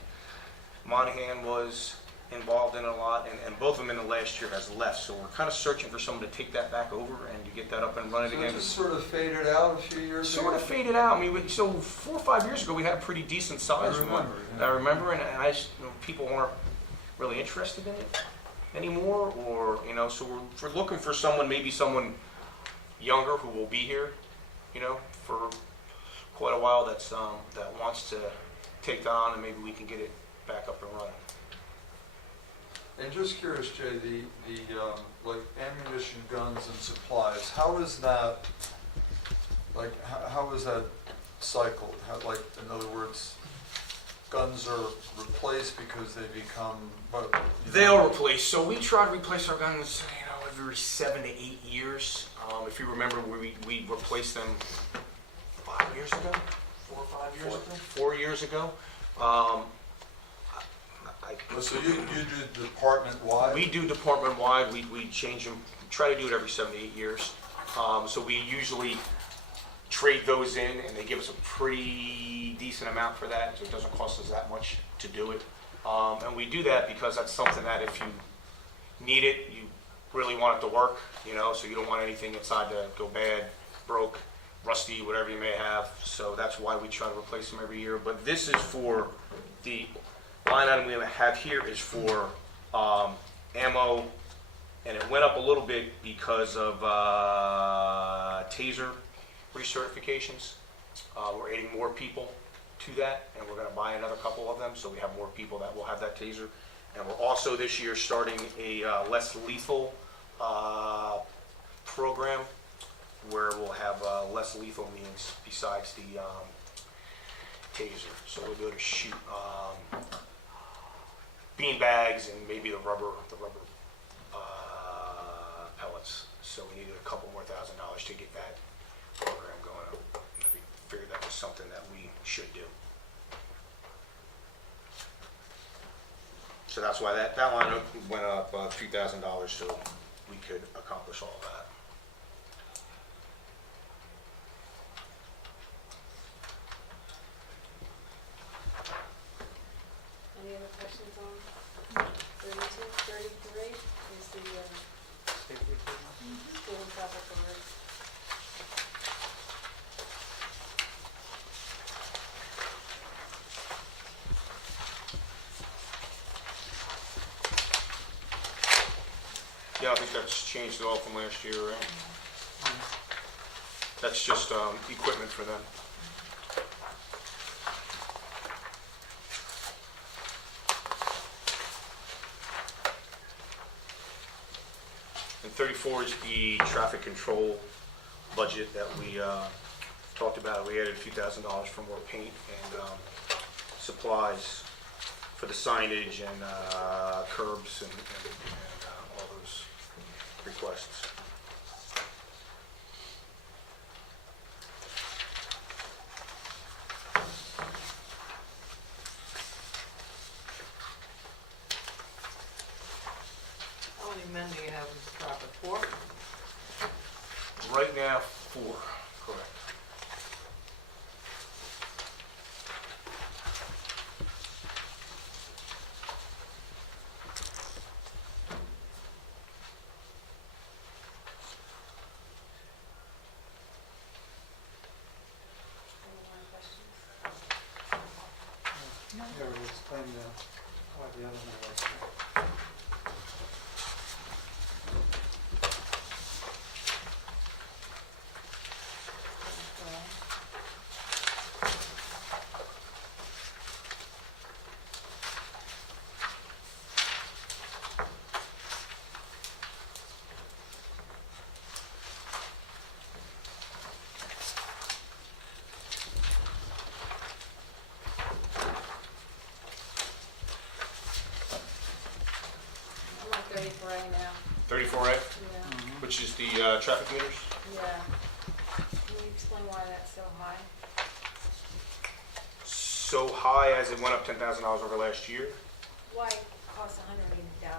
Monahan was involved in a lot, and both of them in the last year has left. So we're kind of searching for someone to take that back over and to get that up and running So it again. just sort of faded out a few years ago? Sort of faded out. I mean, so 4 or 5 years ago, we had a pretty decent size I one. remember, yeah. I remember, and I just, people aren't really interested in it anymore, or, so we're looking for someone, maybe someone younger who will be here, for quite a while that wants to take that on, and maybe we can get it back up and running. And just curious, Jay, like ammunition, guns, and supplies, how is that, like, how is that cycled? Like, in other words, guns are replaced because they become, They'll replace. So we try to replace our guns, every 7 to 8 years. If you remember, we replaced them 5 years ago, 4 or 5 years ago, 4 years ago. So you do department-wide? We do department-wide. We change them, try to do it every 7 to 8 years. So we usually trade those in, and they give us a pretty decent amount for that, so it doesn't cost us that much to do it. And we do that because that's something that if you need it, you really want it to work, so you don't want anything inside to go bad, broke, rusty, whatever you may have. So that's why we try to replace them every year. But this is for the line item we have here is for ammo, and it went up a little bit because of taser recertifications. We're adding more people to that, and we're going to buy another couple of them, so we have more people that will have that taser. And we're also this year starting a less lethal program where we'll have less lethal means besides the taser. So we'll be able to shoot bean bags and maybe the rubber pellets. So we needed a couple more $1,000s to get that program going up. And we figured that was something that we should do. So that's why that line went up $3,000 so we could accomplish all of that. Any other questions on 32, 33 is the safety equipment. school and traffic alert. Yeah, I think that's changed at all from last year, right? That's just equipment for them. And 34 is the traffic control budget that we talked about. We added a few $1,000s for more paint and supplies for the signage and curbs and all those requests. How many men do you have in traffic? 4? Right now, 4, correct. Any more questions? Yeah, we'll explain why the other one was. I'm on 34A now. 34A, Yeah, which is the traffic meters. yeah. Can you explain why that's so high? So high as it went up $10,000 over last year. why it costs $180,000?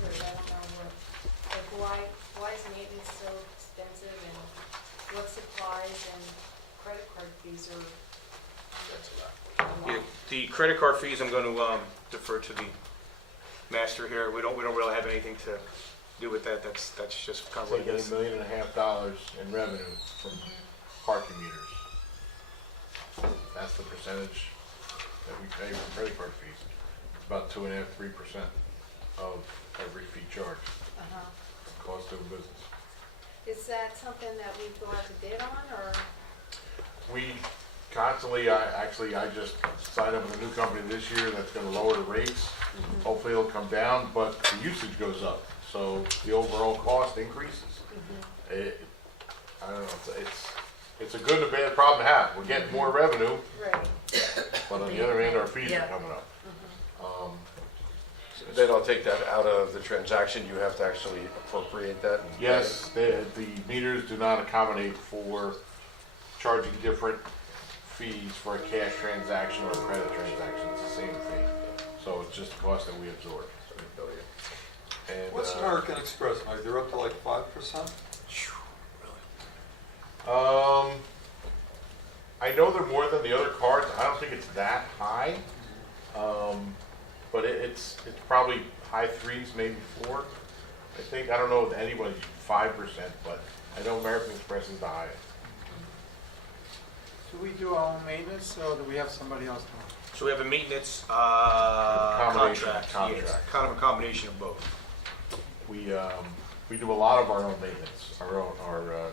I don't know why is maintenance so expensive and what supplies and credit card fees are? Yeah, the credit card fees, I'm going to defer to the master here. We don't really have anything to do with that. That's just kind of what it Taking is. $1.5 million in revenue from parking meters. That's the percentage that we pay for credit card fees. It's about 2.5%, 3% of every fee charged. Cost of business. Is that something that we go out to bid on, or? We constantly, I just signed up with a new company this year that's gonna lower the rates. Hopefully it'll come down, but the usage goes up, so the overall cost increases. I don't know, it's a good and a bad problem to have. We're getting more revenue, Right. but on the other hand, our fees are coming up. They don't take that out of the transaction, you have to actually appropriate that? and- Yes, the meters do not accommodate for charging different fees for a cash transaction or a credit transaction. It's the same fee. So it's just a cost that we absorb. And, What's American Express, Mike? They're up to like 5%? I know they're more than the other cards. I don't think it's that high. But it's probably high 3s, maybe 4. I think, I don't know if anybody's 5%, but I know American Express is the highest. Do we do our own maintenance, or do we have somebody else doing it? So we have a maintenance Combination, contract. contract. Yes, kind of a combination of both. We do a lot of our own maintenance. Our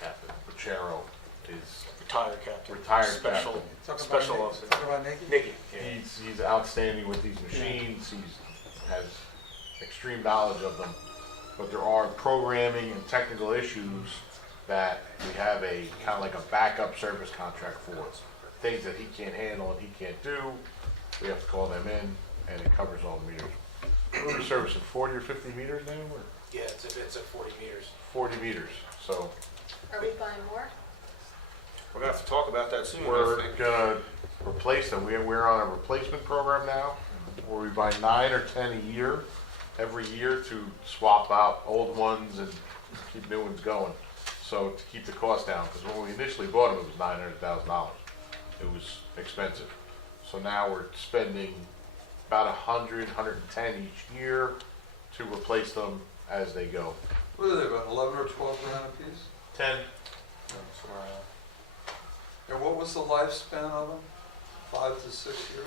captain, Pachero, is Retired captain. retired Special, captain. Talk about special Nick- officer. Talk about Nicky? Nicky, yeah. He's outstanding with these machines. Has extreme knowledge of them. But there are programming and technical issues that we have a kind of like a backup service contract for. Things that he can't handle and he can't do, we have to call them in, and it covers all the meters. What are we servicing, 40 or 50 meters now? Or Yeah, it's at 40 meters. 40 meters. So Are we buying more? We're gonna have to talk about that soon, I we're think. gonna replace them. We're on a replacement program now, where we buy 9 or 10 a year, every year, to swap out old ones and keep new ones going. So to keep the cost down, because when we initially bought them, it was $900,000. It was expensive. So now we're spending about 100, 110 each year to replace them as they go. What are they, about 11 or 12 grand a piece? 10. And what was the lifespan of them? 5 to 6 years?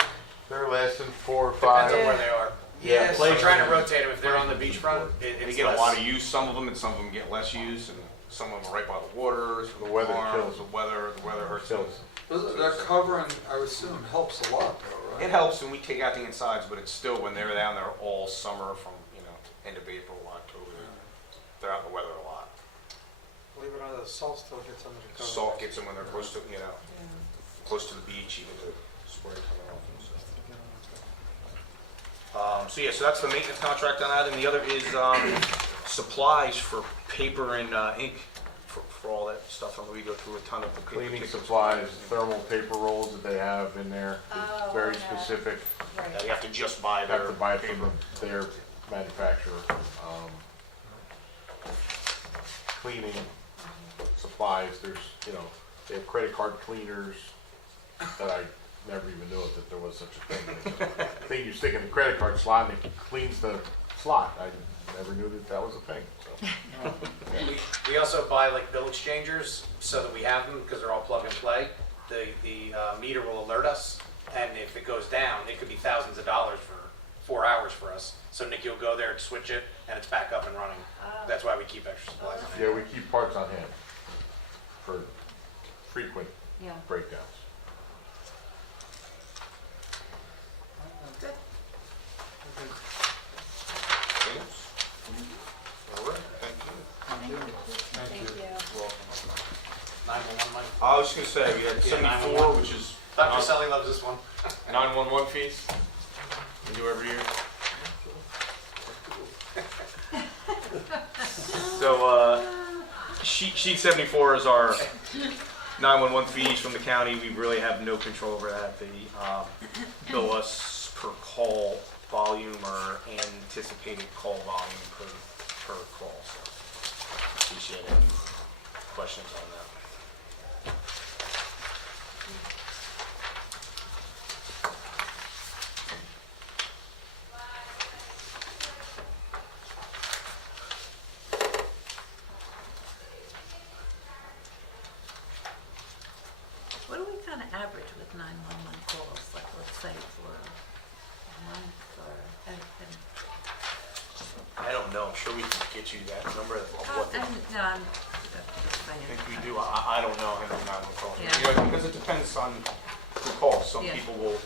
They're lasting 4 or 5. Depends on where they are. Yeah, We're trying to rotate them. If they're on the beachfront, And it's they get a less. lot of use, some of them, and some of them get less use, and some of them are right by the water. The weather farms, kills The weather hurts them. That covering, I would assume, helps a lot though, right? It helps when we take out the insides, but it's still, when they're down there all summer from, end of April, October, they're out in the weather a lot. Believe it or not, the salt still gets under the cover. Salt gets them when they're close to, close to the beach, even the spray coming off and stuff. So yeah, so that's the maintenance contract on that, and the other is supplies for paper and ink for all that stuff. And we go through a ton of the paper Cleaning tickets. supplies, thermal paper rolls that they have in there. Oh, It's very okay. specific. Yeah, you have to just buy You their have to buy it paper. from their manufacturer. Cleaning supplies, there's, they have credit card cleaners that I never even knew that there was such a thing. Thing you stick in the credit card slot and it cleans the slot. I never knew that was a thing, so. We also buy like bill exchangers so that we have them because they're all plug and play. The meter will alert us, and if it goes down, it could be thousands of dollars for 4 hours for us. So Nicky will go there, switch it, and it's back up and running. That's why we keep extra supplies on hand. Yeah, we keep parts on hand for frequent Yeah. breakdowns. Good. All right, thank you. Thank you. 911, Mike? I was just gonna say, we had Yeah, 74, 911. which is Dr. Selly loves this one. 911 fees. We do every year. So, sheet 74 is our 911 fees from the county. We really have no control over that. They bill us per call volume or anticipated call volume per call. So appreciate any questions on that. What do we kind of average with 911 calls, like let's say for a month or, I don't know, I'm sure we can get you that number of what the no, I'm just I saying. think we do. I don't know how many 911 calls. Yeah. You know, because it depends on the call. Some Yeah. people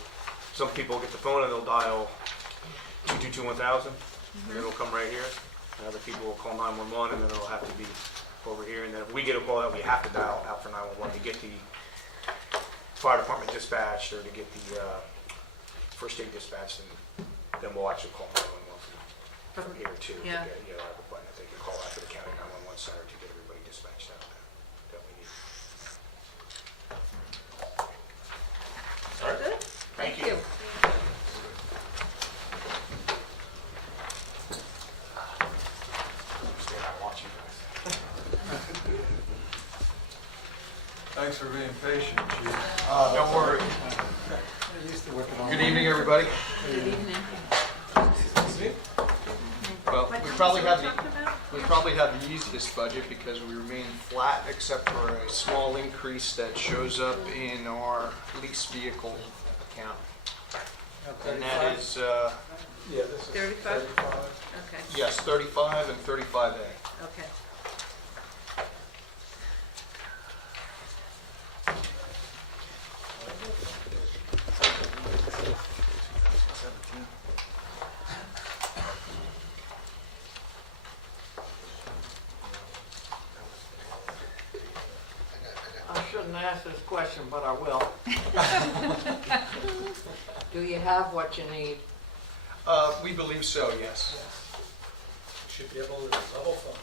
get the phone and they'll dial 222-1000, and it'll come right here. And other people will call 911, and then it'll have to be over here. And then if we get a call that we have to dial out for 911 to get the fire department dispatched or to get the first aid dispatched, and then we'll actually call 911 from here too. Yeah. To get, have a button that they can call out to the county 911 center to get everybody dispatched out that we need. All right. Good. Thank you. Stay out and watch you guys. Thanks for being patient, Chief. Don't worry. Good evening, everybody. Good evening. Well, we probably have the easiest budget because we remain flat except for a small increase that shows up in our lease vehicle account. And that is, Yeah, this is 35? 35. Okay, yes, 35 and 35A. okay. I shouldn't ask this question, but I will. Do you have what you need? We believe so, yes. Should be able to level fund.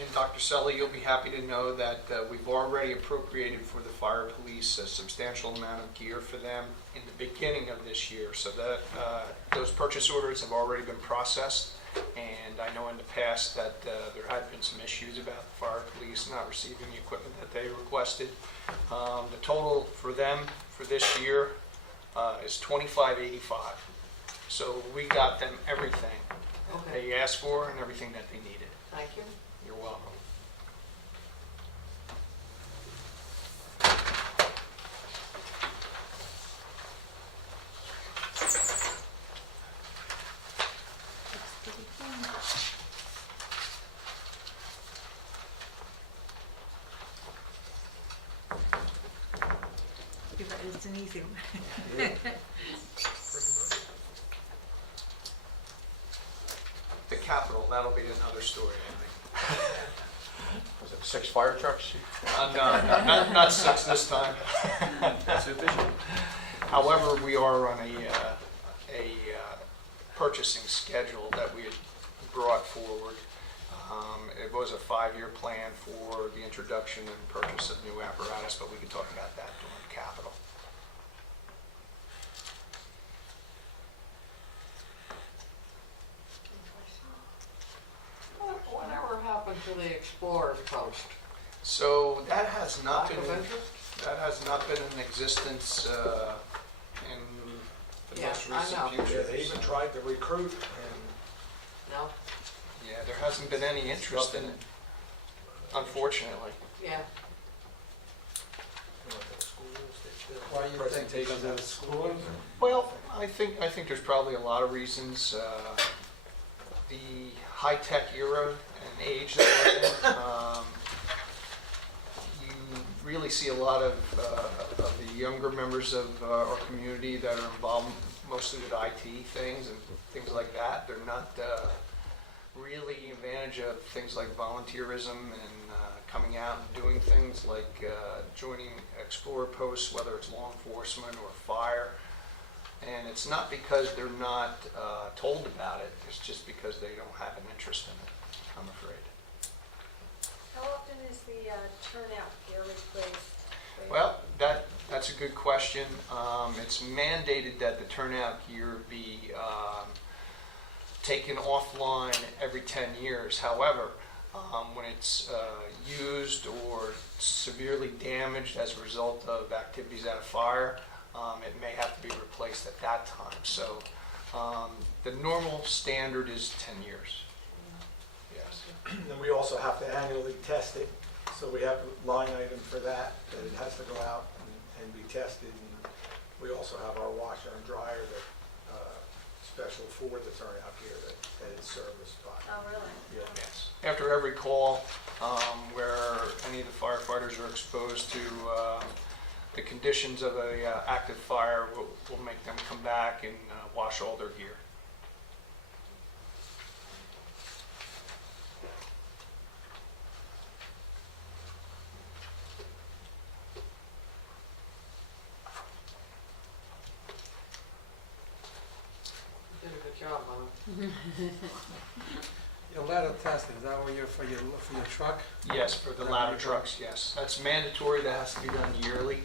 And Dr. Selly, you'll be happy to know that we've already appropriated for the fire police a substantial amount of gear for them in the beginning of this year. So that those purchase orders have already been processed. And I know in the past that there had been some issues about the fire police not receiving the equipment that they requested. The total for them for this year is $2585. So we got them everything Okay. they asked for and everything that they needed. Thank you. You're welcome. It's an easy one. The capital, that'll be another story, I think. Was it 6 fire trucks? No, not 6 this time. However, we are on a purchasing schedule that we had brought forward. It was a 5-year plan for the introduction and purchase of new apparatus, but we can talk about that during capital. Whatever happened to the Explorer's Post? So that has not Lack been, of interest? that has not been in existence in the Yeah, most I recent know. future. They even tried to recruit and No? Yeah, there hasn't been any interest in it, unfortunately. Yeah. Why you think, because of the schooling? Well, I think there's probably a lot of reasons. The high-tech era and age that we're in, you really see a lot of the younger members of our community that are involved mostly with IT things and things like that. They're not really taking advantage of things like volunteerism and coming out and doing things like joining Explorer posts, whether it's law enforcement or fire. And it's not because they're not told about it, it's just because they don't have an interest in it, I'm afraid. How often is the turnout gear replaced? Well, that's a good question. It's mandated that the turnout gear be taken offline every 10 years. However, when it's used or severely damaged as a result of activities at a fire, it may have to be replaced at that time. So the normal standard is 10 years. Yes. And we also have to annually test it, so we have a line item for that it has to go out and be tested. And we also have our washer and dryer that, special for the turnout gear that is serviced by. Oh, really? Yeah. Yes. After every call where any of the firefighters are exposed to the conditions of a active fire, we'll make them come back and wash all their gear. You did a good job, Mom. Your ladder testing, is that what you're, for your truck? Yes, for the ladder trucks, yes. That's mandatory, that has to be done yearly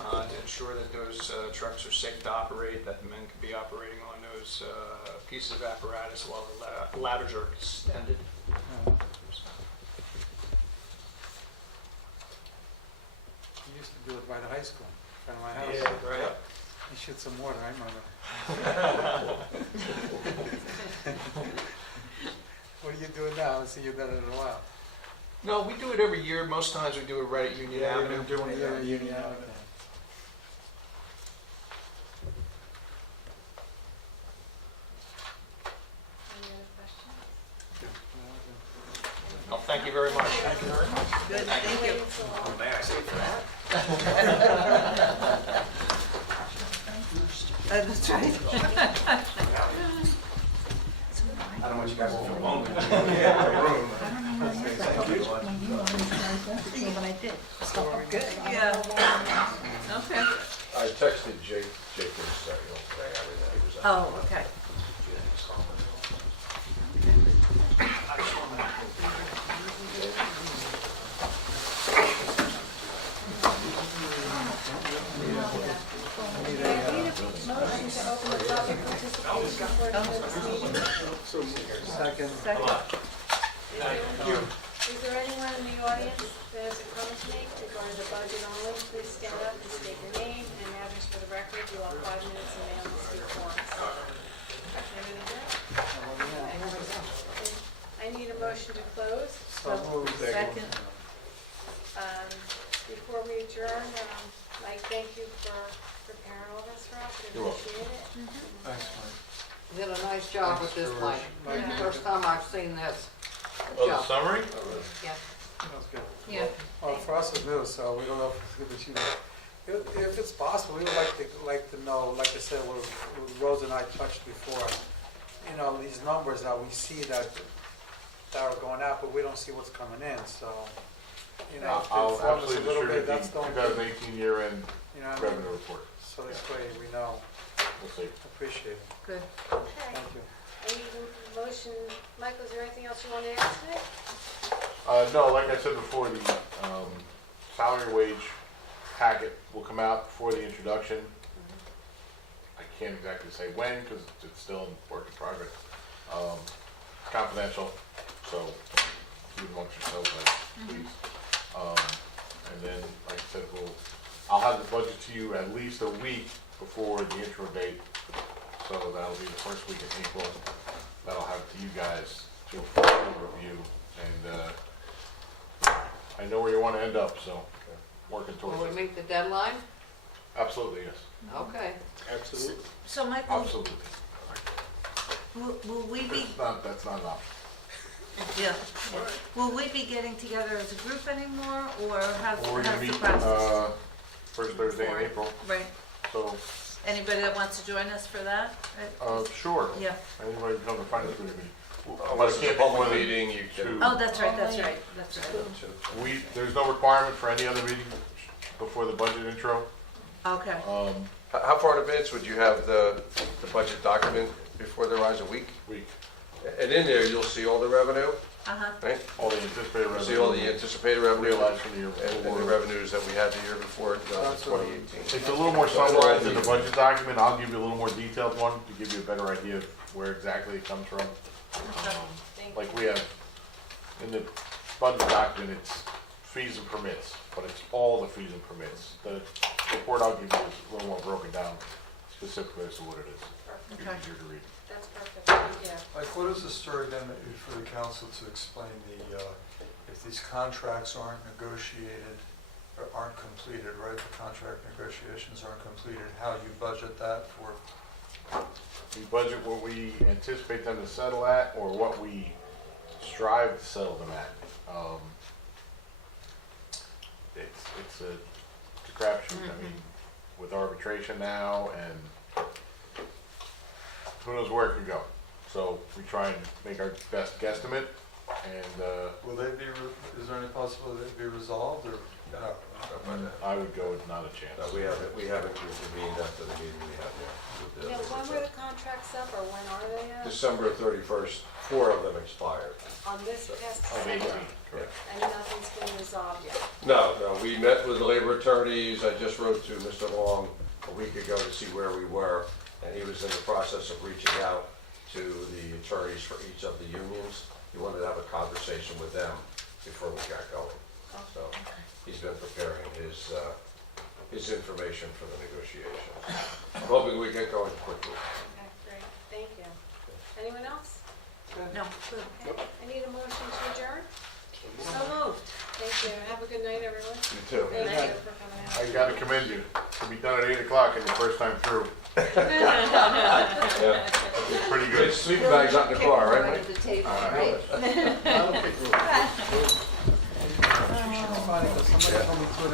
to ensure that those trucks are safe to operate, that the men can be operating on those pieces of apparatus while the ladders are extended. You used to do it by the high school, in front of my house. Yeah, right. You shoot some water, I remember. What are you doing now? Let's see, you've done it in a while. No, we do it every year. Most times we do it right at Union Yeah, Avenue. we've been doing it at Union Avenue. Any other questions? Well, thank you very much. Thank you very much. Good, thank you. May I say for that? That's right. I don't want you guys to feel lonely. What I did. Good. Yeah. Okay. I texted Jake was, he was out. Oh, okay. Motion to open the public participation portion of this meeting. Second. Is there anyone in the audience that has a comment to make regarding the budget only? Please stand up and state your name and address for the record. You will have 5 minutes and may only speak once. Everything good? I need a motion to close. So moved. Second. Before we adjourn, Mike, thank you for preparing all this for us. We You're welcome. appreciate it. Thanks, Mike. You did a nice job with this, Mike. Yeah. First time I've seen this. Good Oh, the job. summary? Yeah. That was good. Yeah. Well, for us it's new, so we don't know if it's good that you know. If it's possible, we would like to know, like I said, what Rose and I touched before, you know, these numbers that we see that are going out, but we don't see what's coming in, so, you know, if they I'll inform us a absolutely little distribute bit, the that's the only thing, 2018 year-end you know what I mean? revenue report. So this way we know. We'll see. Appreciate it. Good. Okay. Thank you. I need a motion. Michael, is there anything else you want to add tonight? No, like I said before, the salary and wage packet will come out before the introduction. I can't exactly say when, because it's still in work in progress. Confidential, so keep it amongst yourselves, please. And then, like I said, I'll have the budget to you at least a week before the intro date, so that'll be the first week in April. That'll have it to you guys to a full review, and I know where you want to end up, so working towards Will we it. meet the deadline? Absolutely, yes. Okay. Absolutely. So Michael, Absolutely. will we be, That's not an option. yeah, will we be getting together as a group anymore, or how's We're gonna the meet, process? first Thursday in April, Right. so, Anybody that wants to join us for that? sure. Yeah. Anybody can come to finance committee. Unless it's a public meeting, you can. Oh, that's right, that's right. There's no requirement for any other meeting before the budget intro. Okay. How far in advance would you have the budget document before the rise a week? Week. And in there, you'll see all the revenue, right? All the anticipated revenue. See all the anticipated revenue Realized from the year and the before. revenues that we had the year before, That's 2018. It's a little more summarized in the budget document. I'll give you a little more detailed one to give you a better idea of where exactly it comes from. Like we have, in the budget document, it's fees and permits, but it's all the fees and permits. The report I'll give you is a little more broken down specifically as to what it is. It's Okay. easier to read. That's perfect, thank you. Like, what is the story then for the council to explain if these contracts aren't negotiated, or aren't completed, right? The contract negotiations aren't completed, how you budget that for? We budget what we anticipate them to settle at or what we strive to settle them at. It's a crapshoot. I mean, with arbitration now and who knows where it could go. So we try and make our best guesstimate and, Will they be, is there any possibility they'd be resolved, or? No. I would go with not a chance. We haven't convened after the meeting we had there. Now, when were the contracts up, or when are they up? December 31st, 4 of them expired. On this past Of 18, December? correct. And nothing's been resolved yet? No, we met with the labor attorneys. I just wrote to Mr. Long a week ago to see where we were, and he was in the process of reaching out to the attorneys for each of the unions. He wanted to have a conversation with them before we got going. So he's been preparing his information for the negotiations. I'm hoping we get going quickly. Okay, great, thank you. Anyone else? No. Okay. I need a motion to adjourn? So moved. Thank you. Have a good night, everyone. You too. Thank you for coming out. I gotta commend you. To be done at 8 o'clock and the first time through. Yeah. It's pretty good. Good sleeping bags out in the car, right, Mike? At the table, All right? right. Somebody told me 2.5